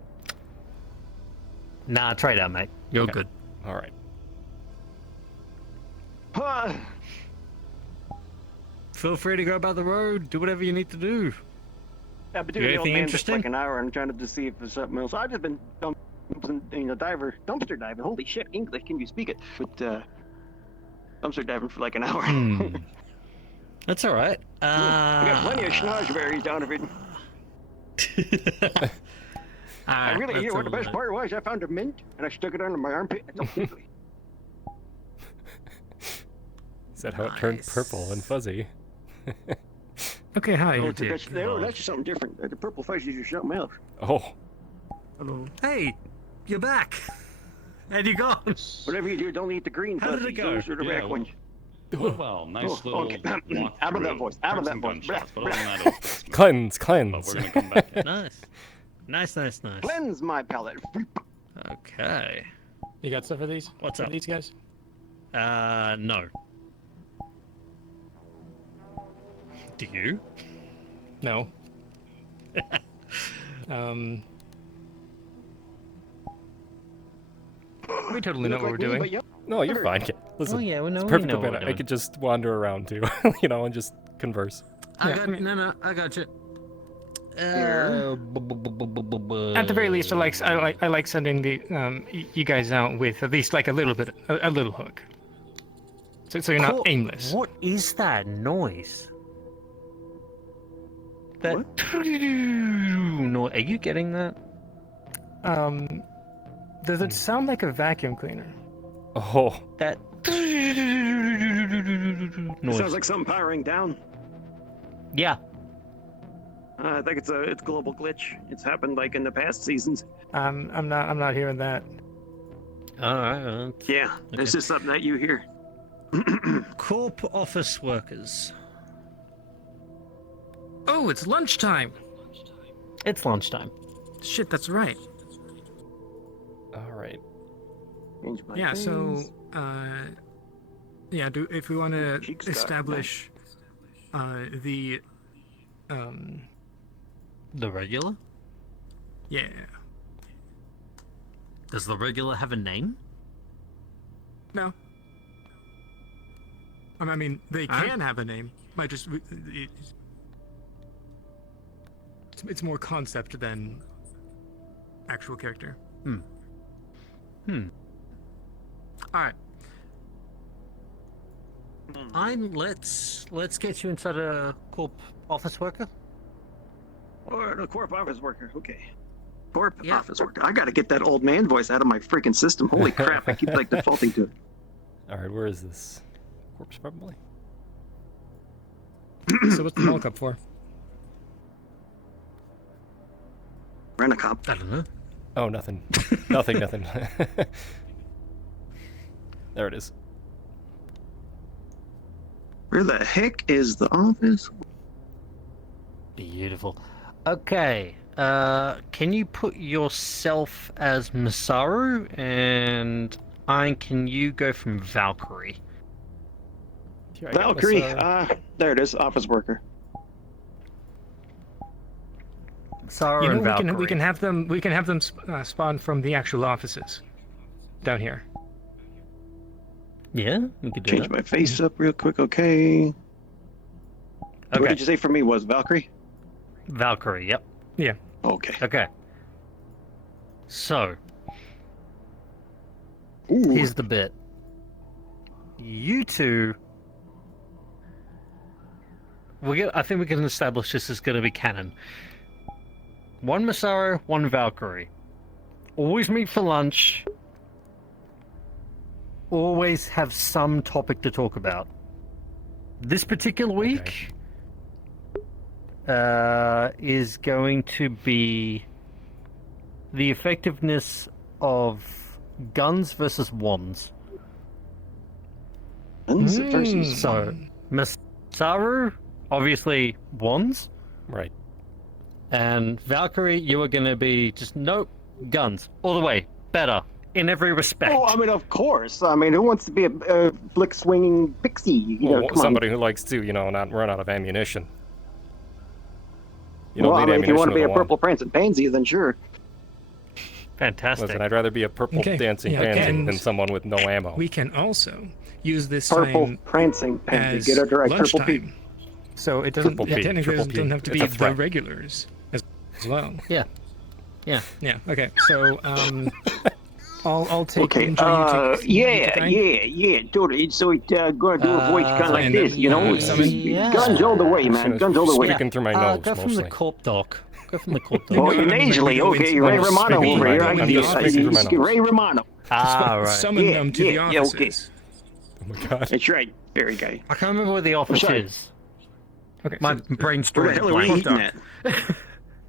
Nah, trade out, mate. You're Okay. good. All right. Feel free to go about the road. Do whatever you need to do. Yeah, but doing the old Anything man for interesting? like an hour and trying to see if there's something else. I've just been dumpster diving. Holy shit, English, can you speak it? But dumpster diving for like an hour. That's all right. I got plenty of schnozberries down of it. I really, you know what the best part was? I found a mint and I stuck it under my armpit. Is that how it turned purple and fuzzy? Okay, hi. Oh, that's just something different. The purple fuzzies are something else. Oh. Hello. Hey, you're back. And you gone. Whatever you do, don't eat the green How did fuzzies. it go? Those are the Yeah, red ones. Well, nice little. Okay. Out of that voice. Out of that voice. Cleanse. But we're gonna come back. Nice. Nice. Cleanse my palate. Okay. You got stuff for these? What's For up? these guys? No. Do you? No. We totally know what we're doing. No, you're fine. Listen, Oh, yeah, we know- it's we perfect know what event. we're I doing. could just wander around too, and just converse. I got you. At the very least, I like sending the you guys out with at least like a little hook. So you're not aimless. What is that noise? That no, are you getting that? Does it sound like a vacuum cleaner? Oh. That It sounds like something powering down. Yeah. I think it's a global glitch. It's happened like in the past seasons. I'm not hearing that. Alright. Yeah, it's just something that you hear. Corp office workers. Oh, it's lunchtime. It's lunchtime. Shit, that's right. All right. Yeah. So, if we want to Cheeks establish the regular? Yeah. Does the regular have a name? No. I mean, they can have a name. Might just it's more concept than actual character. All right. Fine. Let's get you inside a corp office worker. Or a corp office worker. Okay. Corp office worker. I gotta get that old man voice out of my freaking system. Holy crap! I keep like defaulting to it. All right, where is this? Corpse, probably. So what's the milk up for? Rent a cop. I don't know. Oh, nothing. nothing. There it is. Where the heck is the office? Beautiful. Okay. Can you put yourself as Masaru, and can you go from Valkyrie? Here, I got Valkyrie, Masaru. there it is, office worker. Sarah You know, and Valkyrie. we can have them spawn from the actual offices down here. Yeah, we could do Change that. my face up real quick, okay. What Okay. did you say for me was Valkyrie? Valkyrie, yep. Yeah. Okay. Okay. So, Ooh. here's the bit. You two... I think we can establish this is going to be canon. One Masaru, one Valkyrie. Always meet for lunch. Always have some topic to talk about. This particular week is going to be the effectiveness of guns versus wands. Guns versus So, Masaru, obviously wands. Right. And Valkyrie, you are going to be just, nope, guns. All the way. Better. In every respect. Oh, I mean, of course. I mean, who wants to be a flick-swinging pixie? You know, Well, come somebody who likes to, not run out of ammunition. You on. don't Well, I need mean, if you want ammunition to be a with a wand. purple prancing pansy, then sure. Fantastic. Listen, I'd rather be a purple dancing pansy and than someone with no ammo. We can also use this Purple time prancing pansy. as Get a direct purple lunchtime. P. So it doesn't. Triple Yeah, P, technically, triple it doesn't P. have to It's be a the threat. regulars as well. Yeah. Yeah. Yeah. Okay. So I'll take. Okay. Andrew, you take Yeah. Dude, so it's gonna do a voice kind of like and this, then, you know? yeah. Guns all the way, man. Guns all the way. Speaking through my nose, go from mostly. the corp doc. Go from the corp doc. Oh, you're nasally. Okay, Ray Romano speaking over through here. my I nose. can I'm do just speaking through my nose. Ray Romano. Right. Summon them to the okay. offices. Oh my god. That's right, very guy. I can't remember where the office sorry. is. Okay. My so- brain's Where the drawn hell are we blank. eating at?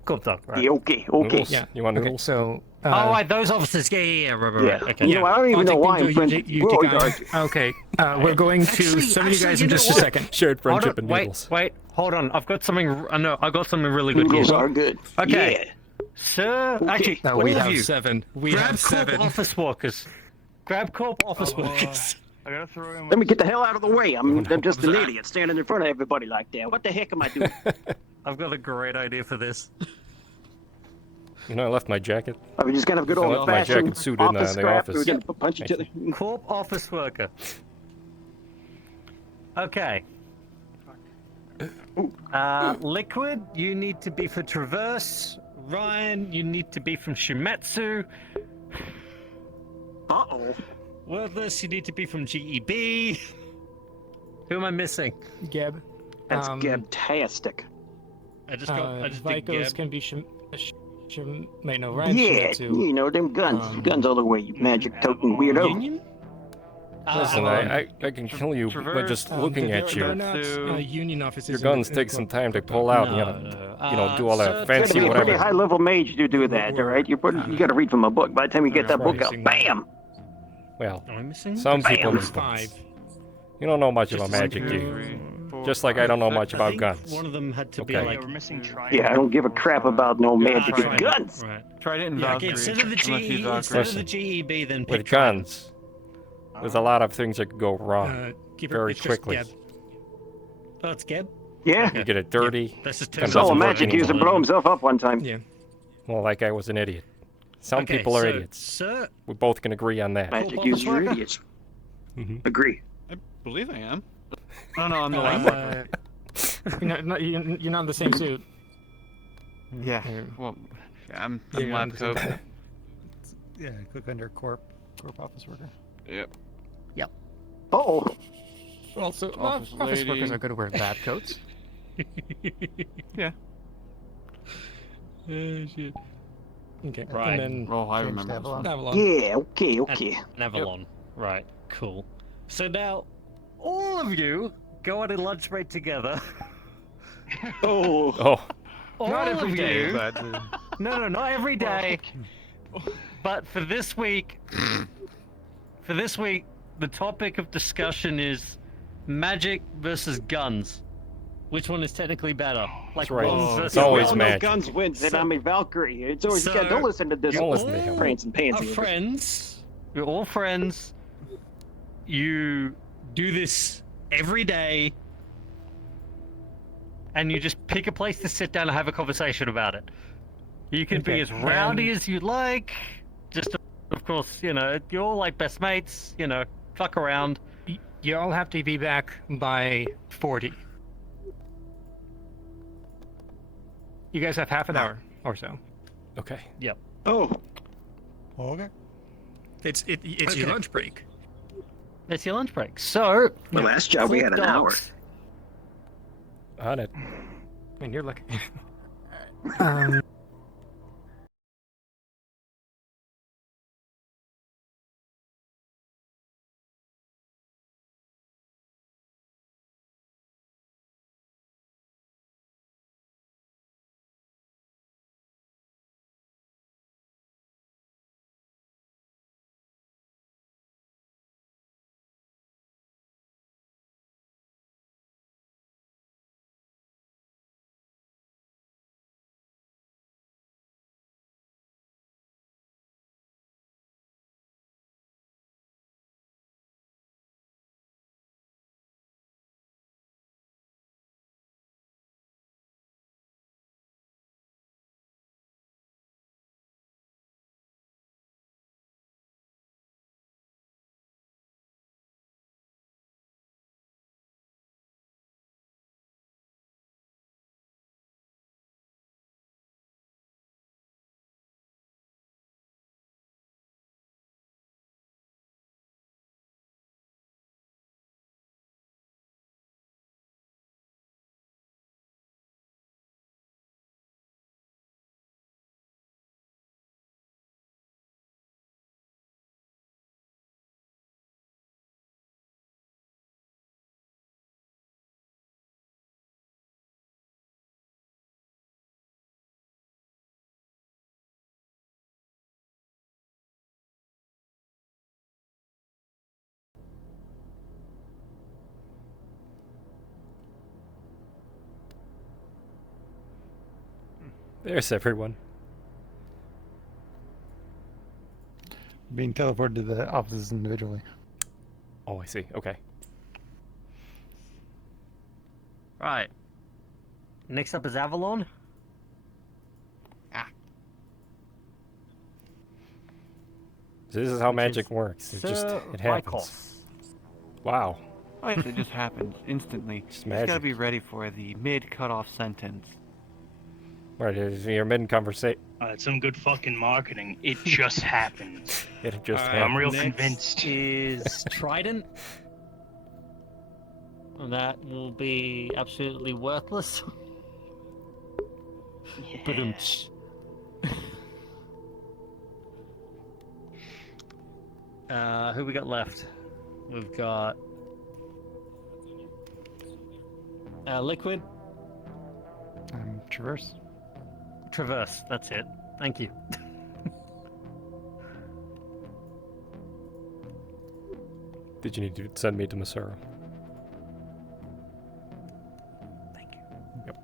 Corp doc, right. Yeah, okay. Noodles? Yeah. You want Okay. noodles? So. Oh, right, those offices. Yeah. Right. Yeah. Okay. You know, I don't even I'll know take why Andrew, I'm friends. you take on. Okay. We're going to summon you guys in just a second. Shared Hold friendship on, and noodles. wait. Hold on. I've got something. I got something really good Noodles here. are good. Okay. Sir, actually, No, all we of have you, 7. We grab have corp 7. office workers. Grab corp office workers. I gotta throw in. Let me get the hell out of the way. I'm just an idiot standing in front of everybody like that. What the heck am I doing? I've got a great idea for this. I left my jacket. Are we just gonna have a good I old left my fashioned jacket suit in office the scrap? office. We're gonna punch each other. Corp office worker. Okay. Liquid, you need to be for Traverse. Ryan, you need to be from Shimetsu. Uh-oh. Wordless, you need to be from GEB. Who am I missing? Geb. That's gabtastic. I just picked Vicos Geb. can be wait, no, Ryan Yeah, Shimetsu. you know, them guns. Guns all the way, you magic token weirdo. Union? Listen, I can kill you by just looking at They're you. not union officers. Your guns take some time to pull out. And you gotta, do all that fancy Pretty whatever. high level mage to do that, all right? You gotta read from a book. By the time you get that book out, bam! Well, Am I missing? some Bam. people There's do. 5. You don't know much about magic, do you? Just like I don't know much about guns. One of them had to be Okay. like. We're missing Yeah, I don't give a crap about no magic with guns. Right. Tried it in Yeah, Valkyrie. okay, instead of the GEB, then pick With guns, there's a lot of things that could go wrong Give it- very it's just quickly. Geb. Oh, it's Geb? Yeah. You get it dirty. That's just and Saw a doesn't work magic user anymore. blow himself up one time. Yeah. Well, that guy was an idiot. Some Okay, people are so, idiots. Sir, We both can agree on that. Magic users are idiots. Agree. I believe I am. No, I'm the Uh, lab. you're not in the same suit. Yeah. Well, I'm Yeah, you're lab on the same coat. suit. Yeah, click under corp office worker. Yep. Oh. Also, Office office lady. workers are good to wear lab coats. Yeah. Shit. Okay, Right. and then Oh, I change remember to this one. Avalon. Yeah, okay. An Avalon. Right, cool. So now, all of you go on a lunch break together. Oh. Oh, All Not of every day, you. but No, not every day. But for this week, the topic of discussion is magic versus guns. Which one is technically better? Like That's right. guns It's versus always Well, magic. no guns wins, and I'm a Valkyrie. It's always So- don't listen to this Don't listen to him. prancing Are pansy. friends. We're all friends. You do this every day, and you just pick a place to sit down and have a conversation about it. You can be Okay, as rowdy as you like. Just, of course, you know, you're all like best mates. You know, fuck around. You all have to be back by 40. You guys have half an hour or so. Okay. Yep. Oh. Okay. It's your lunch break. It's your lunch break. So. The last job we had an hour. On it. I mean, you're lucky. There's everyone. Being teleported to the offices individually. Oh, I see. Okay. Right. Next up is Avalon. This is how magic works. It just it happens. Wow. Oh, yes, it just happens instantly. Just You just gotta magic. be ready for the mid-cut-off sentence. Right, you're mid-conversation. It's some good fucking marketing. It just happened. It just I'm happened. real Next convinced. is Trident. And that will be absolutely worthless. But who we got left? We've got Liquid. Traverse. Traverse, that's it. Thank you. Did you need to send me to Masura? Thank you. Yep.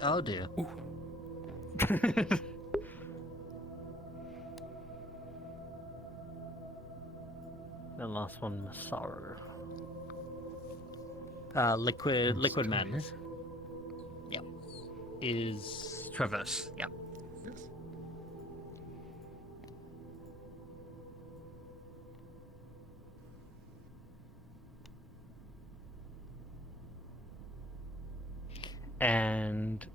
Oh dear. The last one, Masaru. Liquid Madness. Yep. Is Traverse. Yep. And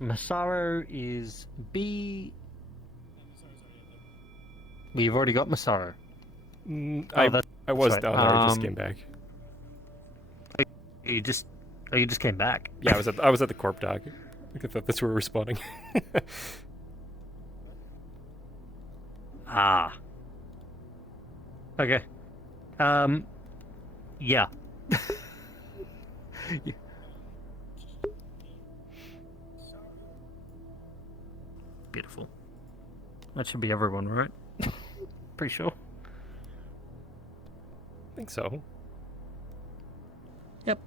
Masaru is B. We've already got Masaru. I was right. down there. I just came back. You just came back. Yeah, I was at the corp dock. I thought that's where we were spawning. Ah. Okay. Yeah. Beautiful. That should be everyone, right? Pretty sure. I think so. Yep.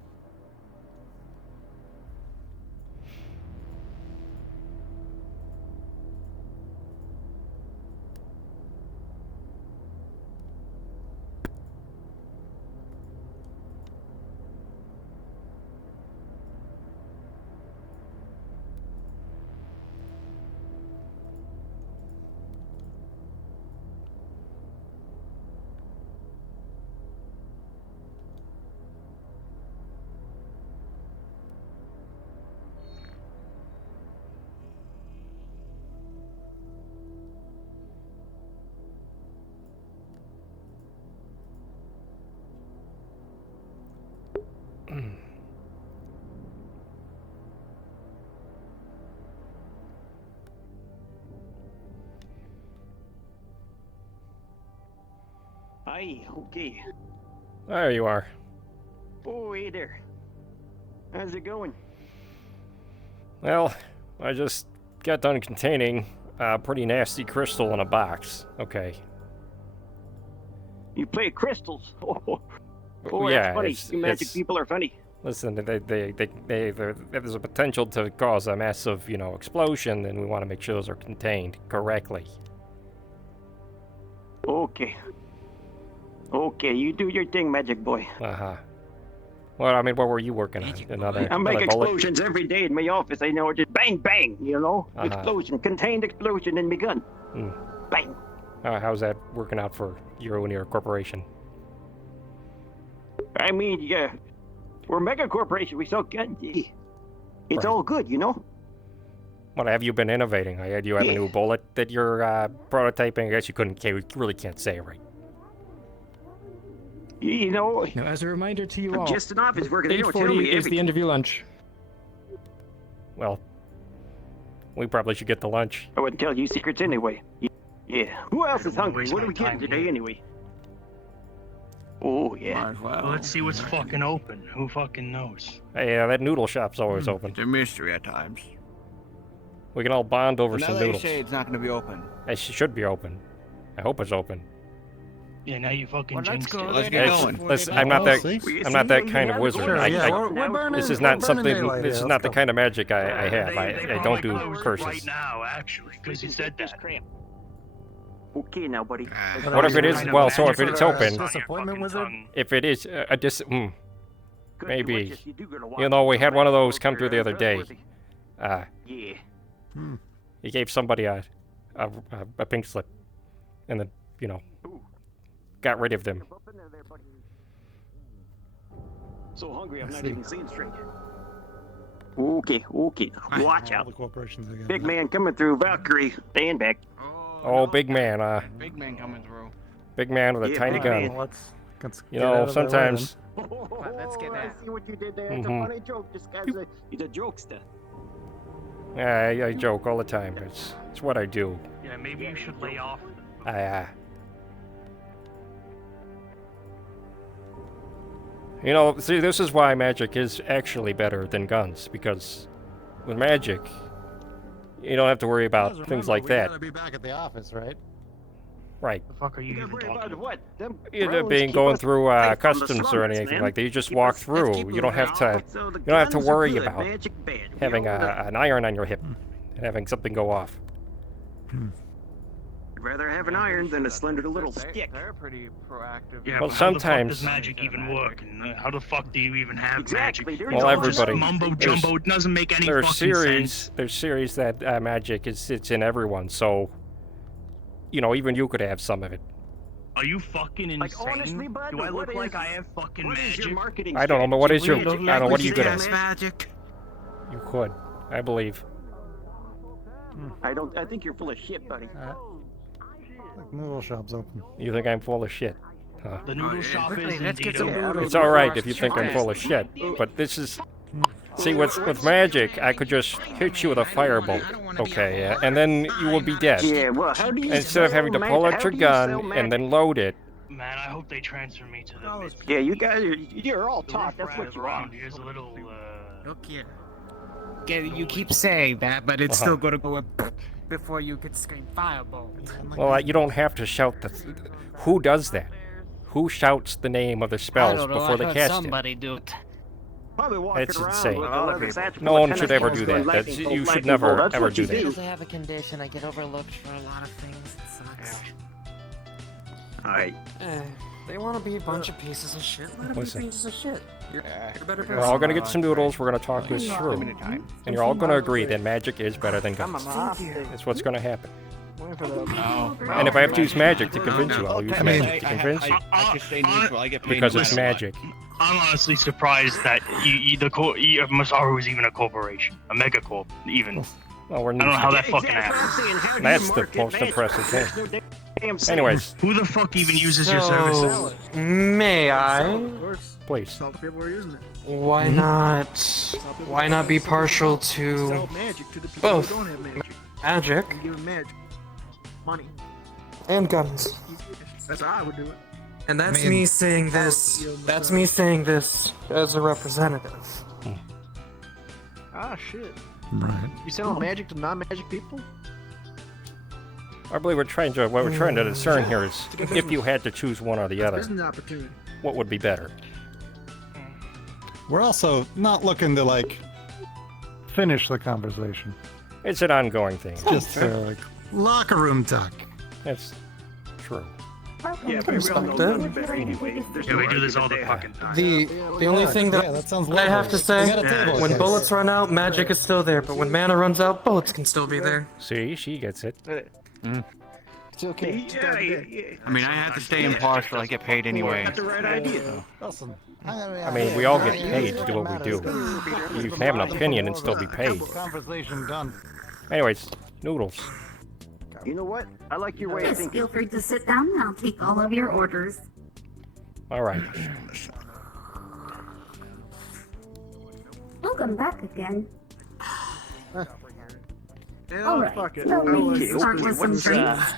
Aye, okay. There you are. Oh, hey there. How's it going? Well, I just got done containing a pretty nasty crystal in a box. Okay. You play crystals? Oh, Yeah, that's funny. it's- You magic it's- people are funny. Listen, there's a potential to cause a massive, explosion, and we want to make sure those are contained correctly. Okay. Okay, you do your thing, magic boy. Uh-huh. Well, I mean, what were you working on? Another I make another bullet? explosions every day in my office. I know, just bang, bang, Uh-huh. Explosion, contained explosion in my gun. Hmm. Bang. How's that working out for you and your corporation? I mean, yeah, we're a mega corporation. We sell guns. It's Right. all good, you know? What have you been innovating? Do you have a new bullet that you're prototyping? I guess you really can't say, right? You know, Now, as a reminder to you all, just an office worker. They don't tell 8:40 me is everything. the end of your lunch. Well, we probably should get to lunch. I wouldn't tell you secrets anyway. Yeah. Who else is hungry? What are we getting today anyway? Oh, yeah. Well, let's see what's fucking open. Who fucking knows? Hey, that noodle shop's always open. It's a mystery at times. We can all bond over Now some that you noodles. say it's not going to be open. It should be open. I hope it's open. Yeah, now you fucking Well, let's jinxed go it. Let's get It's- going. listen, I'm not that. See? I'm not that kind of wizard. Sure, yeah, this is not something. This is not the kind of magic I have. I don't do curses. Right now, actually, because you said that. Okay, now, buddy. What if it is? Well, so if it's open, Disappointment wizard? if it is maybe. We had one of those come through the other day. Yeah. He gave somebody a pink slip, and then got rid of them. So hungry, I'm not even seeing straight. Okay. Watch All out. the corporations again. Big man coming through. Valkyrie, stand back. Oh, big man. Big man coming through. Big man with a Yeah, tiny big gun. man. Let's get out of their way Sometimes. Let's get that. I see what you did there. It's Mhm. a funny joke. This guy's he's a jokester. Yeah, I joke all the time. It's what I do. Yeah, maybe you should lay off. See, this is why magic is actually better than guns, because with magic, you don't have to worry about Guys, things remember, like we that. gotta be back at the office, right? Right. The fuck are you even Worry talking about what? Them Either drones being keep going us through safe from the customs or slugs, anything man. like that. You just Keep walk us- through. let's keep You don't have to. moving. So the You don't have to guns are worry good, about magic bad. You having know, an iron on your hip and having something go off. I'd rather have an iron than a slender little stick. They're pretty proactive. Yeah, Well, but how the fuck sometimes- does magic even work? And how the fuck do you even have Exactly, magic? there's Well, It's all just everybody- mumbo jumbo. It doesn't make any There's fucking sense. series that magic it's in everyone. So, even you could have some of it. Are you fucking insane? Like, honestly, bud, do I what look like is- I have fucking What is your magic? marketing I don't know, but what is your? strategy? I don't know. What are you good Magic, at? man. Magic. You could, I believe. I think you're full of shit, buddy. Like noodle shop's open. You think I'm full of shit? Huh? The noodle shop is Let's get indeed some open. noodles. It's all right if you think I'm full of shit, but this is. See, with magic, I could just hit you with a firebolt, okay, and then you will be dead. Yeah, well, how do you Instead of having to pull out your gun and then load it. Man, I hope they transfer me to the mid. Yeah, you guys, you're all The talk. That's riff what raff you around are. here's a little, Okay. You keep saying that, but it's still gonna go up before you could scream fireball. Well, you don't have to shout the. Who does that? Who shouts the name of the I spells don't know, before I they heard cast somebody do it. Probably walking It's around insane. with a leather satchel No full of one should tennis ever balls do going that. lightning bolt, You should lightning never, bolt. That's ever what you do that. Because I have a condition, I get overlooked for a lot of things. It sucks. Alright. They want to be a bunch of pieces of shit. Let them be Listen. pieces of shit. You're better We're all gonna get some noodles. We're gonna talk this through, and you're all gonna agree that magic is better than guns. That's what's gonna happen. And if I have to use magic to convince you, I'll use magic to convince you. I can stay neutral. I get paid Because no it's matter what. magic. I'm honestly surprised that Masaru is even a corporation, a megacorp, even. Well, we're I don't know how that fucking happened. That's the most impressive thing. Anyways, who the fuck even uses your services? May I? Of course. Please. That's all the people are using it. Why not? Why not be partial to Sell magic to the people both who don't have magic. magic And give them magic. Money. and guns? That's how I would do it. And that's I mean, me saying this. That's me saying this as a representative. Ah, shit. Right. You sell magic to non-magic people? I believe what we're trying to discern here is if you had to choose one or the other, Business opportunity. what would be better? We're also not looking to like finish the conversation. It's an ongoing thing. Just like locker room talk. That's true. Yeah, but we all know none better anyway. There's Yeah, no we do this all the argument fucking time. The only thing that, sounds I have to say, We got a table, when guys. bullets run out, magic is still there, but when mana runs out, bullets can still be there. See, she gets it. It's okay. I mean, I have to stay impartial. I get paid anyway. That's the right idea. Awesome. I mean, we all get paid to do what we do. You can have an opinion and still be paid. Conversation done. Anyways, Noodles. You know what? I like your way of Yes, thinking. feel free to sit down and I'll take all of your orders. All right. Welcome back again. Yeah, Alright, fuck it. so we Okay, start okay, with some what's, drinks.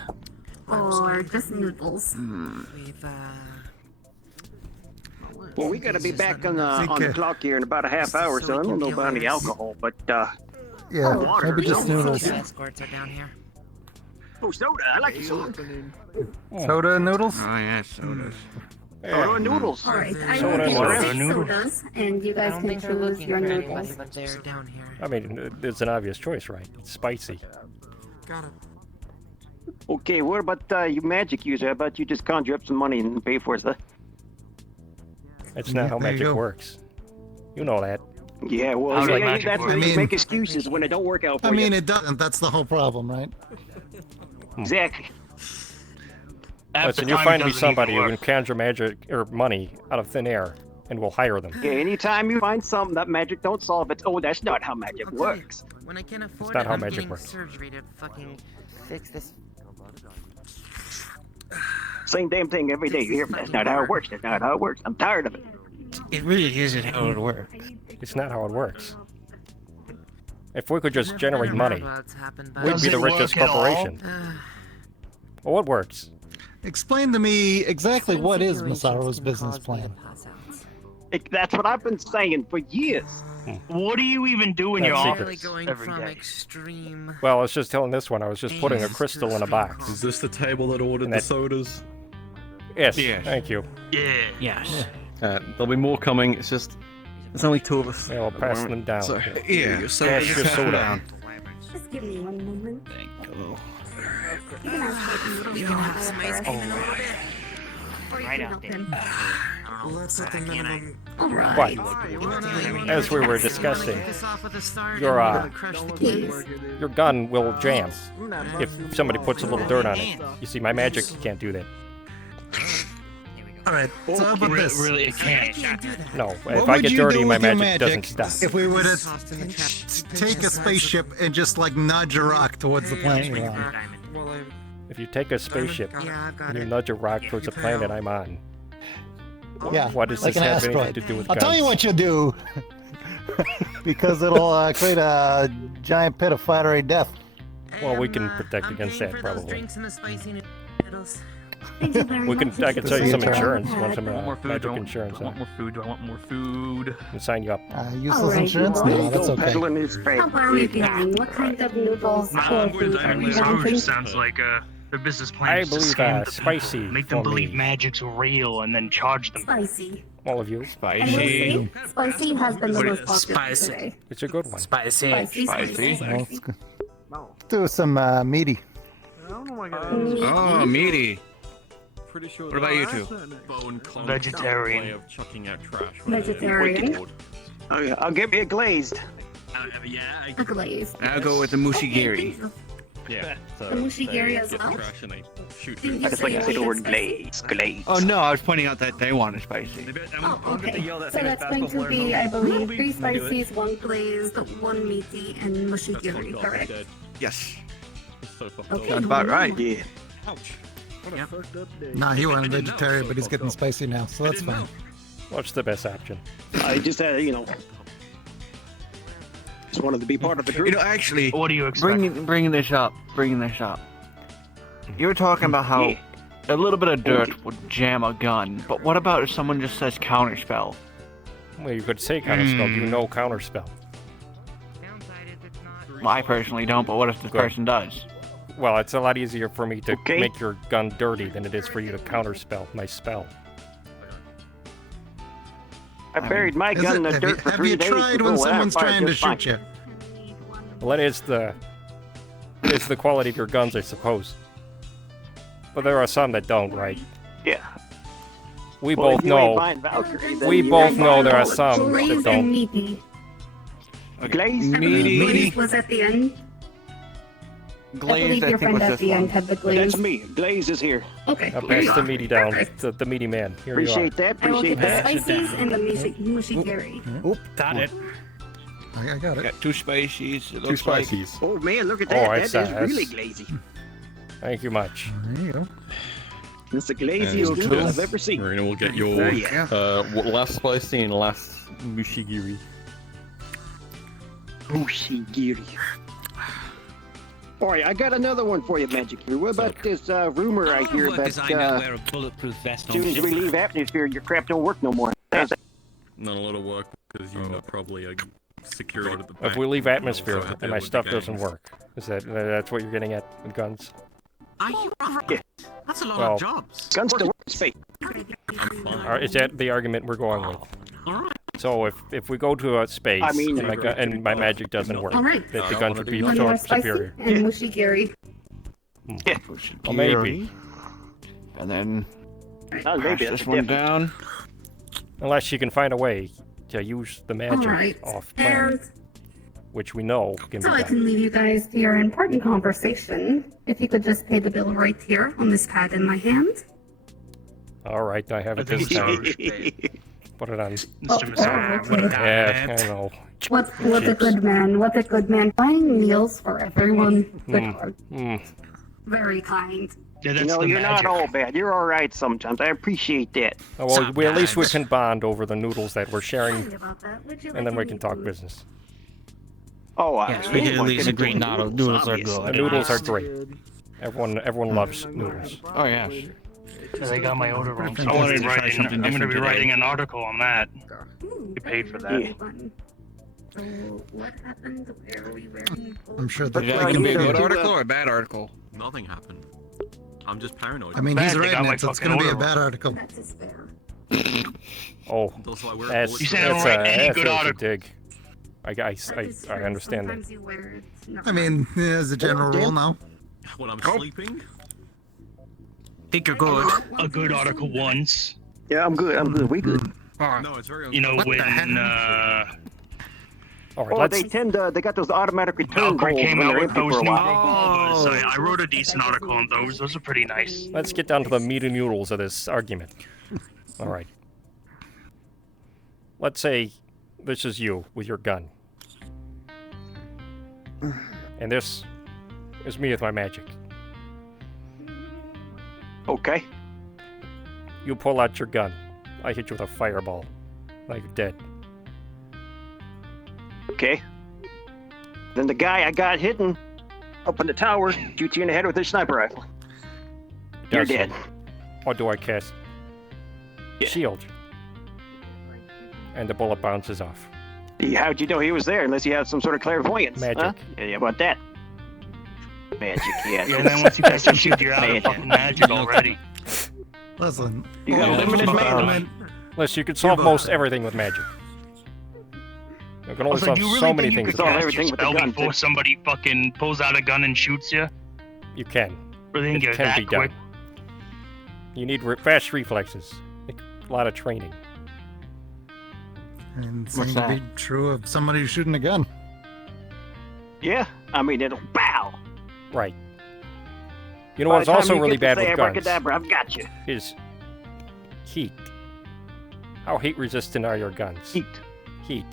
Or just noodles. Well, we gotta be back on the clock here in about a half hour, so I don't know about any alcohol, but Yeah, water. maybe just noodles. Escorts are down here. Oh, soda! I like the soda. Soda and noodles? Oh, yeah, sodas. Soda and noodles. Alright, I Soda will and get water. 6 sodas, and you I guys don't can think they're choose looking your for noodles. anybody, but they're down here. I mean, it's an obvious choice, right? It's spicy. Got it. Okay, what about you magic user? How about you just conjure up some money and pay for it, huh? That's not how There you magic go. works. You know that. Yeah, well, How does yeah, magic that's work? when I you mean- make excuses when it don't work out for I mean, you. it doesn't. That's the whole problem, right? Exactly. At Listen, the you'll time, find it me doesn't somebody even who work. can conjure magic or money out of thin air, and we'll hire them. Yeah, anytime you find something that magic don't solve, it's that's not how magic works. When I can afford not it, how I'm magic getting works. surgery to fucking fix this. Same damn thing every day. You hear me? That's not how it works. That's not how it works. I'm tired of it. It really isn't how it works. It's not how it works. If we could just generate money, we'd be Does the it richest work at all? corporation. Well, what works? Explain to me exactly what is Masaru's business plan. That's what I've been saying for years. What do you even do in your That's office Going every from day? extreme. Well, I was just telling this one, I was just putting a crystal in a box. Is this the table that ordered the sodas? Yes, Yes. thank you. Yeah. Yes. There'll be more coming. It's just, it's only two of us. Yeah, we'll pass them down. So, Yeah, so Pass just your pass soda. it down. Just give me one moment. Oh. You can ask for the You can have some ice cream in a little bit. or you Right can out help there. him. Let's set the minimum. Alright. What? As we were discussing, your Please. your gun will jam if somebody puts a little dirt on it. You see, my magic can't do that. Alright, so how about this? Really, it can't. No, What if I would get you dirty, do my with your magic doesn't magic stop. if we were to take a spaceship and just like nudge a rock towards the planet you're on? If you take a spaceship Yeah, I've got and you it. nudge a rock towards the planet I'm on, Yeah, what does like this an have anything asteroid. to do with I'll guns? tell you what you do, because it'll create a giant pit of fiery death. Well, we can protect against that probably. Drinks and the spicy noodles. Thank you very We can. much. I can sell you some This is insurance. your Want some I want more food. magic I want, insurance? I want more food. I want more food. We'll sign you up. Useless Alright, insurance? well, No, that's okay. Peddling his How are we feeling? What kind of noodles or food are we wanting? Sounds like their business plan I is to believe scam the spicy people, make them for believe me. magic's real, and then charge them. Spicy. All of you. And we'll see. Spicy has been the What most is popular spicy? today. It's a good one. Spicy. Spicy, spicy, Well, spicy. let's do some meaty. I don't know what I Oh, meaty. Pretty sure. What about you two? Bone con- Vegetarian. way of chucking out trash. Vegetarian. Oh, yeah, I'll give you a glazed. Yeah. A glaze. I'll go with the mushigiri. Yeah. So The mushigiri as get well? trash and they shoot Didn't through. you I just like say to say the it word was glaze. Glaze. Oh no, I was pointing out that they wanted spicy. Oh, okay. So that's going to be, I believe, 3 spices, 1 glazed, 1 meaty, and mushigiri, correct? Yes. So fucked Okay. Sounds about right. Yeah. Ouch. What a fucked up day. Nah, he wasn't vegetarian, but he's getting spicy now, so that's fine. What's the best option? I just had, just wanted to be part of the group. You know, actually, what do you expect? Bringing this up. You were talking about how a little bit of dirt would jam a gun, but what about if someone just says counterspell? Well, you could say counterspell. You know counterspell. Well, I personally don't, but what if this person does? Well, it's a lot easier for me to make your gun dirty than it is for you to counterspell my spell. I buried my gun in the dirt for 3 days. Have you tried when someone's trying to shoot you? Well, that is the quality of your guns, I suppose. But there are some that don't, right? Yeah. We both know. We both know there are some that Glaze don't. and meaty. Glaze? Glaze was at the end. I believe your friend at the end had the glaze. That's me. Glaze is here. Okay. I'll pass the meaty down. The meaty man. Here Appreciate you are. that. I will Appreciate get the that. spices and the mushigiri. Oop, got it. I got it. Got 2 spices. It Two looks like. spices. Oh man, look at Oh, that. I That saw is that. really glazy. Thank you much. There you go. It's the glaziest And noodle I've ever seen. Marina will get your Oh, yeah. last spicy and last mushigiri. Mushigiri. Alright, I got another one for you, Magic here. What about this rumor I hear about wear a bulletproof vest as soon as we leave atmosphere, your crap don't work no more? Not a lot of work because you probably secured at the back. If we leave atmosphere So I have to and my deal with stuff the doesn't gangs. work, is that's what you're getting at with guns? Are you right? That's a lot Well, of jobs. Guns to work in space. Is that the argument we're going with? So if we go to a space I mean- and my magic doesn't work, Alright. that the guns would be One more spicy superior. and mushigiri. Yeah. Well, maybe. And then Oh, pass maybe this that's one different. down. Unless you can find a way to use the magic Alright. off plan, which we know can be So I done. can leave you guys to your important conversation. If you could just pay the bill right here on this pad in my hand. All right, I have it this time. Put it on. Mr. Messiah, Yeah, I know. What a good man. What a good man. Buying meals for everyone. Good heart. Very kind. You know, you're not all bad. You're all right sometimes. I appreciate that. Oh, well, at least we can bond over the noodles that we're sharing, Sorry about that. Would you and then like we any can talk food? business. Oh, Yes, we can at least agree noodles are The good. noodles are great. Everyone loves noodles. Oh yeah. They got my order wrong. I wanted to try I'm something going to different be today. writing an article on that. Ooh, You paid for very that. fun. So what happened? Where are we? Where are we? I'm sure that Is that gonna be a good article or a bad article? Nothing happened. I'm just paranoid. I mean, he's They got writing my it, so it's fucking going to be a order bad article. That is fair. Oh, Also, I wear that's bullets. You said I don't write any that's good a article. dig. I That is true. understand that. Sometimes you wear it. Never I mean, as a general rule now. When I'm Oh. sleeping. Think you're good. A good article once. Yeah, I'm good. I'm good. We good. No, it's very. You know, What the when All right, Oh, let's. they tend to. They got those automatic return Valkyrie goals came when out they're with empty those for a new while. revolvers. I wrote a decent article on those. Those are pretty nice. Let's get down to the meat and noodles of this argument. All right. Let's say this is you with your gun. And this is me with my magic. Okay. You pull out your gun. I hit you with a fireball. Now you're dead. Okay. Then the guy I got hitting up in the tower shoots you in the head with his sniper rifle. You're Does- dead. Or do I cast shield? And the bullet bounces off. How'd you know he was there? Unless you have some sort of clairvoyance. Magic. Huh? Yeah, yeah, about that. Magic, yeah. Yeah, and then once you cast your shield, you're out of Magic. fucking magic already. Listen. You got limited mana. Unless you can solve most everything with magic. You can only Also, solve you really so think many you things could with cast magic. your spell before somebody fucking pulls out a gun and shoots you? You can. Really think It you're can that be done. quick? You need fast reflexes. A lot of training. And What's seems to be true of somebody who's shooting a gun. Yeah, I mean, it'll bow. Right. You know By what's the time also you really get to bad say with guns abracadabra, I've got you. is heat. How heat resistant are your guns? Heat. Heat.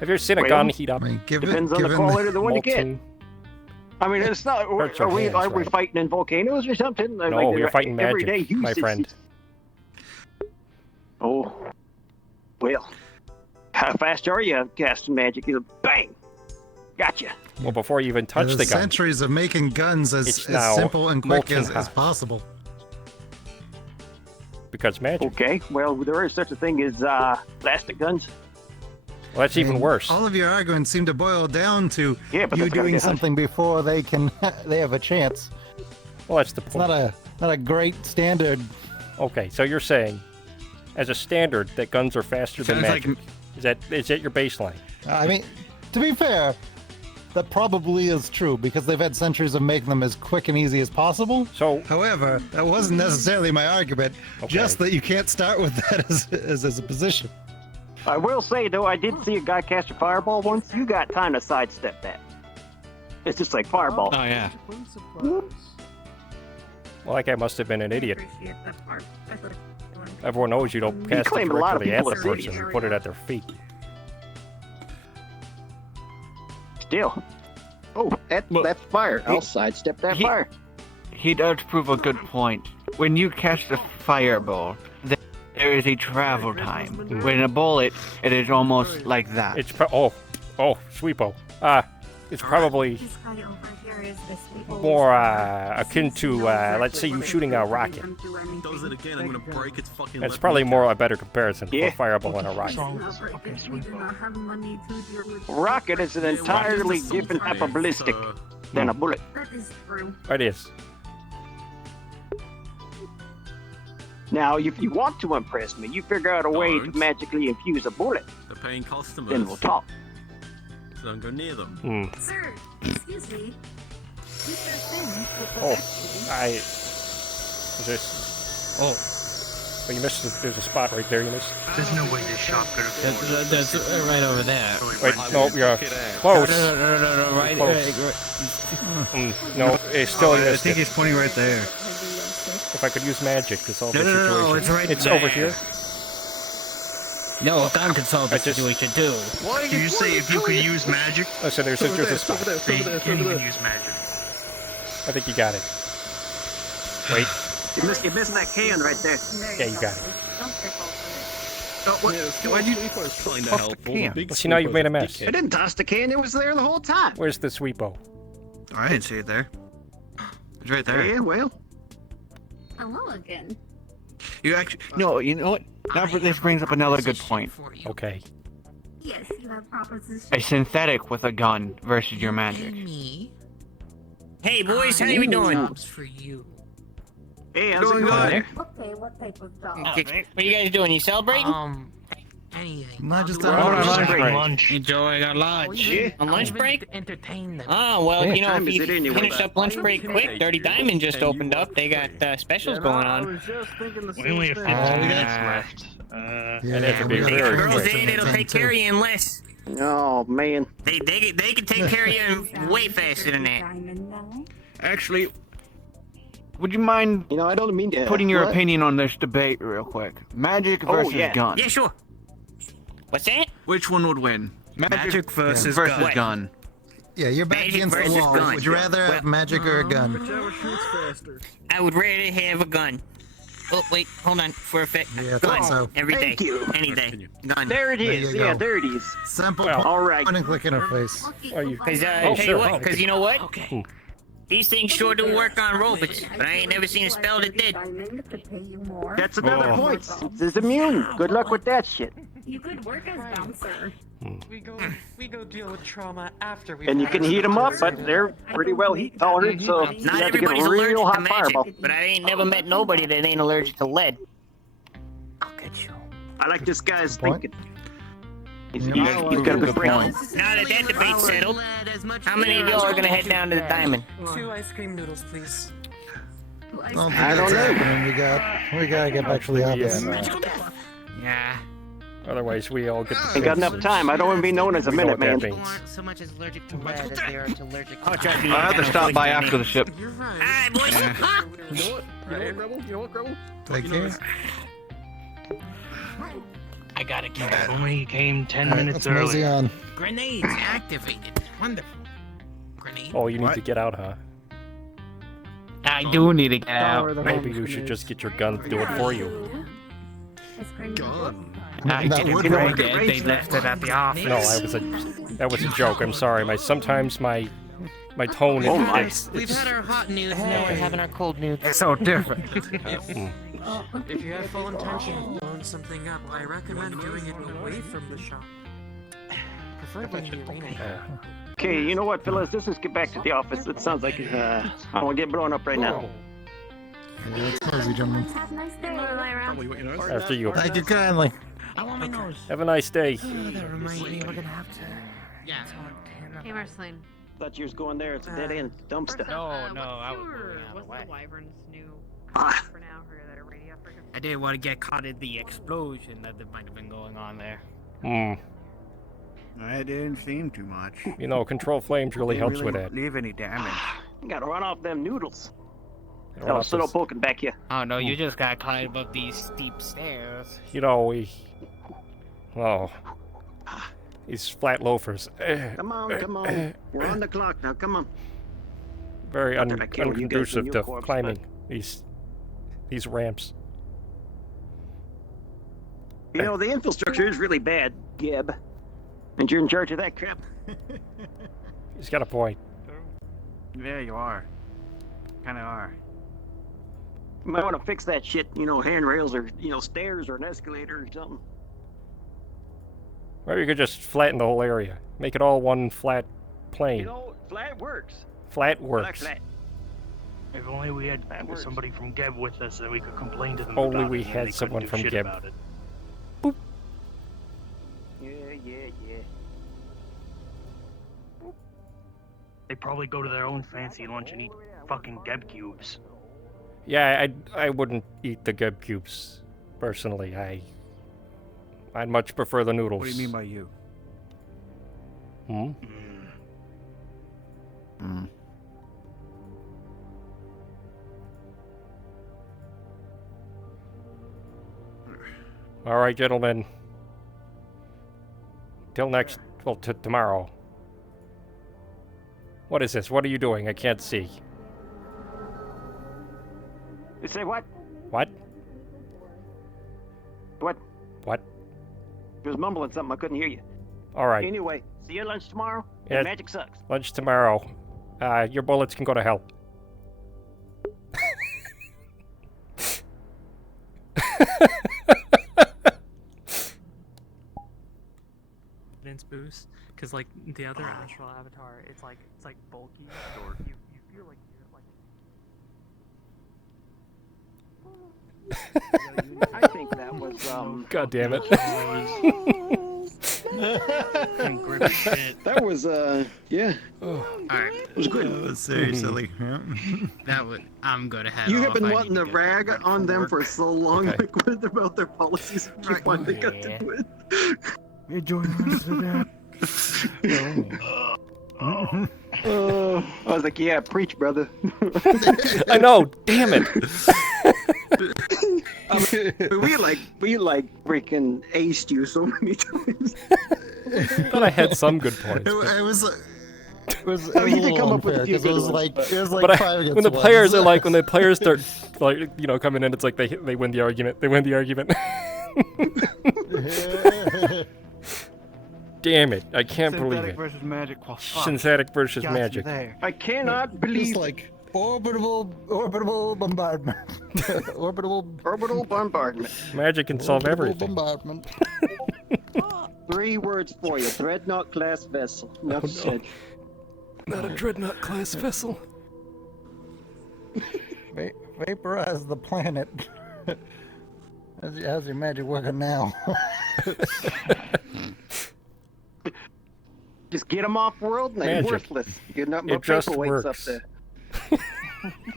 Have you ever seen a Well, gun heat up? Depends on the quality of the one you get. Molten? I mean, it's not. Hurts your Are we hands, we right. fighting in volcanoes or something? No, you're fighting every magic, day my uses. friend. Oh, fast are you casting magic? You bang, gotcha. Well, before you even touch the gun. Centuries of making guns as simple and quick as possible. Because magic. Okay, well, there is such a thing as plastic guns. Well, that's even worse. All of your arguments seem to boil down to Yeah, but You that's gotta doing get hunted. something before they can, they have a chance. Well, that's the point. It's not a great standard. Okay, so you're saying, as a standard, that guns are faster than Sounds like- magic. Is that your baseline? I mean, to be fair, that probably is true because they've had centuries of making them as quick and easy as possible. So, however, that wasn't necessarily my argument. Just that you can't start with that as a position. I will say though, I did see a guy cast a fireball once. You got time to sidestep that. It's just like fireball. Oh yeah. Well, that guy must have been an idiot. Everyone knows you don't cast it claim a lot of directly at people the are person. idiots. You put it at their feet. Still. Oh, that's fire. I'll sidestep that fire. He does prove a good point. When you cast a fireball, there is a travel time. When a bullet, it is almost like that. It's Sweepo. It's probably more akin to, let's say, you shooting a rocket. Does it again, I'm gonna break its fucking That's lip. probably more a better comparison for a fireball and a rocket. Rocket is an entirely different type of ballistic than a bullet. That is true. It is. Now, if you want to impress me, you figure out a way to magically infuse a bullet. They're paying customers. Then we'll talk. So don't go near them. Sir, excuse me. Mr. Finn, Oh, you missed. There's a spot right there. You missed. There's no way this shop could have. That's right over there. Wait, no, you're close. No, right. Close. No, it's still in I this. think he's pointing right there. If I could use magic to solve the situation. No, it's right It's there. over here. No, a gun can solve the situation too. Did you say if you could use magic? Listen, there's a spot. You can't even use magic. I think you got it. Wait. You're missing that can right there. Yeah, you got it. Why'd you trying to help? Well, see, now you've made a mess. I didn't toss the can. It was there the whole time. Where's the Sweepo? I didn't see it there. It's right there. Yeah, well. Hello again. You actually you know what? This brings up another good point. Okay. Yes, you have propositions. A synthetic with a gun versus your magic. Hey boys, how you doing? For you. Hey, how's it going? Okay, what type of dog? What are you guys doing? You celebrating? Anything. Not just We're on a lunch. Enjoying our lunch. On lunch break? Entertain them. Oh, well, What you know, time if is you it anyway? finished up lunch break quick, Dirty Diamond just opened up. They got specials going on. We only have 15 minutes left. And it could be Hey, very girls quick. in, it'll take care of you in less. Oh, man. They can take care of you way faster than that. Actually, would you mind I don't mean to putting your what? opinion on this debate real quick? Magic versus yeah. gun. Yeah, sure. What's that? Which one would win? Magic versus gun. gun. Yeah, you're back Magic against the versus wall. gun. Would you rather have magic or a gun? I would rather have a gun. Oh, wait, hold on. For a fact. Yeah, I Gun. thought so. Every day. Thank you. Any day. Gun. There it is. There you Yeah, go. there it is. Simple. Well, all right. Point and click in her face. Are you? Because, Oh, tell you sure. what, because you know what? Okay. These things sure do work on robots, but I ain't never seen a spell that did. That's another point. It's immune. Good luck with that shit. You could work as bouncer. We go deal with trauma after we. And you can heat them up, but they're pretty well heat tolerant, so you Not have to get everybody's a allergic real to hot magic, fireball. but I ain't never met nobody that ain't allergic to lead. I'll get you. I like this guy's Point. thinking. He's got a good brain. Now that that debate's settled, how many of y'all are gonna head down to the Diamond? 2 ice cream noodles, please. I don't know. We gotta get back to the office. Yeah. Otherwise, we all get the Ain't got enough time. I don't want to be known as a We know minute what that man. means. So much as allergic to lead as they are to allergic I'll try to do I have to that. stop by after the ship. Alright, boys. You know what, Rebel? You know what, Rebel? Take care. I gotta get If only he came 10 minutes Let's mosey early. on. Grenades activated. Wonderful. Grenade. Oh, you need to get out, huh? I do need to get out. Maybe you should just get your gun to do it for you. Gun. I That didn't would bring work. it. They left it at the office. No, that was a joke. I'm sorry. Sometimes my tone is. We've had our hot news, Hey. now we're having our cold news. It's so different. If you have full intention of blowing something up, I recommend doing it away from the shop. Preferably in the arena. Okay, you know what, fellas? Let's just get back to the office. It sounds like I don't want to get blown up right now. It's cozy, gentlemen. Have a nice day. After you. Thank you kindly. I want my nose. Have a nice day. Oh, that reminds me, we're gonna have to. Yeah. Hey, Marceline. Thought you was going there. It's a dead end dumpster. I was what's the wyvern's new for now for that radio frequency? I didn't want to get caught in the explosion that might have been going on there. I didn't seem too much. You know, control flames really Didn't helps with that. leave any damage. You gotta run off them noodles. Run Oh, off still this- poking back here. Oh no, you just got climbed up these steep stairs. You know, these flat loafers. Come on. We're on the clock now. Come on. Very Not that I care what you guys unconducive do, to your corpse, climbing these ramps. You know, the infrastructure is really bad, Geb. And you're in charge of that crap. He's got a point. Yeah, you are. Kinda are. You might want to fix that shit, handrails or, stairs or an escalator or something. Or you could just flatten the whole area. Make it all one flat plane. Flat works. Flat works. Flat. If only we had somebody from Geb with us, then we could complain to them. Only about we it, and had they someone couldn't from do shit Geb. about it. Yeah. They probably go to their own fancy lunch and eat fucking Geb cubes. Yeah, I wouldn't eat the Geb cubes, personally. I'd much prefer the noodles. What do you mean by you? All right, gentlemen. Till tomorrow. What is this? What are you doing? I can't see. You say what? What? What? What? You was mumbling something. I couldn't hear you. All right. Anyway, see you at lunch tomorrow. Yeah. And magic sucks. Lunch tomorrow. Your bullets can go to hell. Boost, because like the other astral avatar, it's like bulky, or you feel like you're like. I think that was God damn it. That was yeah. Alright. It was good. That was very silly. That would. I'm gonna head You off. have been I wanting need to rag on them for so long, Okay. like what about their policies, and you finally got to do it. You join us for that. I was like, yeah, preach, brother. I know. Damn it. We freaking aced you so many times. Thought I had some good points. It was It was I mean, you a could little come up with a unfair few because it good was ones, like but- it was like But 5 against when the 1. players are like, when the players start coming in, it's like they win the argument. They win the argument. Damn it! I can't believe Synthetic it. versus magic. Well, fuck. Synthetic versus Got you magic. there. I cannot believe Just like orbital bombardment. orbital bombardment. Magic can solve everything. Bombardment. 3 words for you: dreadnought class vessel. Enough said. Not a dreadnought class vessel. Vaporize the planet. How's your magic working now? Just get them off world and they're Magic. worthless. You're not more It just paperweights up works. there.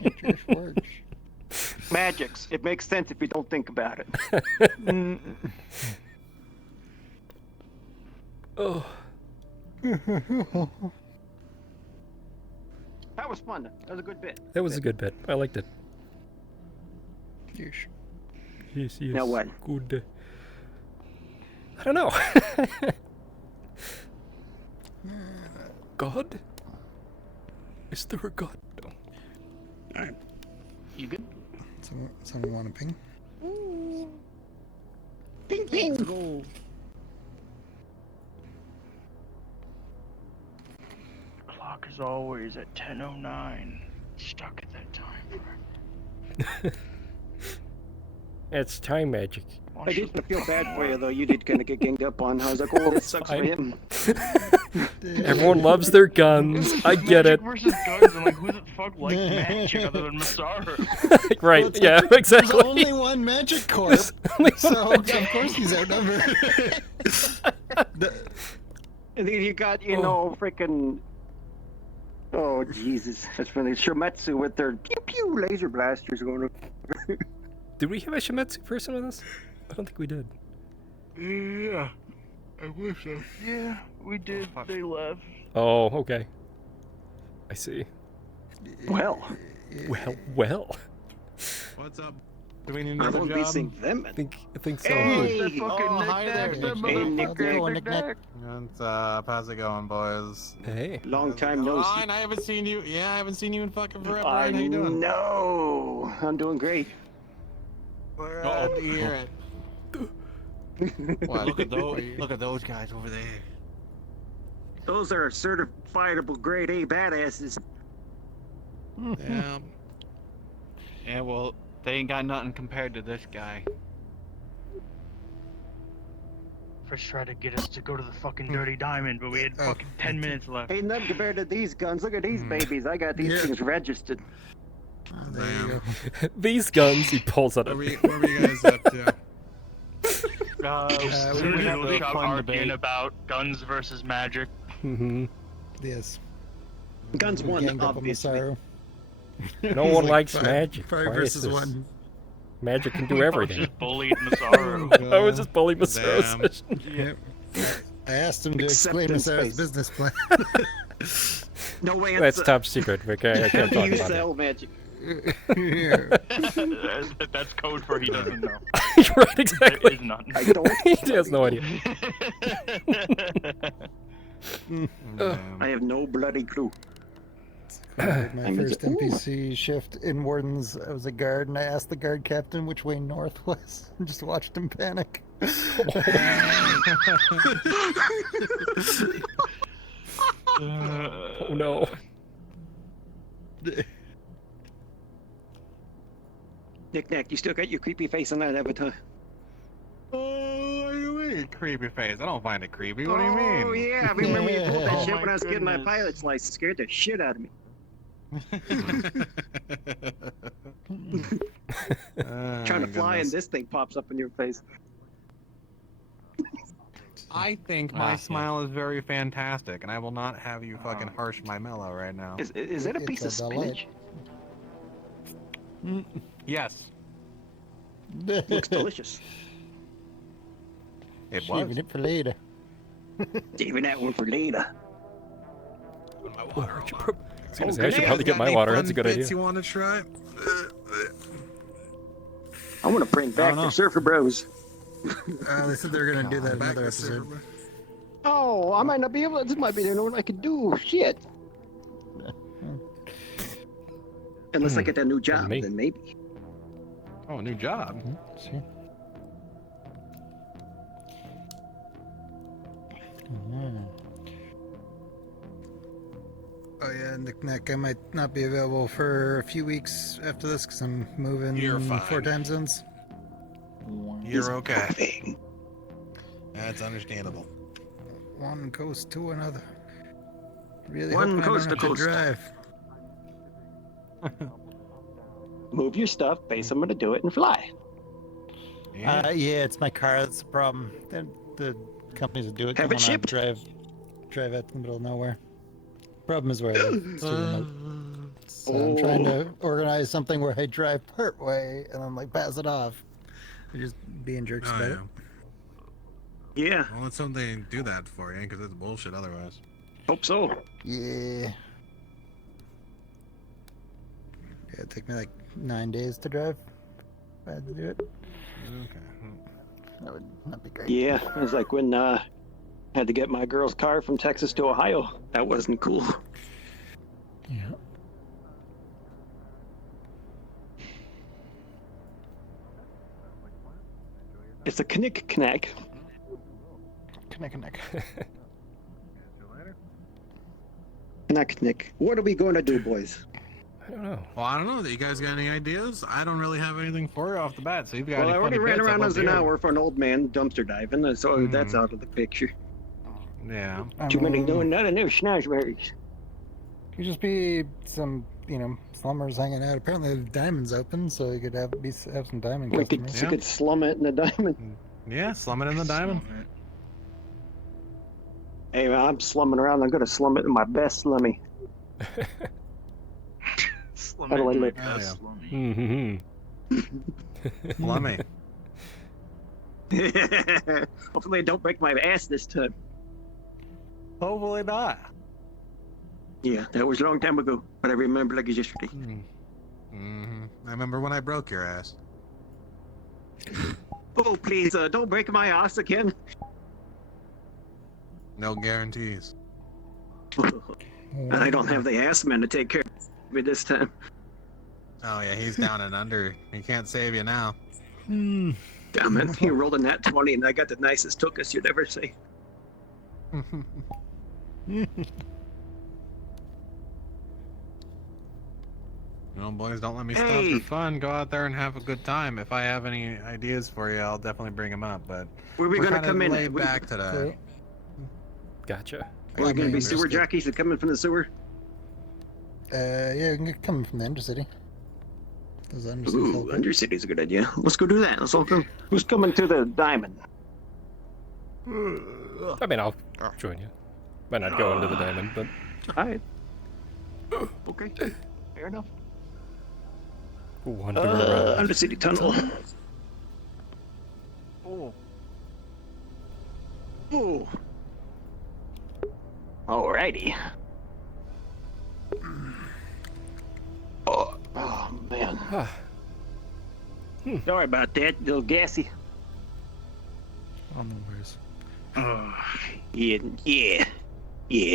It just works. Magics. It makes sense if you don't think about it. Oh. That was fun. That was a good bit. That was a good bit. I liked it. Yes. Yes. Now what? Good. I don't know. God? Is there a God? No. You good? Someone want a ping? Ping, ping. Go. Clock is always at 10:09. Stuck at that time. It's time magic. I did feel bad for you though. You did kind of get ganged up on. I was like, oh, this sucks for him. Everyone loves their guns. I get it. Magic versus guns, and like, who the fuck likes magic other than Masaru? Right, Well, it's yeah, like, exactly. There's only one magic corp, so of course he's outnumbered. And then you got, you know, freaking. Oh Jesus! That's funny. Shimetsu with their pew pew laser blasters going. Did we have a Shimetsu person with us? I don't think we did. Yeah, I wish so. Yeah, we did. They left. Oh, okay. I see. Well. Well. What's up? Do we need I another won't job? be seeing them. I think so. Hey, hi there, Nick. How's it going, boys? Hey. Long time no see. Fine, I haven't seen you. Yeah, I haven't seen you in fucking forever. I Ryan, how you doing? know. I'm doing great. Glad to hear it. What? Look at those guys over there. Those are certifiable grade A badasses. Yeah. Yeah, well, they ain't got nothing compared to this guy. First tried to get us to go to the fucking Dirty Diamond, but we had fucking 10 minutes left. Ain't nothing compared to these guns. Look at these babies. I got these things registered. Damn. These guns, he pulls out What a. were you guys up to? We were literally arguing about guns versus magic. Mm-hmm. Yes. Guns won, Ganged up on obviously. Masaru. No one likes magic. Five Why versus is this? one. Magic can do everything. Just bullied Masaru. I was just bullying Masaru. Yep. I asked him to explain Acceptance Masaru's phase. business plan. No way. That's top secret, Vic. I can't talk You about sell it. magic. That's code for he doesn't know. Right, exactly. There is none. I don't. He has no idea. I have no bloody clue. My first NPC shift in Wardens, I was a guard, and I asked the guard captain which way north was, and just watched him panic. Oh no. Knick-knack, you still got your creepy face on that avatar. Oh, what do you mean, creepy face? I don't find it creepy. What do you mean? Oh yeah, I remember you pulled that shit when I was getting my pilot's license. Scared the shit out of me. Trying to fly and this thing pops up in your face. I think my smile is very fantastic, and I will not have you fucking harsh my mellow right now. Is that a piece of spinach? Yes. Looks delicious. It Saving was. it for later. Saving that one for later. I should probably get my water. That's a good idea. You want to try? I want to bring back the Surfer Bros. They said they were going to do that in another episode. Oh, I might not be able to. This might be the only one I could do. Shit. Unless I get that new job, then maybe. Oh, a new job? Sure. Oh yeah, Nick, I might not be available for a few weeks after this because I'm moving You're fine. 4 time zones. You're okay. That's understandable. One coast to another. Really One hoping I coast don't to have coast. drive. Move your stuff, pay someone to do it, and fly. Yeah, it's my car that's the problem. The companies that do it Have don't it wanna shipped? drive out to the middle of nowhere. Problem is where I live. It's too remote. So I'm trying to organize something where I drive part way and then like pass it off. They're just being jerks about it. Yeah. Well, let's hope they do that for you, because it's bullshit otherwise. Hope so. Yeah. It'd take me like 9 days to drive if I had to do it. Okay. That would not be great. Yeah, it was like when I had to get my girl's car from Texas to Ohio. That wasn't cool. Yeah. It's a knick. Knick. Knick. What are we going to do, boys? I don't know. Well, I don't know. You guys got any ideas? I don't really have anything for you off the bat. So you've got Well, I any already funny ran bits, around I'd as love an to hear hour for an old man dumpster diving, so that's out of the picture. Yeah. Too many doing nothing new schnozberries. Could just be some, slummers hanging out. Apparently the diamond's open, so you could have some diamond We customers. could slum it in the diamond. Yeah, slum it in the diamond. Hey, man, I'm slumming around. I'm gonna slum it in my best slummy. How do I look? Slummy. Hopefully, I don't break my ass this time. Hopefully not. Yeah, that was a long time ago, but I remember like it's yesterday. I remember when I broke your ass. Oh, please, don't break my ass again. No guarantees. I don't have the ass man to take care of me this time. Oh yeah, he's down and under. He can't save you now. Damn it, he rolled a nat 20 and I got the nicest tookus you'd ever see. No, boys, don't let me stop your fun. Go out there and have a good time. If I have any ideas for you, I'll definitely bring them up. But Where we gonna kinda come in? laid back today. Gotcha. We're gonna be sewer jockeys that coming from the sewer? Yeah, you can get coming from the Undercity. Ooh, Undercity's a good idea. Let's go do that. Let's all go. Who's coming to the diamond? I mean, I'll join you. Might not go into the diamond, but... Alright. Okay, fair enough. Wander around. Undercity tunnel. Oh. Alrighty. Oh man. Sorry about that, a little gassy. Oh, no worries. Yeah.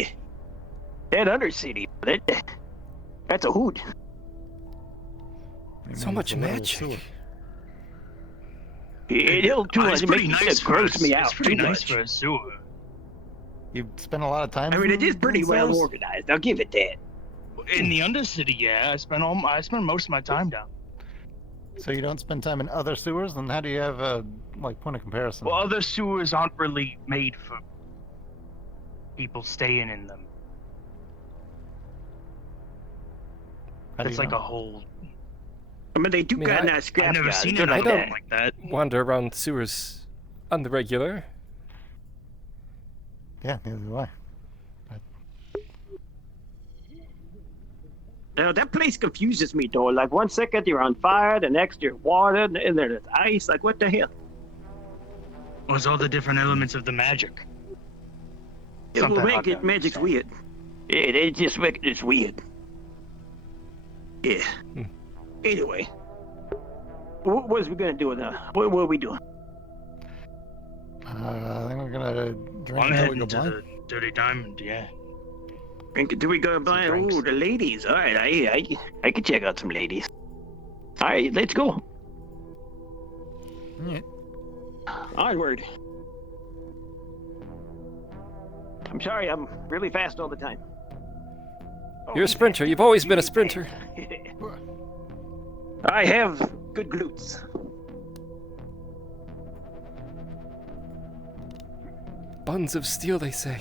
That Undercity, that's a hoot. So much magic. It'll too much make it gross me out. It's pretty too nice much. for a sewer. You spent a lot of time. I mean, it is pretty well organized. I'll give it that. In the Undercity, yeah, I spend most of my time down. So you don't spend time in other sewers, then how do you have a point of comparison? Well, other sewers aren't really made for people staying in them. It's like a whole. I mean, they do got nice scrap. I've never seen it I don't like that. wander around sewers on the regular. Yeah, neither do I. Now, that place confuses me, though. Like, 1 second you're on fire, the next you're water, and then there's ice. Like, what the hell? Well, it's all the different elements of the magic. It will make it magic's weird. Yeah, they just make it weird. Yeah. Anyway, what was we gonna do with that? What are we doing? I think we're gonna drink I'm until we heading go to blind. the Dirty Diamond, yeah. Do we go blind? Ooh, the ladies. All right, I can check out some ladies. All right, let's go. Yeah. Onward. I'm sorry, I'm really fast all the time. You're a sprinter. You've always been a sprinter. I have good glutes. Buns of steel, they say.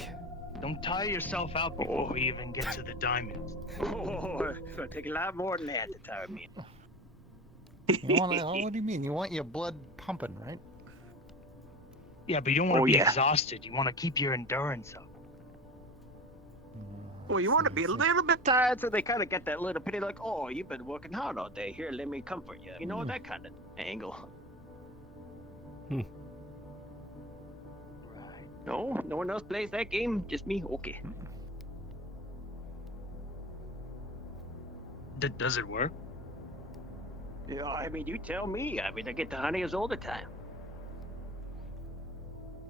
Don't tire yourself out before we even get to the diamonds. Oh, it's gonna take a lot more than that to tire me. What do you mean? You want your blood pumping, right? Yeah, but you don't want to be exhausted. You want to keep your endurance up. Well, you want to be a little bit tired, so they kind of get that little pity, like, oh, you've been working hard all day. Here, let me comfort you. You know, that kind of angle. Right. No one else plays that game, just me? Okay. Does it work? Yeah, I mean, you tell me. I mean, I get the honeys all the time.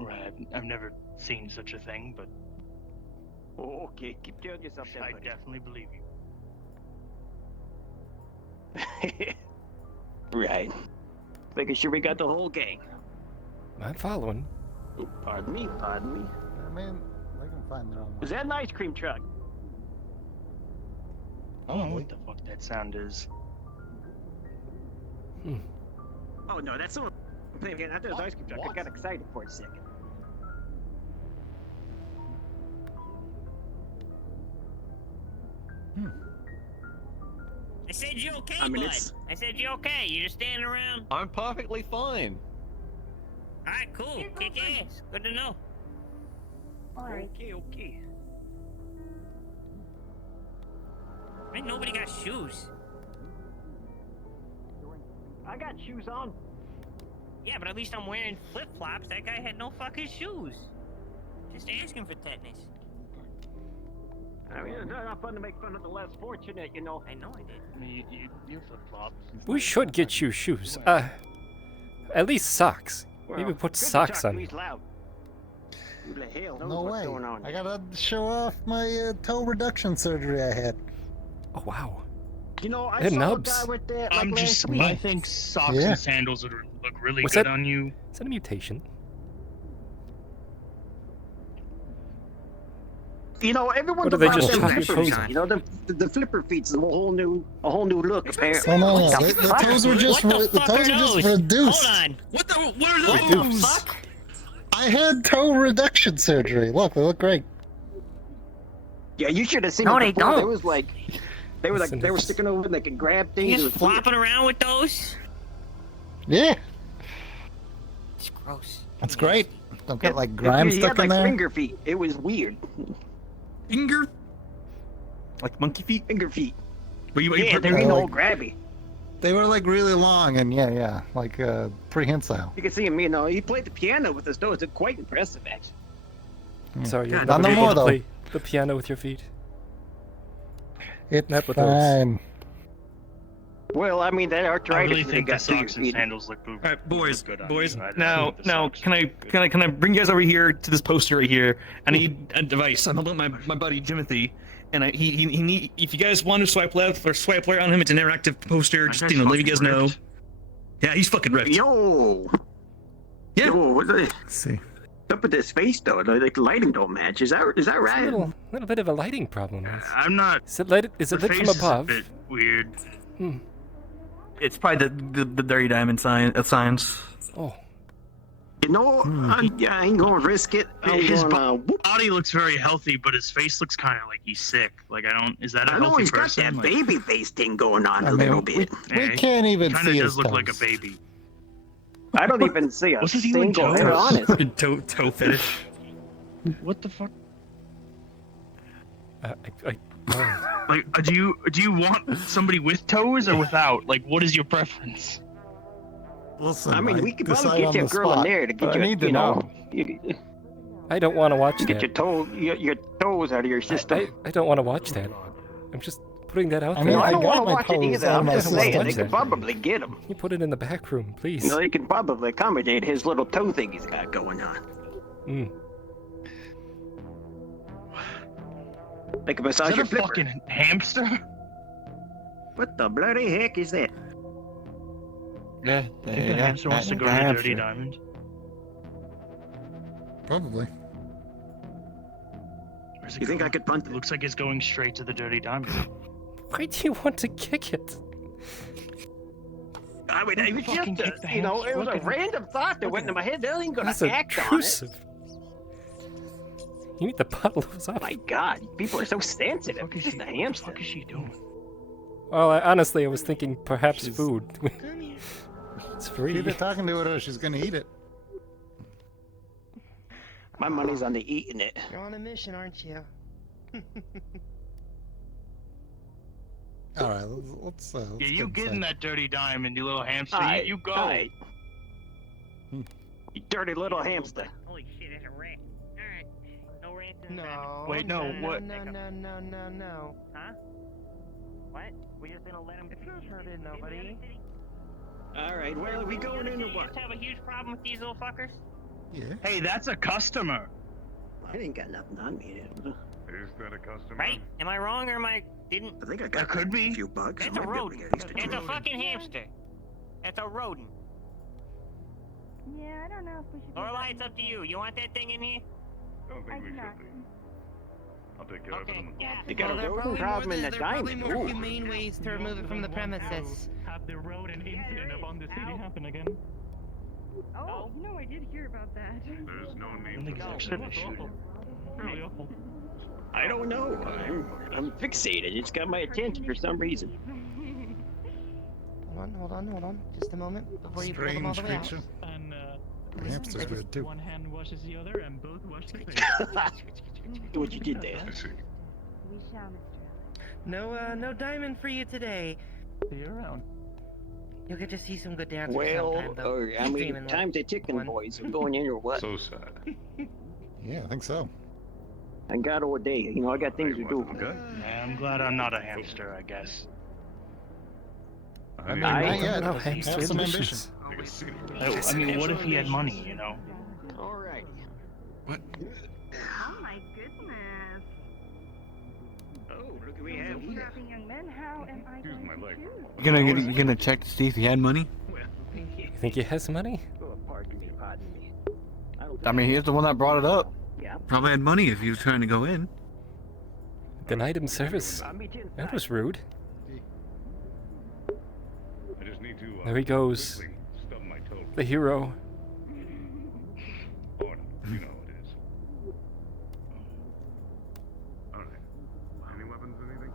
Right, I've never seen such a thing, but... Oh, okay, keep telling yourself that, I buddy. definitely believe you. Right. Making sure we got the whole gang. I'm following. Pardon me, pardon me. I mean, they can find their own way. Was that an ice cream truck? I don't know what the fuck that sound is. Oh no, that's someone playing again. I thought it was ice cream truck. I got excited for a second. I said you okay, I mean, bud. it's- I said you okay. You're just standing around. I'm perfectly fine. Alright, cool. Kick ass. Good to know. Alright. Okay. Ain't nobody got shoes. I got shoes on. Yeah, but at least I'm wearing flip-flops. That guy had no fucking shoes. Just asking for tetanus. I mean, it's not fun to make fun of the less fortunate, you know. I know I did. You flip-flops. We should get you shoes. At least socks. Maybe put socks on. He's loud. Who the hell knows No what's way. going on? I gotta show off my toe reduction surgery I had. Oh, wow. You know, I They're saw nubs. a guy with that I'm like just. last week. I think socks Yeah. and sandals would look really What's good that? on you. Is that a mutation? You know, everyone's What, do they about just them copy flipper pose? feet. You know, the flipper feet's a whole new look apparently. Oh no, What no, the the fuck? toes were just What the the fuck toes are are just those? reduced. Hold on. What are What those? the fuck? I had toe reduction surgery. Look, they look great. Yeah, you should have seen No, it they before. don't. They was like, they were sticking over and they could grab things. You It just was weird. flopping around with those? Yeah, It's gross. that's great. Don't get like grime He stuck had like in there. finger feet. It was weird. Finger? Like monkey feet? Finger feet. But you, Yeah, you, they're like- all grabby. They were like really long and yeah, like prehensile. You can see him. You know, he played the piano with his toes. It's quite impressive, actually. Sorry, you're Not never no able more to though. play the piano with your feet. It's Not with those. fine. Well, I mean, that I arthritis really that think the got to your socks and feet. sandals look good. All right, boys, good on boys. you. I Now, think the now, socks can I, look good. can I bring you guys over here to this poster right here? I need a device. I'm helping my buddy Timothy, and he need. If you guys want to swipe left or swipe right on him, it's an interactive poster. Just guy's let you guys fucking know. ripped. Yeah, he's fucking ripped. Yo. Yeah. Yo, what's Let's see. up with this face though? Like the lighting don't match. Is that It's a right? little bit of a lighting problem. I'm not. Is it lit, is it The lit from face is a above? bit weird. It's probably the dirty diamond signs. Oh, You know, I ain't gonna risk it. I'm His gonna, body looks very healthy, but his face looks kind of like he's sick. Like I don't. Is that a I know healthy he's got person? that Like, baby face thing going on I a little mean, bit. we can't even Kind of see does his look like a toes. baby. I don't even see a What's his even single toes? hair on it. toe fetish. What the fuck? I Like, do you want somebody with toes or without? Like, what is your preference? Listen, I mean, we could probably decide get on you a the girl in spot, there to get but I you, need to you know, I don't want to watch get that. your toes out of your system. I don't want to watch that. I'm just putting that out I there. mean, I I don't got want to my watch it toes either. out of I'm my just saying, system. they could probably get him. You put it in the back room, please. You know, they can probably accommodate his little toe thing he's got going on. Mm. They can Is massage that your a flipper. fucking hamster? What the bloody heck is that? Yeah, I think the hamster wants to go to the Dirty Diamond. Probably. Where's it You think going? I could punt It it? looks like it's going straight to the Dirty Diamond. Why do you want to kick it? I mean, it was Fucking just, kick the you know, hamster. it was a Look at random thought that went into my head. They ain't gonna That's act on it. intrusive. You need to bottle those up. My God, people are so sensitive. What the fuck is It's she? just a What the hamster. fuck is she doing? Well, honestly, I was thinking perhaps food. It's free. Either talking to it or she's gonna eat it. My money's on the eating it. You're on a mission, aren't you? All right, let's Yeah, get you get in inside. that Dirty Diamond, you little hamster. Alright, You go. alright. You dirty little hamster. Holy shit, that's a rat. Alright. No rats in the No. Wait, no, what? No. Huh? What? We just gonna let him It's not hurting nobody. Alright, well, are we going in or You what? just have a huge problem with these little fuckers? Yeah. Hey, that's a customer. I ain't got nothing on me. Is that a customer? Right? Am I wrong or am I didn't? I think I That got could be. a few bucks. That's I a might be able to rodent. get at least a That's a two. fucking hamster. That's a rodent. Yeah, I don't know if we should. Lorelai, it's up to you. You want that thing in here? I do not. I'll take care of it. Yeah. They got a there are rodent probably problem in the there are probably diamond. more Ooh. humane ways to remove it from the premises. Have the road and incident upon the city happen again. Oh, no, I did hear about that. There's no I need think for it's awful. Really awful. I don't know. I'm fixated. It's got my attention for some reason. Hold on. Just a moment before you pull them all the way out. And The hamster's good too. one hand washes the other, and both wash the face. What you did there? We shall, Mr. No diamond for you today. See you around. You'll get to see some good dancers Well, sometime, though. or I mean, Demon time's a ticking, boys. I'm going in or what? So sad. Yeah, I think so. I got all day. You know, I got things to do. Yeah, I'm glad I'm not a hamster, I guess. I mean, not yet. No, Have hamster some ambitions. I mean, what if he had money, you know? All right. What? Oh my goodness. Oh, look what we have here. Strapping young men, how am I Excuse going my to leg. choose? You gonna check to see if he had money? You think he has money? Oh, pardon me. I mean, he's the one that brought it up. Yeah. Probably had money if he was trying to go in. Denied him service. That was rude. I just need to. There he goes. quickly stub my toe. The hero. Oh, no, you know how it is. All right. Any weapons? Anything?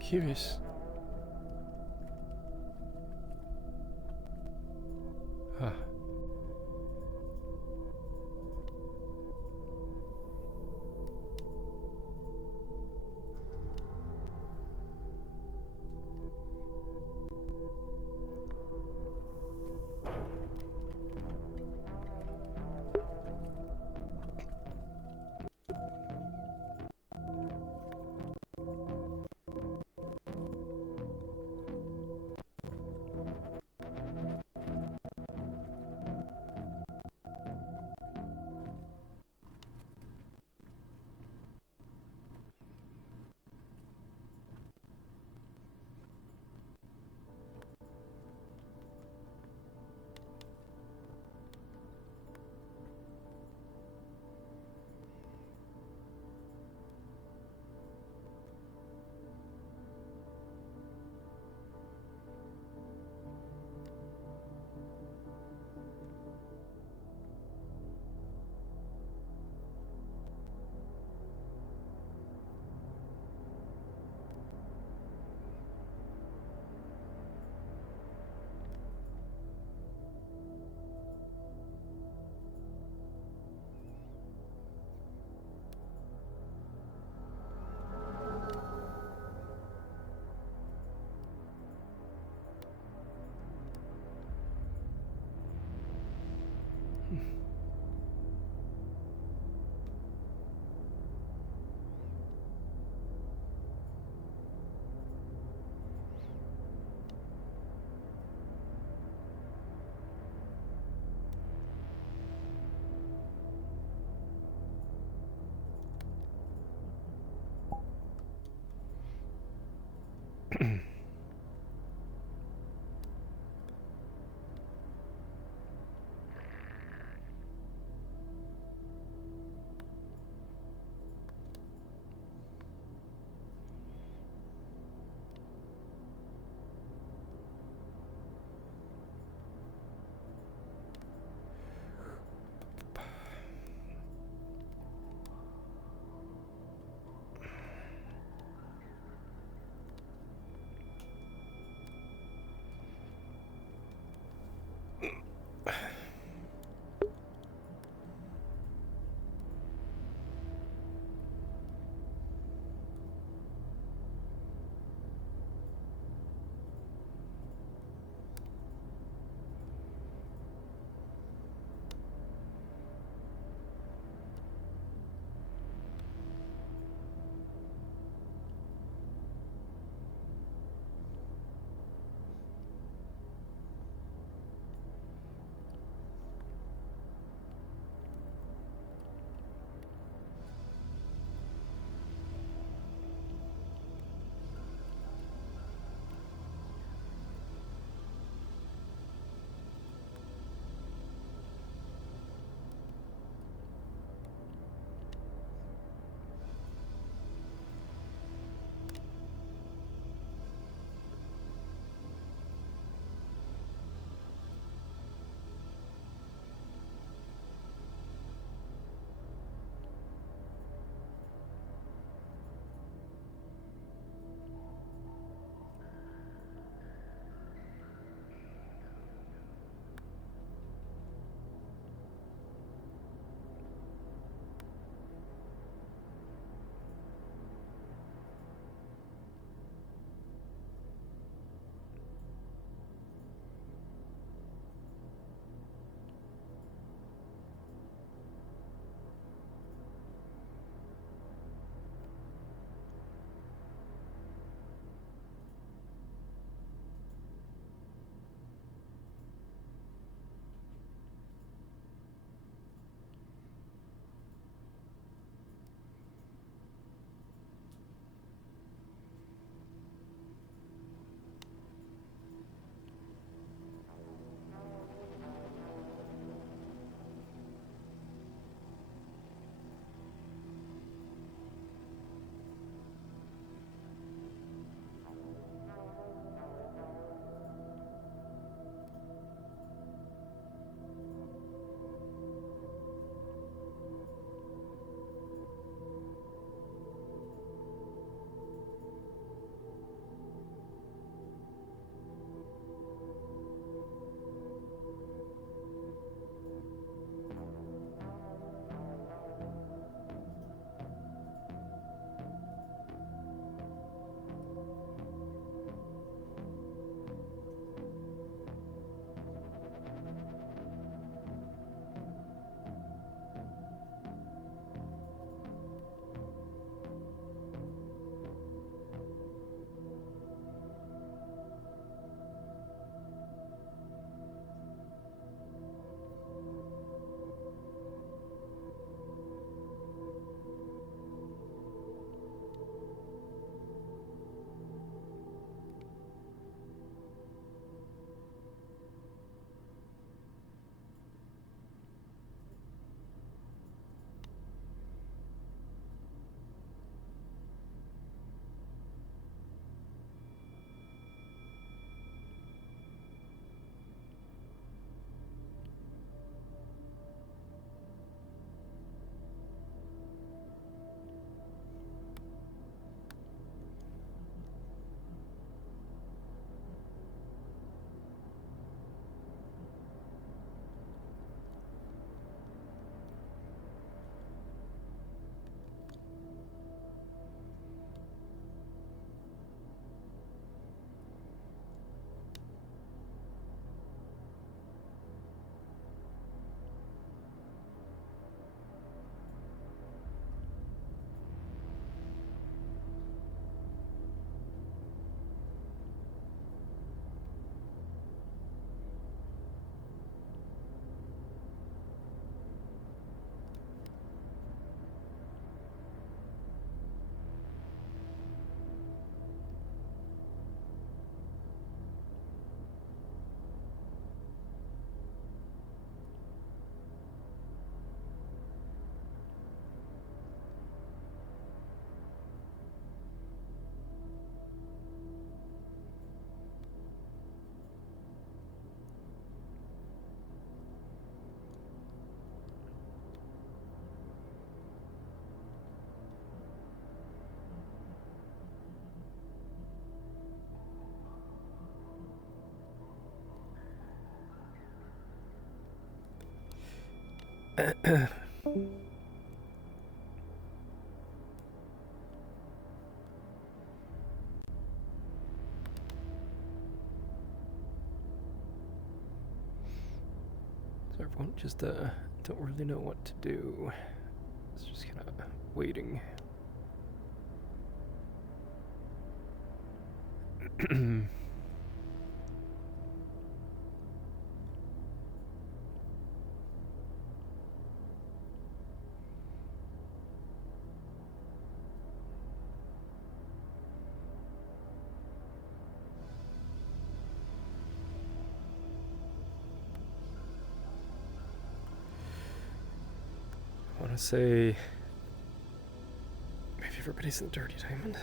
Curious. Huh. So everyone just don't really know what to do. It's just kind of waiting. I want to say maybe everybody's in the Dirty Diamond.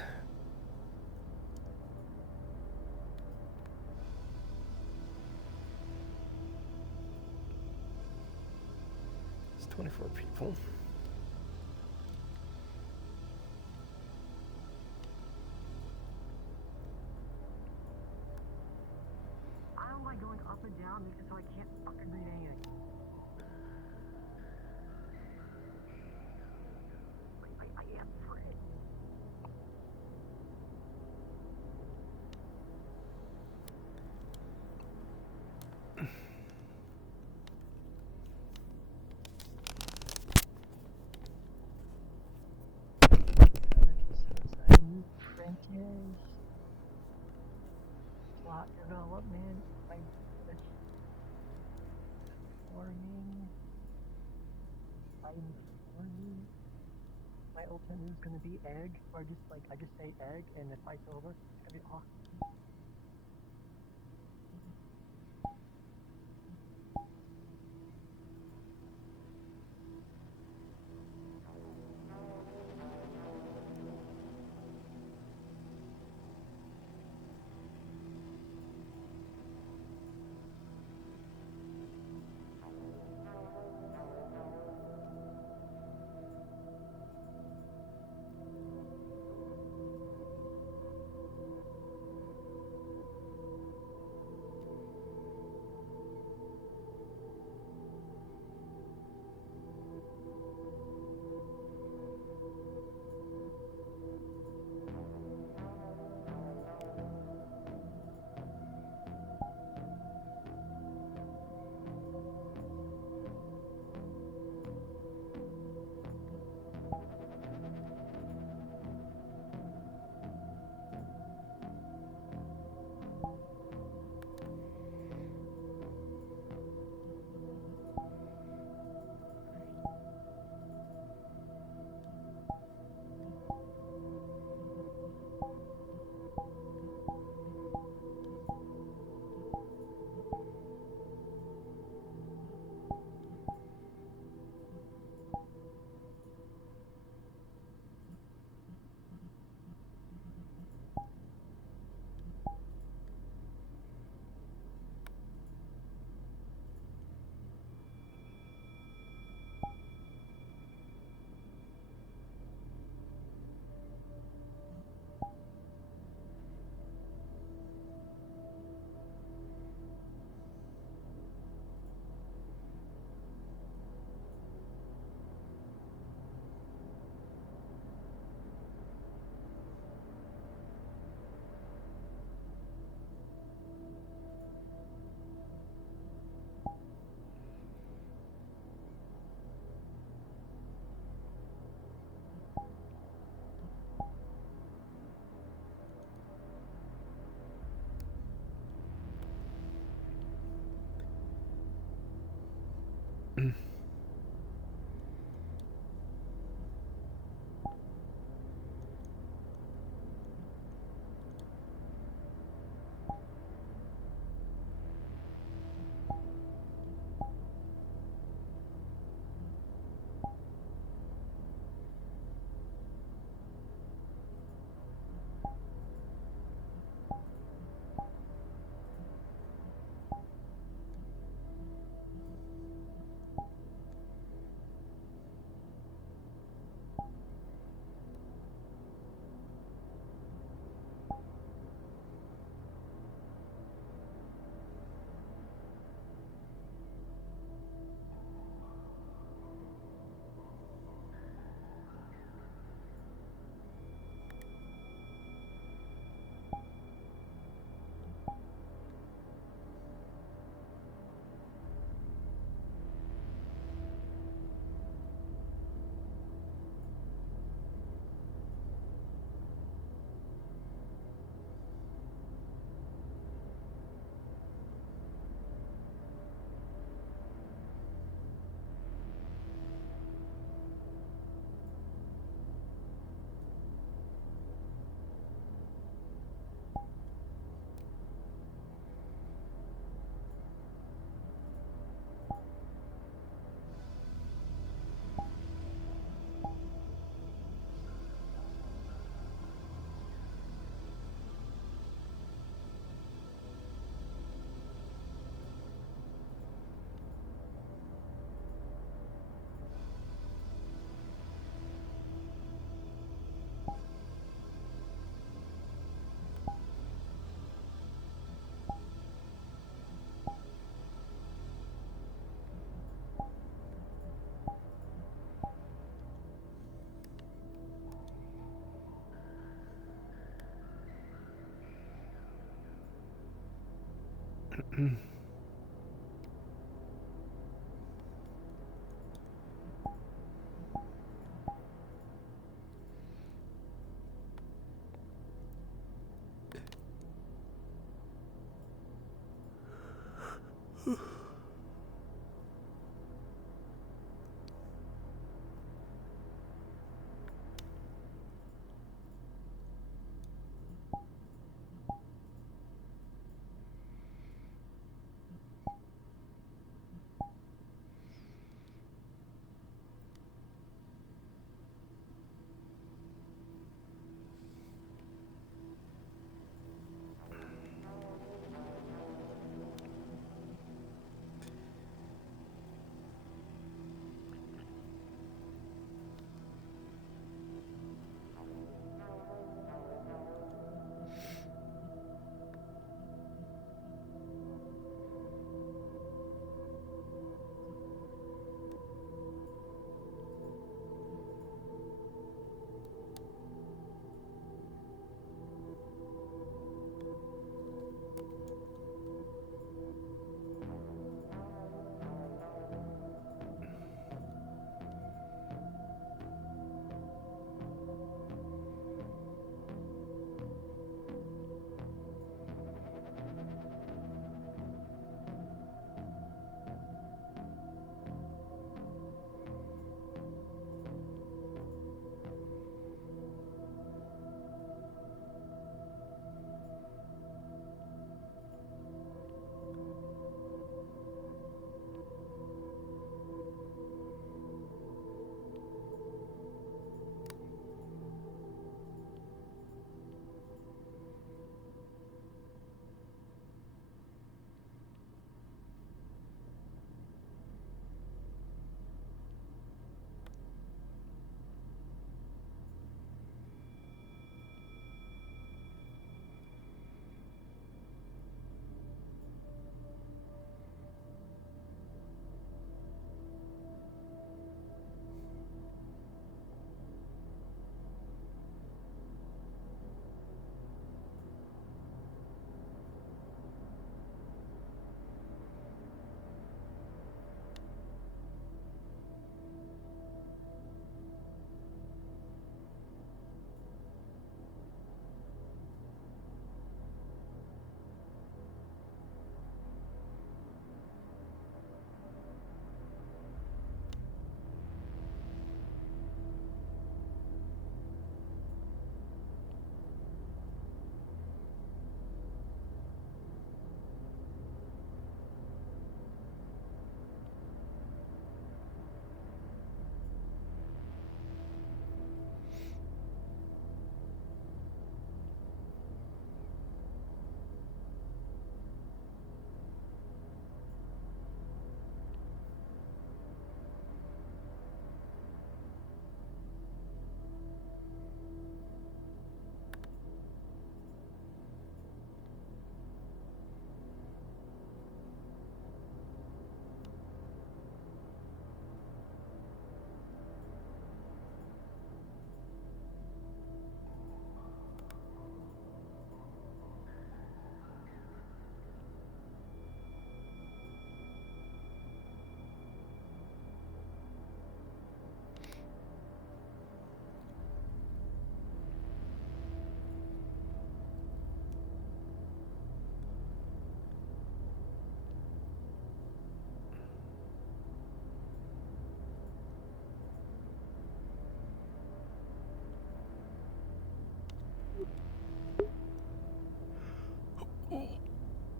It's 24 people. I don't like going up and down because I can't fucking read anything. I am afraid. Plot development, like this warning. Warning. My ultimate is gonna be egg, or I just say egg, and the fight's over. It's gonna be awesome.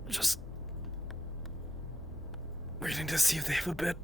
Just waiting to see if they have a bed.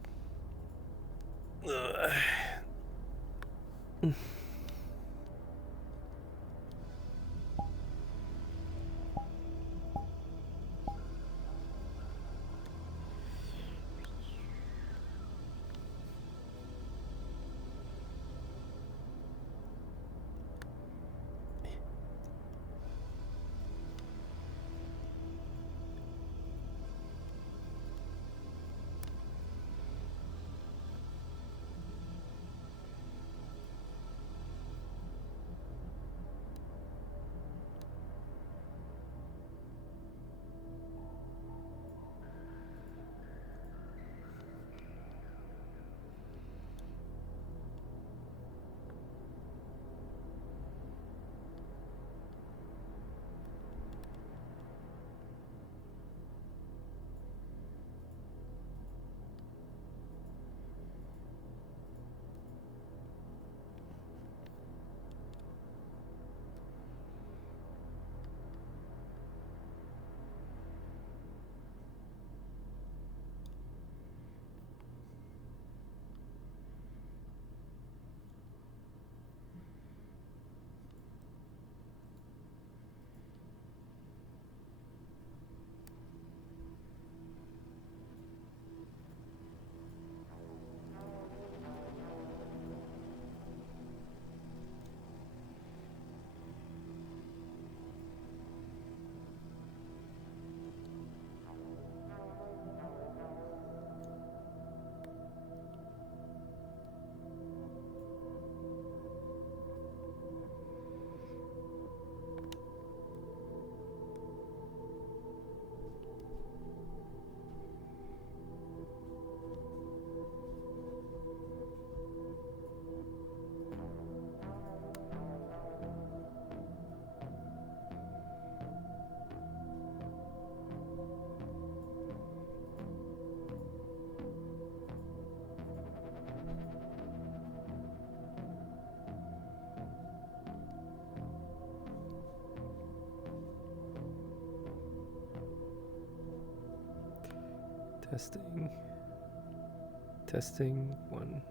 Testing. Testing 1.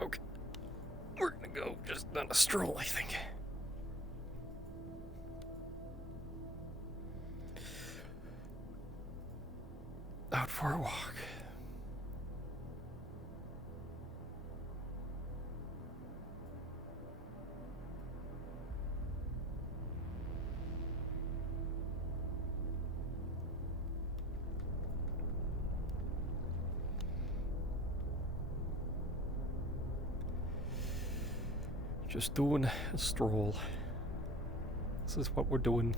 Okay. We're gonna go just on a stroll, I think. Out for a walk. Just doing a stroll. This is what we're doing.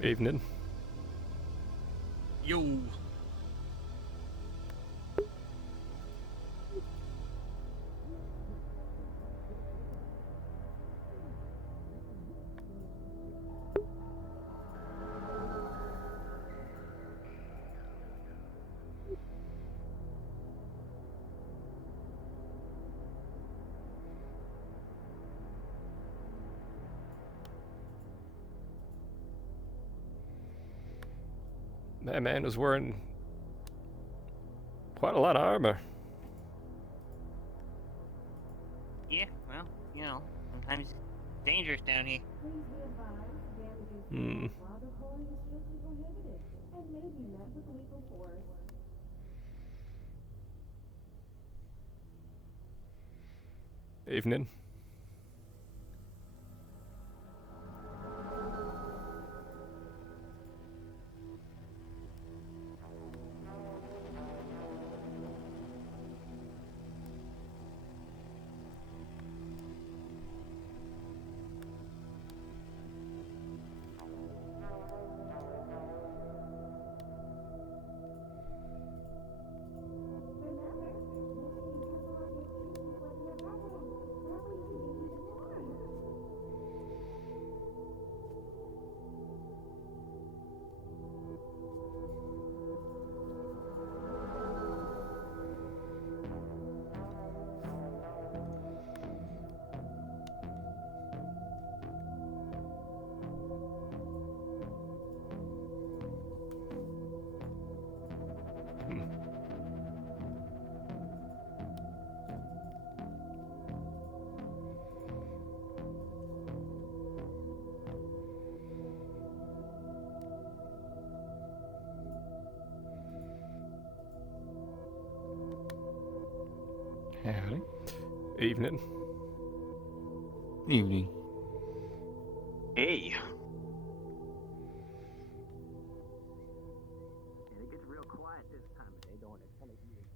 Evening. Yo. That man was wearing quite a lot of armor. Yeah, well, you know, sometimes it's dangerous down here. Hmm. Evening. Howdy. Evening. Evening. Hey. It gets real quiet this time of day, don't it? Kind of eerie.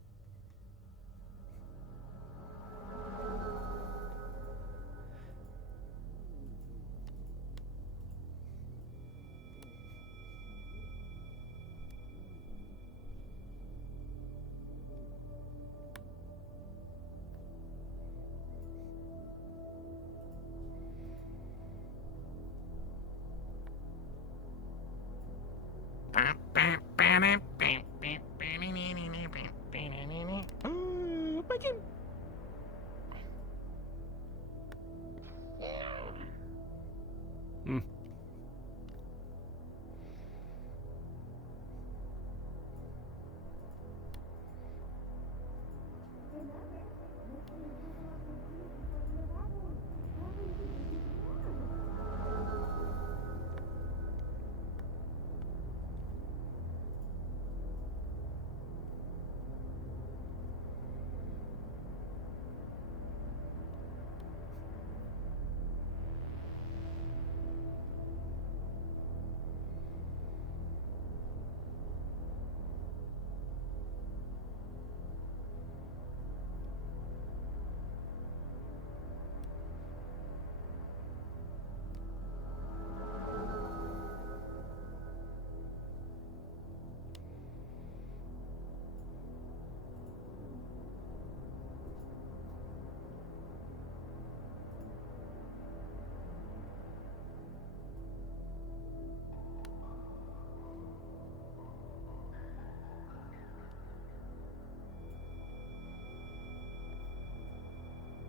Hmm.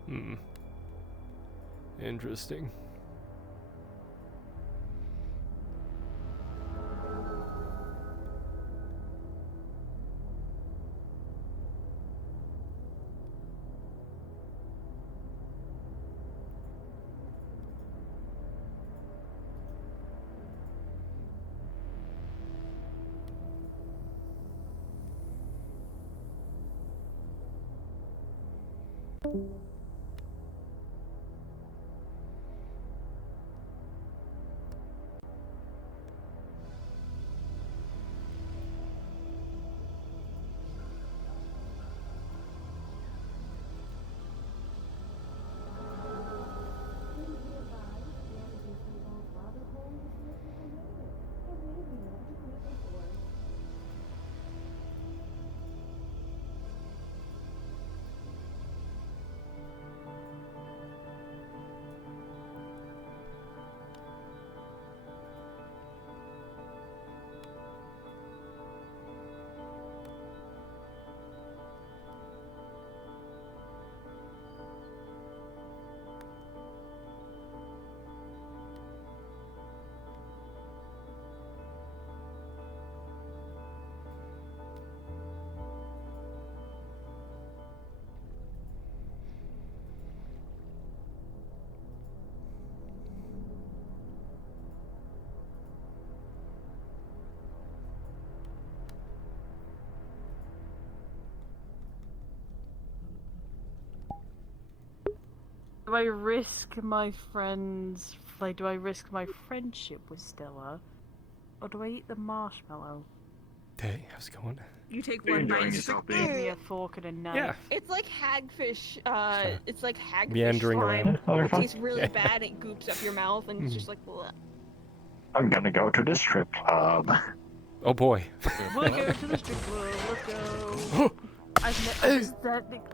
Hmm. Interesting. Do I risk my friends? Like, do I risk my friendship with Stella, or do I eat the marshmallow? Hey, how's it going? You take You're one enjoying bite and yourself, give babe. me a fork and a knife. Yeah. It's like hagfish. It's like hagfish meandering slime. around. It tastes really bad. It goops up your mouth, and it's just like. Bleh. I'm gonna go to the strip club. Oh boy. We'll go to the strip club. Let's go.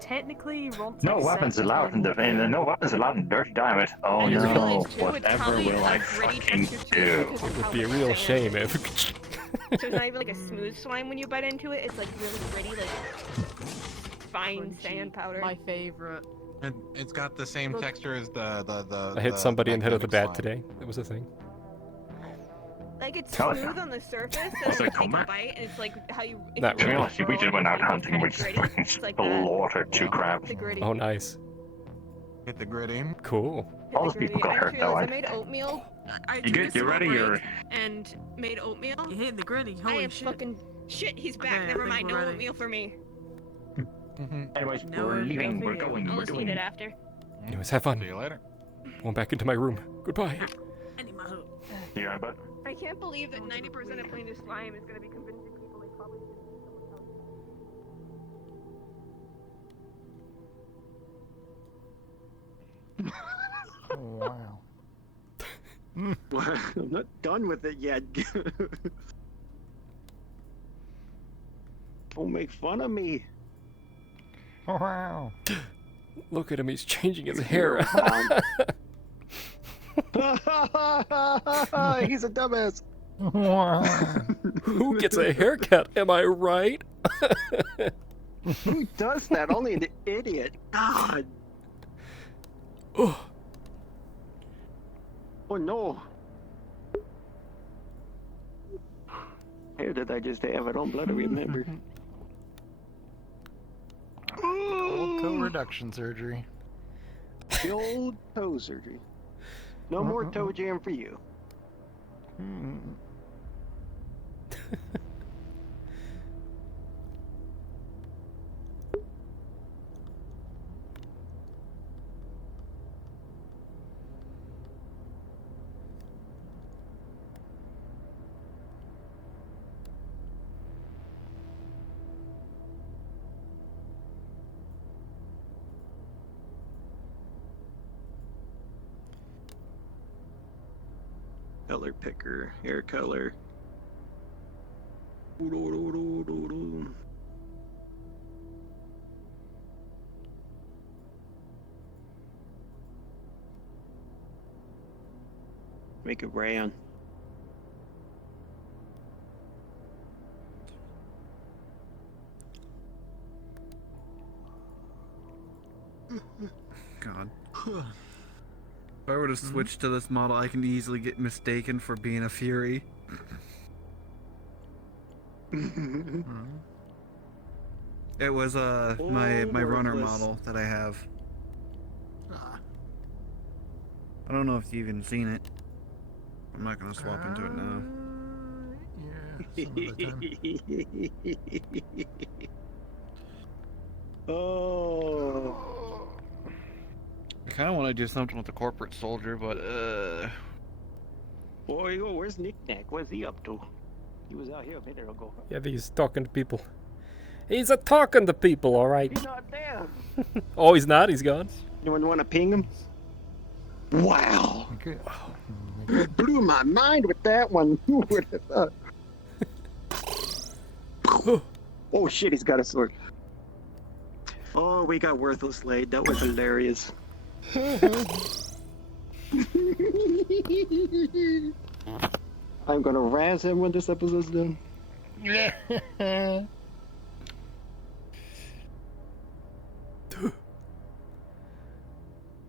Technically, Ron's No like weapons set allowed in the no weapons allowed in Dirty Diamond. Oh I just no! realized, too, it's Whatever probably will I a gritty fucking texture, too, do? because It of would how be a much real sand. shame if. So it's not even like a smooth slime when you bite into it. It's like really gritty, like fine sand powder. My favorite. And it's got the same texture as the. I hit somebody in the head with a bat academic today. That was a thing. Like it's Tell smooth ya. on the surface, and Also, then you take come a back. bite, and it's like how you. if Not you really. Honestly, we just went out hunting. We it's just gritty. fucking It's like that. slaughtered two crabs. The gritty. Oh, nice. Hit the gritty. Cool. All those The people gritty. got I hurt just though. realized I made oatmeal. I You took good? a You small ready? break Or and made oatmeal. You hit the gritty. I Holy am shit. fucking shit. He's back. Okay, I Never think mind. we're No ready. oatmeal for me. Anyways, we're leaving. We're going. I'll We're just eat doing. it after. Anyways, have fun. See you later. Going back into my room. Goodbye. Yeah, but. I can't believe that 90% of playing this slime is gonna be convincing people they probably Oh, wow. Well, I'm not done with it yet. Don't make fun of me. Oh, wow. Look at him, he's changing his hair. He's a dumbass. Wow. Who gets a haircut? Am I right? Who does that? Only an idiot. God. Oh. Oh no. Hair did I just have? I don't bloody remember. Old toe reduction surgery. The old toe surgery. No more toe jam for you. Color picker, hair color. Make it brown. God. If I were to switch to this model, I can easily get mistaken for being a Fury. It was my runner model that I have. I don't know if you've even seen it. I'm not gonna swap into it now. Oh. I kind of want to do something with the corporate soldier, but Boy, where's Nick Nack? What's he up to? He was out here a minute ago. Yeah, he's talking to people. He's a talking to people, all right. He's not there. Oh, he's not? He's gone? Anyone want to ping him? Wow. Blew my mind with that one. Who would have thought? Oh shit, he's got a sword. Oh, we got Worthless laid. That was hilarious. I'm gonna razz him when this episode's done.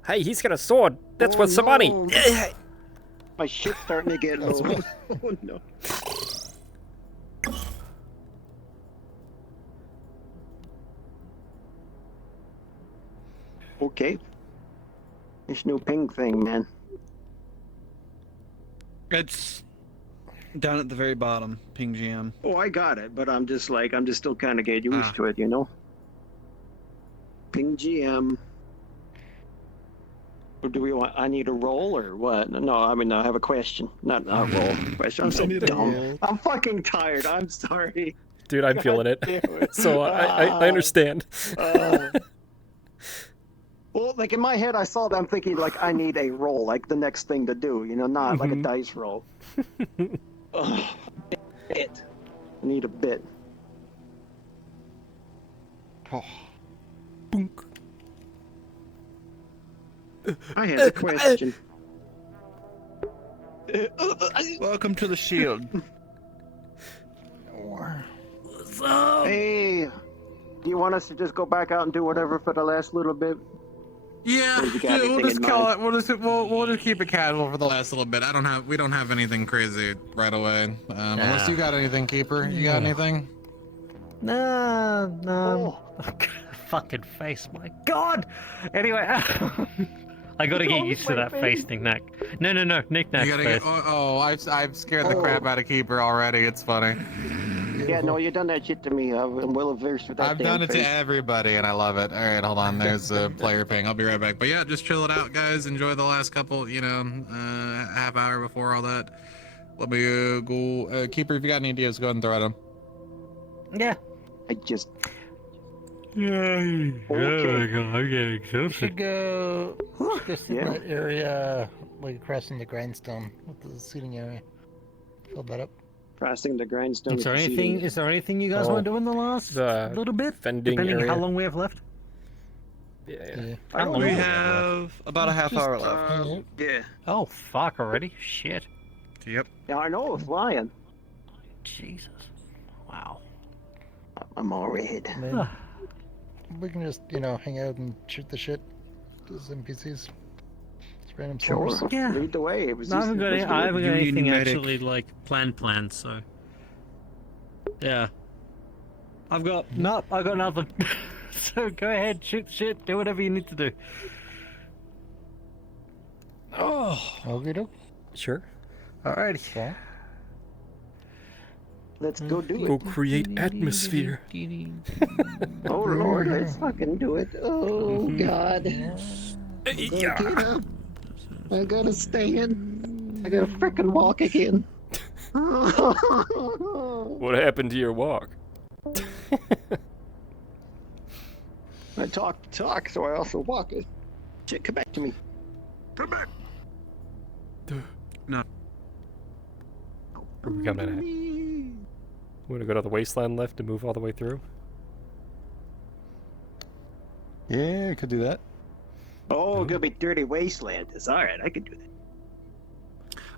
Hey, he's got a sword. That's worth some money. My shit's starting to get low. Oh no. Okay. This new ping thing, man. it's down at the very bottom, ping GM. Oh, I got it, but I'm just still kind of getting used to it, you know? Ping GM. Or do we want, I need a roll or what? No, I mean, I have a question. Not a roll. Question. I'm so dumb. I'm fucking tired. I'm sorry. Dude, I'm feeling it. So I understand. Well, like in my head, I saw that. I'm thinking like I need a roll, like the next thing to do, you know, not like a dice roll. Bit. I need a bit. Oh. Boonk. I have a question. Welcome to the shield. What's up? Hey, do you want us to just go back out and do whatever for the last little bit? Yeah, we'll just call it. We'll just keep it casual for the last little bit. We don't have anything crazy right away. Unless you got anything, Keeper. You got anything? No. Fucking face, my god! Anyway, I gotta get used to that face thing, Nick. No, Nick Nack You gotta face. I've scared the crap out of Keeper already. It's funny. Yeah, no, you done that shit to me. I'm well versed with that. I've damn done it to face. everybody, and I love it. All right, hold on. There's a player ping. I'll be right back. But yeah, just chill it out, guys. Enjoy the last couple, half hour before all that. Let me go. Keeper, if you got any ideas, go ahead and throw at them. Yeah. I just. I'm getting exhausted. Should go just in that area, like crossing the grindstone with the seating area. Fill that up. Crossing the grindstone. Is there anything you guys want to do in the last little bit? Depending area. how long we have left? Yeah. We have about a half hour left. Yeah. Oh, fuck already? Shit. Yep. Yeah, I know, flying. Jesus. Wow. I'm all red. Man, we can just, hang out and shoot the shit. Those NPCs. Just random Sure. slumbers. Yeah. Lead the way. It was I haven't got anything actually like planned, so. Yeah. I've got nothing. So go ahead, shoot the shit, do whatever you need to do. Oh. Okay, doke. Sure. Alrighty. Okay. Let's go do Go it. create atmosphere. Oh Lord, let's fucking do it. Oh God. Yeah. I gotta stand. I gotta frickin' walk again. What happened to your walk? I talk, so I also walk it. Shit, come back to me. Come back. No. Where are we coming at? We're gonna go to the wasteland left and move all the way through? Yeah, I could do that. Oh, gonna be dirty wasteland. It's alright, I can do that.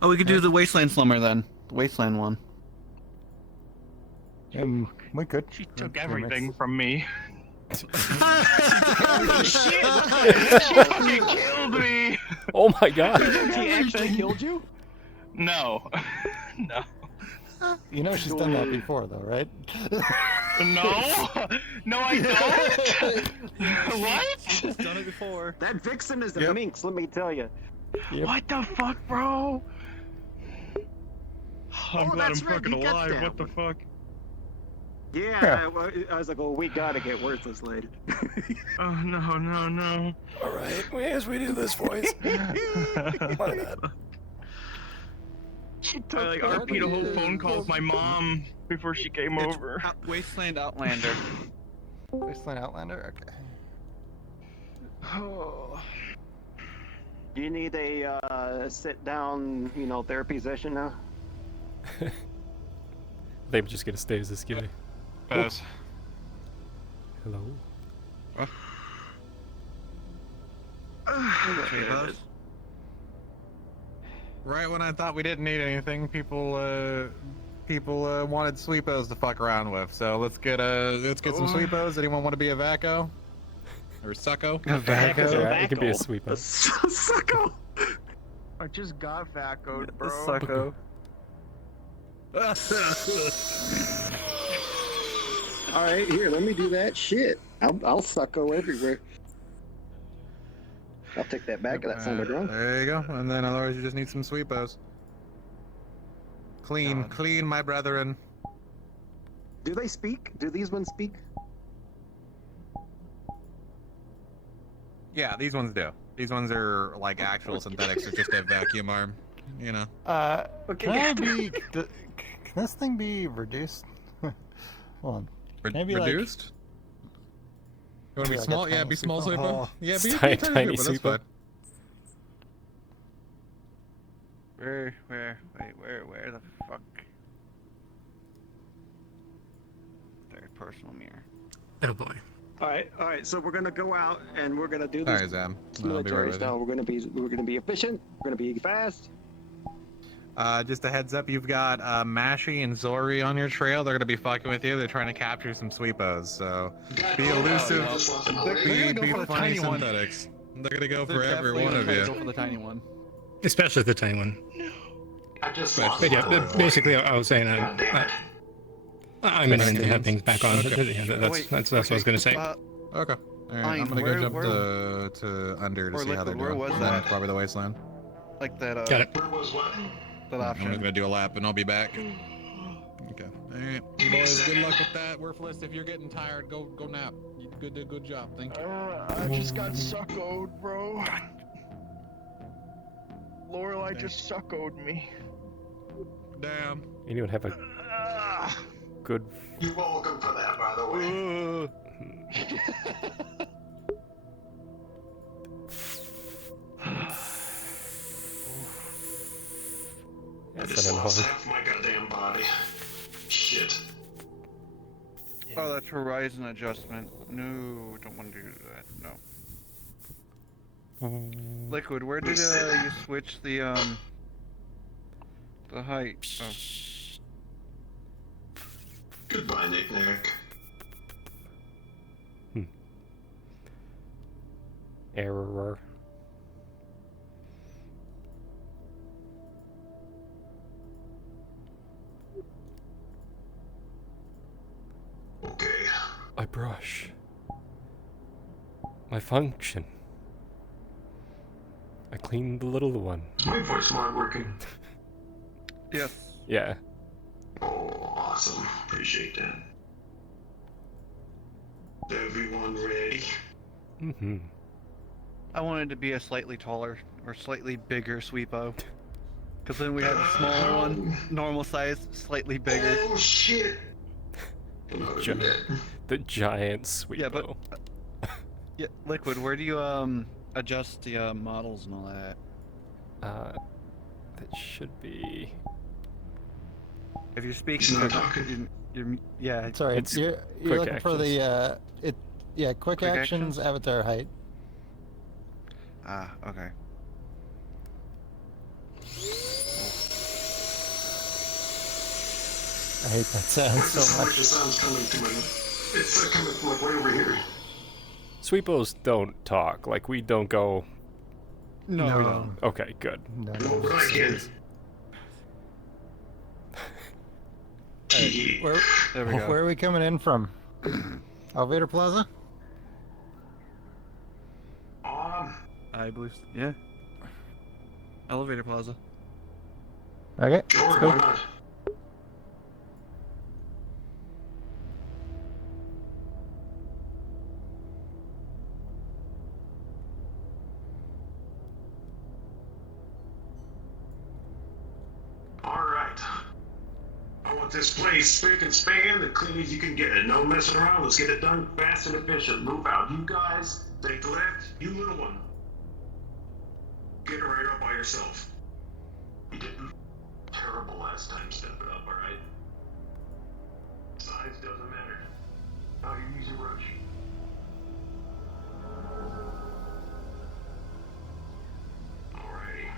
Oh, we could do the Wasteland Slumber then. The Wasteland one. We could. She took everything from me. Oh shit! She fucking killed me! Oh my god! She actually killed you? No. No. She's done that before, though, right? No! No, I don't! What? She's done it before. That vixen is a minx, let me tell you. Yep. What the fuck, bro? I'm glad I'm that's right, fucking you got alive. that What the fuck? Yeah, I was like, well, we gotta get worthless later. Oh, no. Alright, as we do this voice. My bad. I RP'd a whole phone call with my mom before she came over. Wasteland Outlander. Wasteland Outlander? Okay. Oh. Do you need a sit-down, therapy session now? They're just gonna stay as this guy. Pass. Hello? Right when I thought we didn't need anything, people wanted sweepos to fuck around with. So let's get some sweepos. Anyone want to be a Vaco? Or Succo? A Vaco? Yeah, it can be a sweepo. Succo! I just got Vaco'd, bro. Succo. Alright, here, let me do that shit. I'll sucko everywhere. I'll take that back, that sounded wrong. There you go. And then otherwise you just need some sweepos. Clean, my brethren. Do they speak? Do these ones speak? Yeah, these ones do. These ones are like actual synthetics with just a vacuum arm, Can this thing be reduced? Hold on. Reduced? You want to be small? Yeah, be small sweeper. Oh. Yeah, be tiny sweeper. That's sweeper. fine. Where the fuck? Third personal mirror. Oh boy. Alright, so we're gonna go out and we're gonna do this Alright, Zam. military style. We're gonna be efficient, we're gonna be fast. Just a heads up, you've got Mashy and Zori on your trail. They're gonna be fucking with you. They're trying to capture some sweepos, so be elusive. Be funny synthetics. They're gonna go for every one of you. Go for the tiny one. Especially the tiny one. But yeah, basically, I was saying I'm gonna have things back on. Okay. Yeah, that's what I was gonna say. Okay. Alright, I'm gonna go jump to under to see how they're doing. Where was that? Probably the wasteland. Like that. Got it. That option. I'm gonna do a lap and I'll be back. Okay. Alright, you boys, good luck with that. Worthless, if you're getting tired, go nap. You did a good job, thank you. I just got suckoed, bro. Lorelai just suckoed me. Damn. Anyone have a good... You're welcome for that, by the way. I just lost half my goddamn body. Shit. Oh, that's horizon adjustment. No, don't want to do that. No. Liquid, where did you switch the height? Oh. Goodbye, Nick. Error. Okay. I brush. My function. I clean the little one. My voice not working. Yes. Yeah. Oh, awesome. Appreciate that. Everyone ready? Mm-hmm. I wanted to be a slightly taller or slightly bigger sweepo. Because then we had the smaller one, normal size, slightly bigger. Oh shit! The giant sweepo. Yeah, but yeah, Liquid, where do you adjust the models and all that? That should be. If you're speaking, yeah. Sorry, It's you're quick looking for the quick Quick actions, actions? avatar height. Ah, okay. I hate that sound That's just so how much. the sound's coming to my. It's coming from like way over here. Sweepos don't talk. Like, we don't go. No, we don't. Okay, good. No, But I can. Where, There we go. where are we coming in from? Elevator Plaza? I believe, yeah. Elevator Plaza. Okay, Sure, let's go. why not? Alright. I want this place spick and span, the clean as you can get it. No messing around, let's get it done fast and efficient. Move out. You guys, take the left. You little one. Get her right up by yourself. You did terrible last time, step it up, alright? Size doesn't matter. How you use your brush. Alrighty.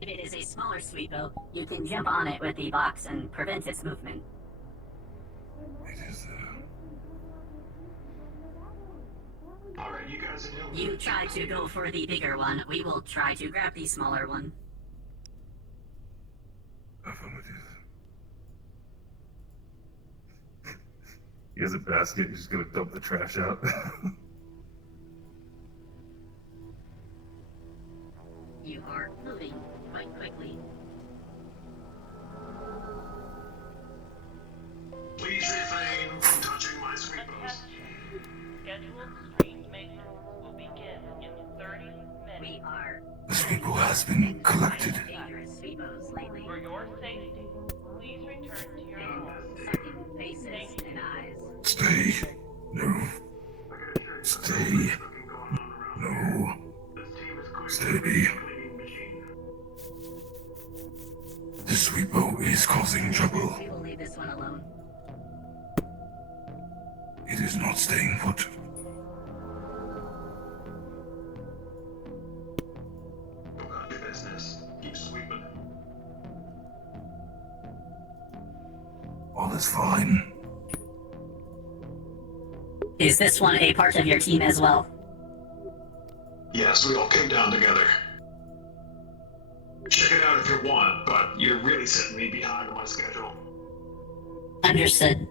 If it is a smaller sweepo, you can jump on it with the box and prevent its movement. Alright, you guys are You try to go for the bigger one, we will try to grab the smaller one. He has a basket, he's just gonna dump the trash out. You are moving quite quickly. Please refrain from touching my sweepos. Scheduled stream maintenance will begin in 30 minutes. We are. The sweepo has been collected. Dangerous sweepos lately. For your safety, please return to your home. Sucking faces and eyes. Stay. No. Stay. No. Stay. The This sweepo is causing trouble. We will leave this one alone. It is not staying put. Go about your business. Keep sweeping. All is fine. Is this one a part of your team as well? Yes, we all came down together. Check it out if you want, but you're really setting me behind on my schedule. Understood.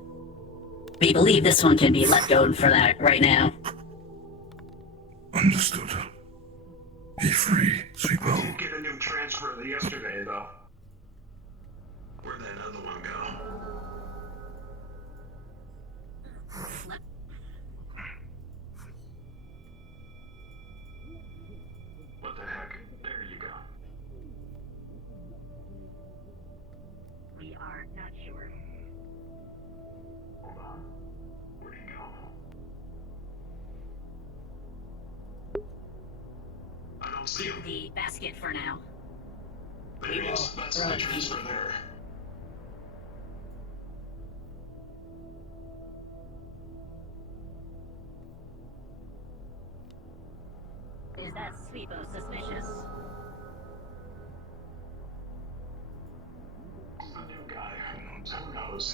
We believe this one can be let go for that right now. Understood. Be free, sweepo. Didn't get a new transfer yesterday, though. Where'd that other one go? What the heck? There you go. We are not sure. Hold on. Where'd he go? I don't see him. The basket for now. There he is. That's my transfer there. Is that sweepo suspicious? The new guy. Who knows?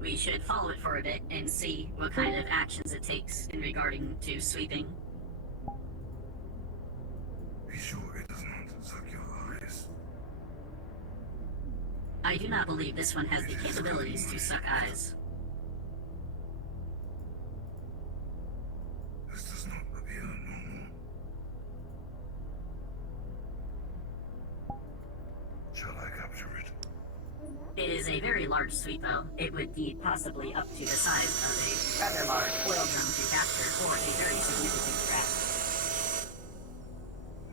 We should follow it for a bit and see what kind of actions it takes in regarding to sweeping. Be sure it does not suck your eyes. I do not believe this one has the capabilities to suck eyes. This does not appear normal. Shall I capture it? It is a very large sweepo. It would be possibly up to the size of a rather large oil drum to capture or a very significant trap.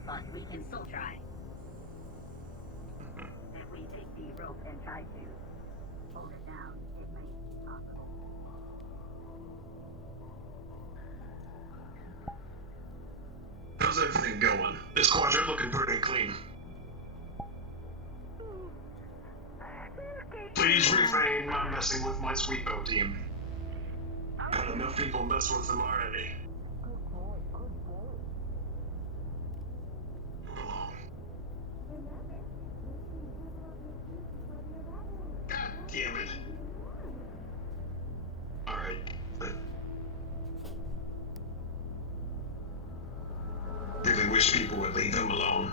But we can still try. If we take the rope and try to hold it down, it may be possible. How's everything going? This quadrant looking pretty clean. Please refrain from messing with my sweepo team. Got enough people mess with them already. Move along. God damn it. Alright. Really wish people would leave him alone.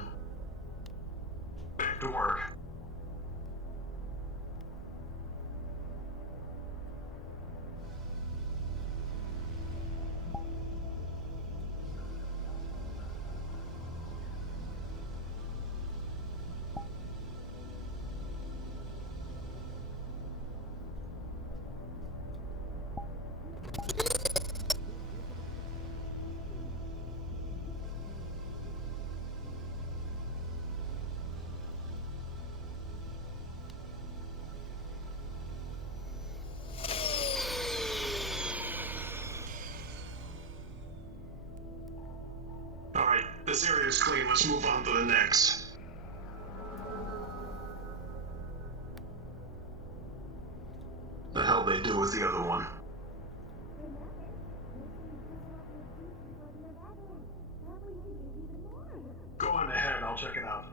Back to work. Alright, this area is clean. Let's move on to the next. The hell they do with the other one? Go on ahead, I'll check it out.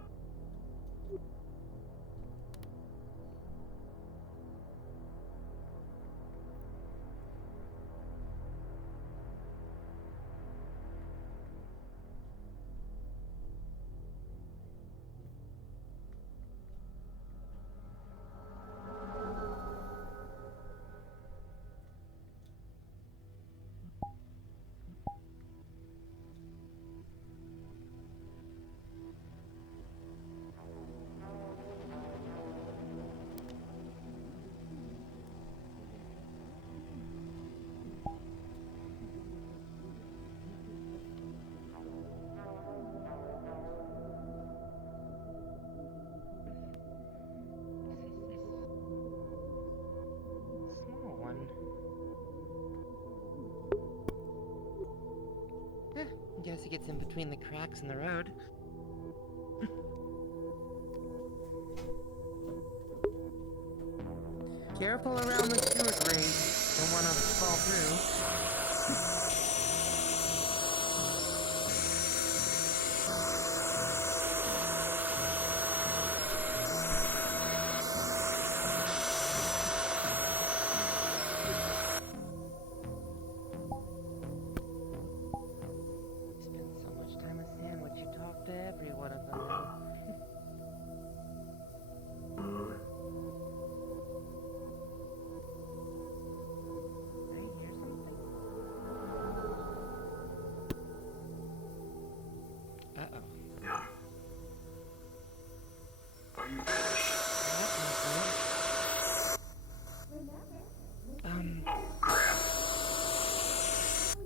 Small one. Guess he gets in between the cracks in the road. Careful around the sewer grate. Don't want to fall through.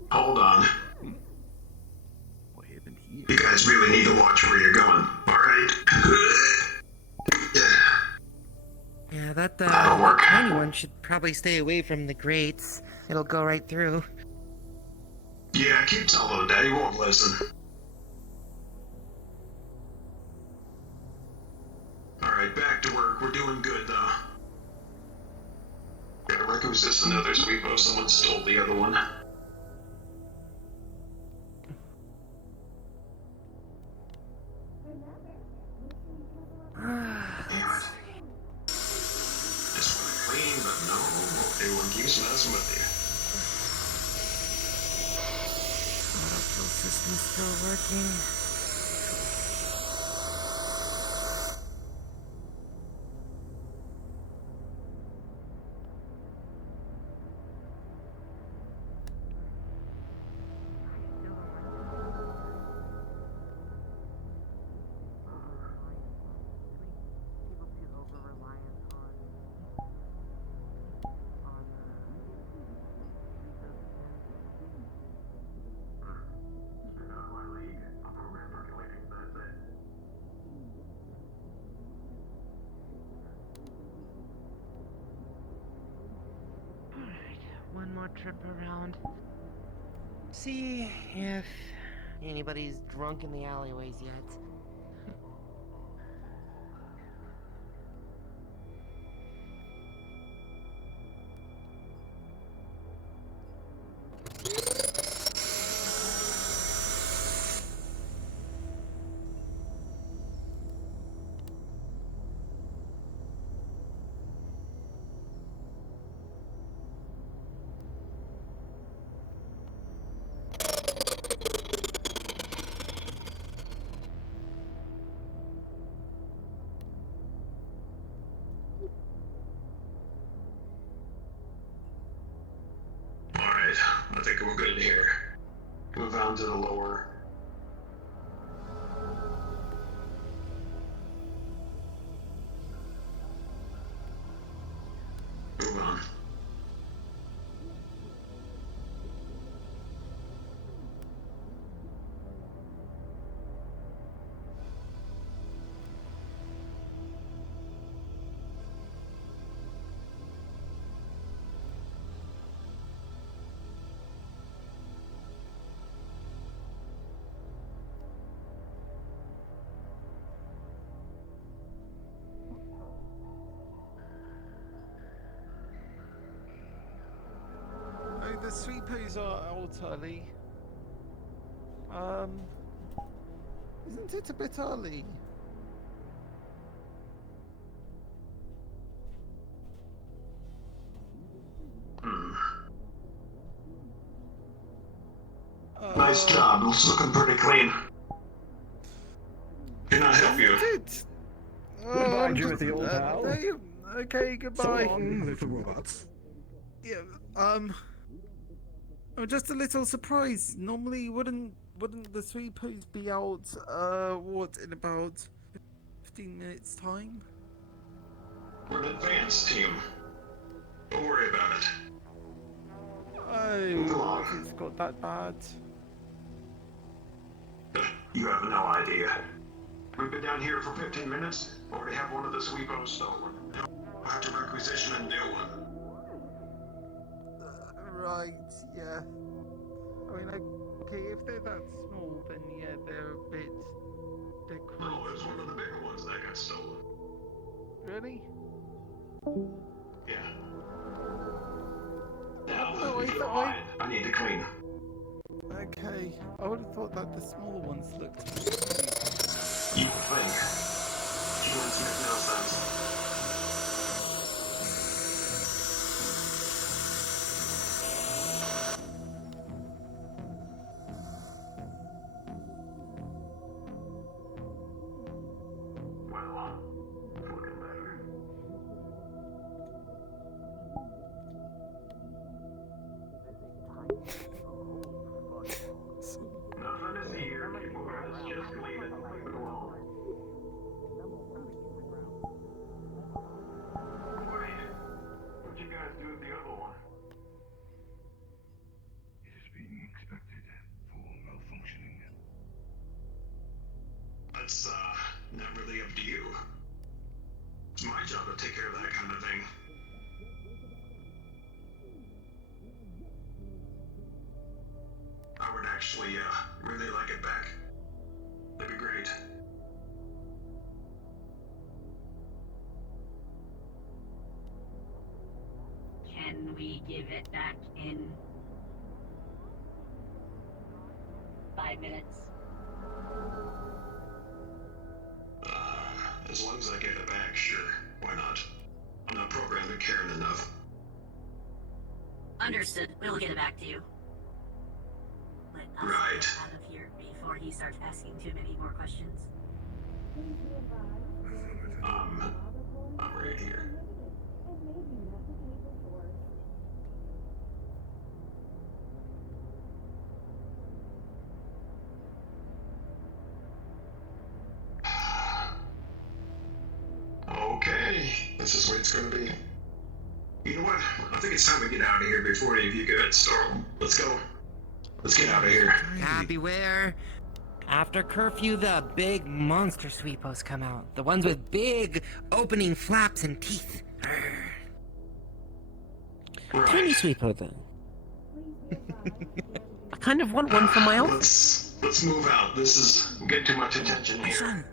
Hold on. You guys really need to watch where you're going, alright? Yeah, that That'll work. tiny one should probably stay away from the grates. It'll go right through. Yeah, keep telling him, Daddy won't listen. Alright, back to work. We're doing good, though. Gotta requisition another sweepo. Someone stole the other one. Just want to clean, but no, everyone keeps messing with you. Auto system's still working. One more trip around. See if anybody's drunk in the alleyways yet. Alright, I think we're good here. Move on to the lower. Move on. Oh, the sweepers are out early. Isn't it a bit early? Nice job. Looks looking pretty clean. Can I help you? Goodbye, Jimothy, old pal. Okay, goodbye. So long, little robots. Yeah, I'm just a little surprised. Normally, wouldn't the sweepers be out? What, in about 15 minutes' time? We're an advanced team. Don't worry about it. Oh, it's got that bad. You have no idea. We've been down here for 15 minutes. Already have one of the sweepos stolen. We'll have to requisition a new one. Right, yeah. I mean, Okay, if they're that small, then yeah, they're a bit. They're quite. No, it was one of the bigger ones that got stolen. Really? Yeah. Now, No, if you don't mind, I need to clean. Okay, I would have thought that the smaller ones looked. You think? You want to make no sense. Well, it's looking better. Nothing is here. People are just leave it alone. Wait, what'd you guys do with the other one? It is being expected for malfunctioning. That's, not really up to you. It's my job to take care of that kind of thing. I would actually, really like it back. That'd be great. Can we give it back in 5 minutes? As long as I get it back, sure. Why not? I'm not programmed and caring enough. Understood. We'll get it back to you. Let us Right. get out of here before he starts asking too many more questions. I'm right here. Okay, this is what it's gonna be. You know what? I think it's time to get out of here before any of you get startled. Let's go. Let's get out of here. Beware. After curfew, the big monster sweepos come out. The ones with big opening flaps and teeth. Tiny sweeper then. I kind of want one for my own. Let's move out. This is getting too much attention here.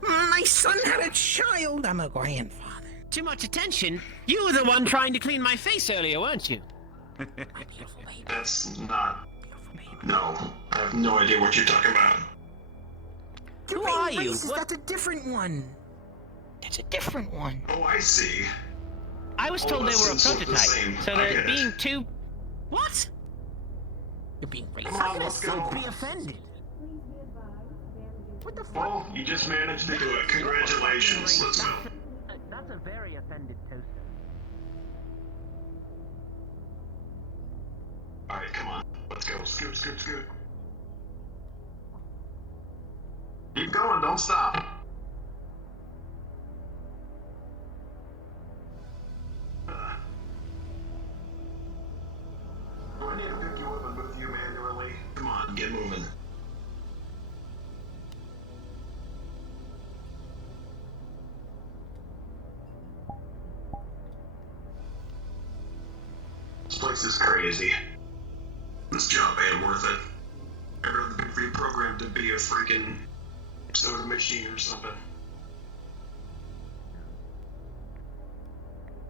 My son had a child. I'm a grandfather. Too much attention? You were the one trying to clean my face earlier, weren't you? That's not. No, I have no idea what you're talking about. Who are you? Racist, that's a different one. That's a different one. Oh, I see. I was told they were a prototype, so they're being too. What? You're being racist. Come on, let's go. Be offended. What the fuck? Well, you just managed to do it. Congratulations. Let's go. That's a very offended toaster. Alright, come on. Let's go. Scoot, scoot, scoot. Keep going. Don't stop. Do I need to pick you up and move you manually? Come on, get moving. This place is crazy. This job ain't worth it. I'd rather be reprogrammed to be a freaking soda machine or something.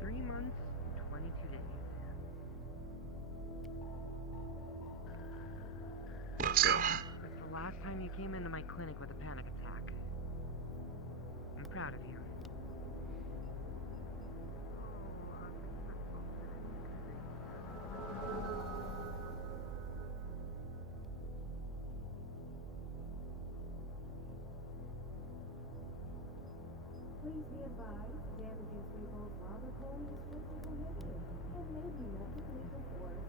3 months, 22 days. Let's go. That's the last time you came into my clinic with a panic attack. I'm proud of you. Please be advised, damages result rather cold is strictly prohibited and may be met with legal force.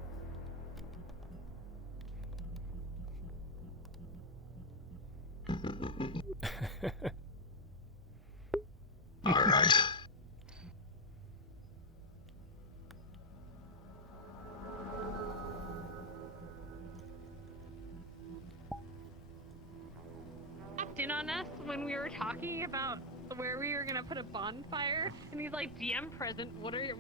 All right. Acted on us when we were talking about where we were gonna put a bonfire, and he's like, DM present, what are you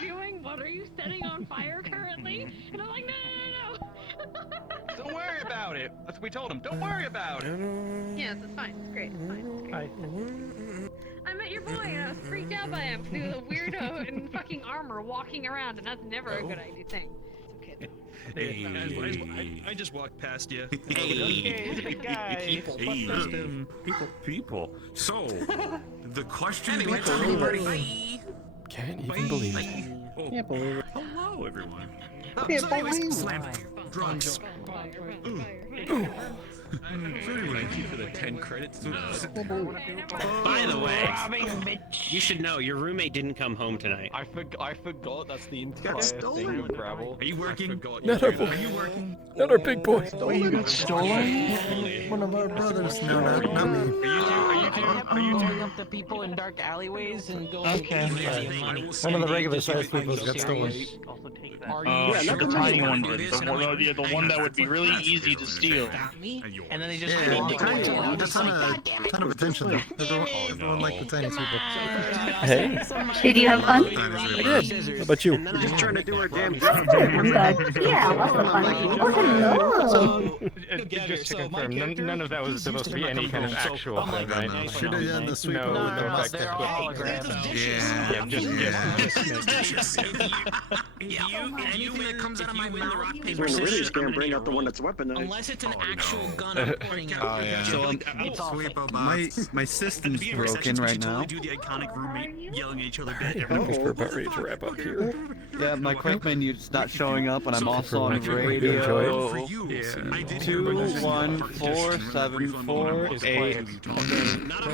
doing? What are you setting on fire currently? And I'm like, no. Don't worry about it. That's what we told him. Don't worry about it. Yes, it's fine. It's great. It's fine. Hi. I met your boy and I was freaked out by him because he was a weirdo in fucking armor walking around, and that's never a good idea thing. I just walked past you. People. So, the question Anyway, becomes... everybody. Can't even believe it. Can't believe it. Hello, everyone. So anyways, slam drugs. For the 10 credits. By the way, you should know your roommate didn't come home tonight. I forgot that's the entire thing with Gravel. Are you working? Not our boy. Are you working? Not our big boy. Wait, you got stolen? One of our brothers. No, not me. Are you blowing up the people in dark alleyways and going? Okay. One of the regular sized people got stolen. The tiny one did. The one that would be really easy to steal. And then they just That's ton of attention. Everyone liked the tiny people. Hey. Did you have fun? I did. How about you? We're just trying to do our damn I'm glad. Yeah, lots of fun. Oh, hello. So, just to confirm, none of that was supposed to be any kind of actual thing, right? Should have done the sweep. No, they're all holograms. Yeah. Anything that comes out of my mouth, rock, paper, We're really scissors, just gonna bring out the one that's weaponized. unless it's an actual gun I'm pointing out. So my system's broken right now. Do the iconic roommate yelling at each other dead. We're about ready to wrap up here. Yeah, my quick menu's not showing up, and I'm also on Enjoy radio. it. 2147448.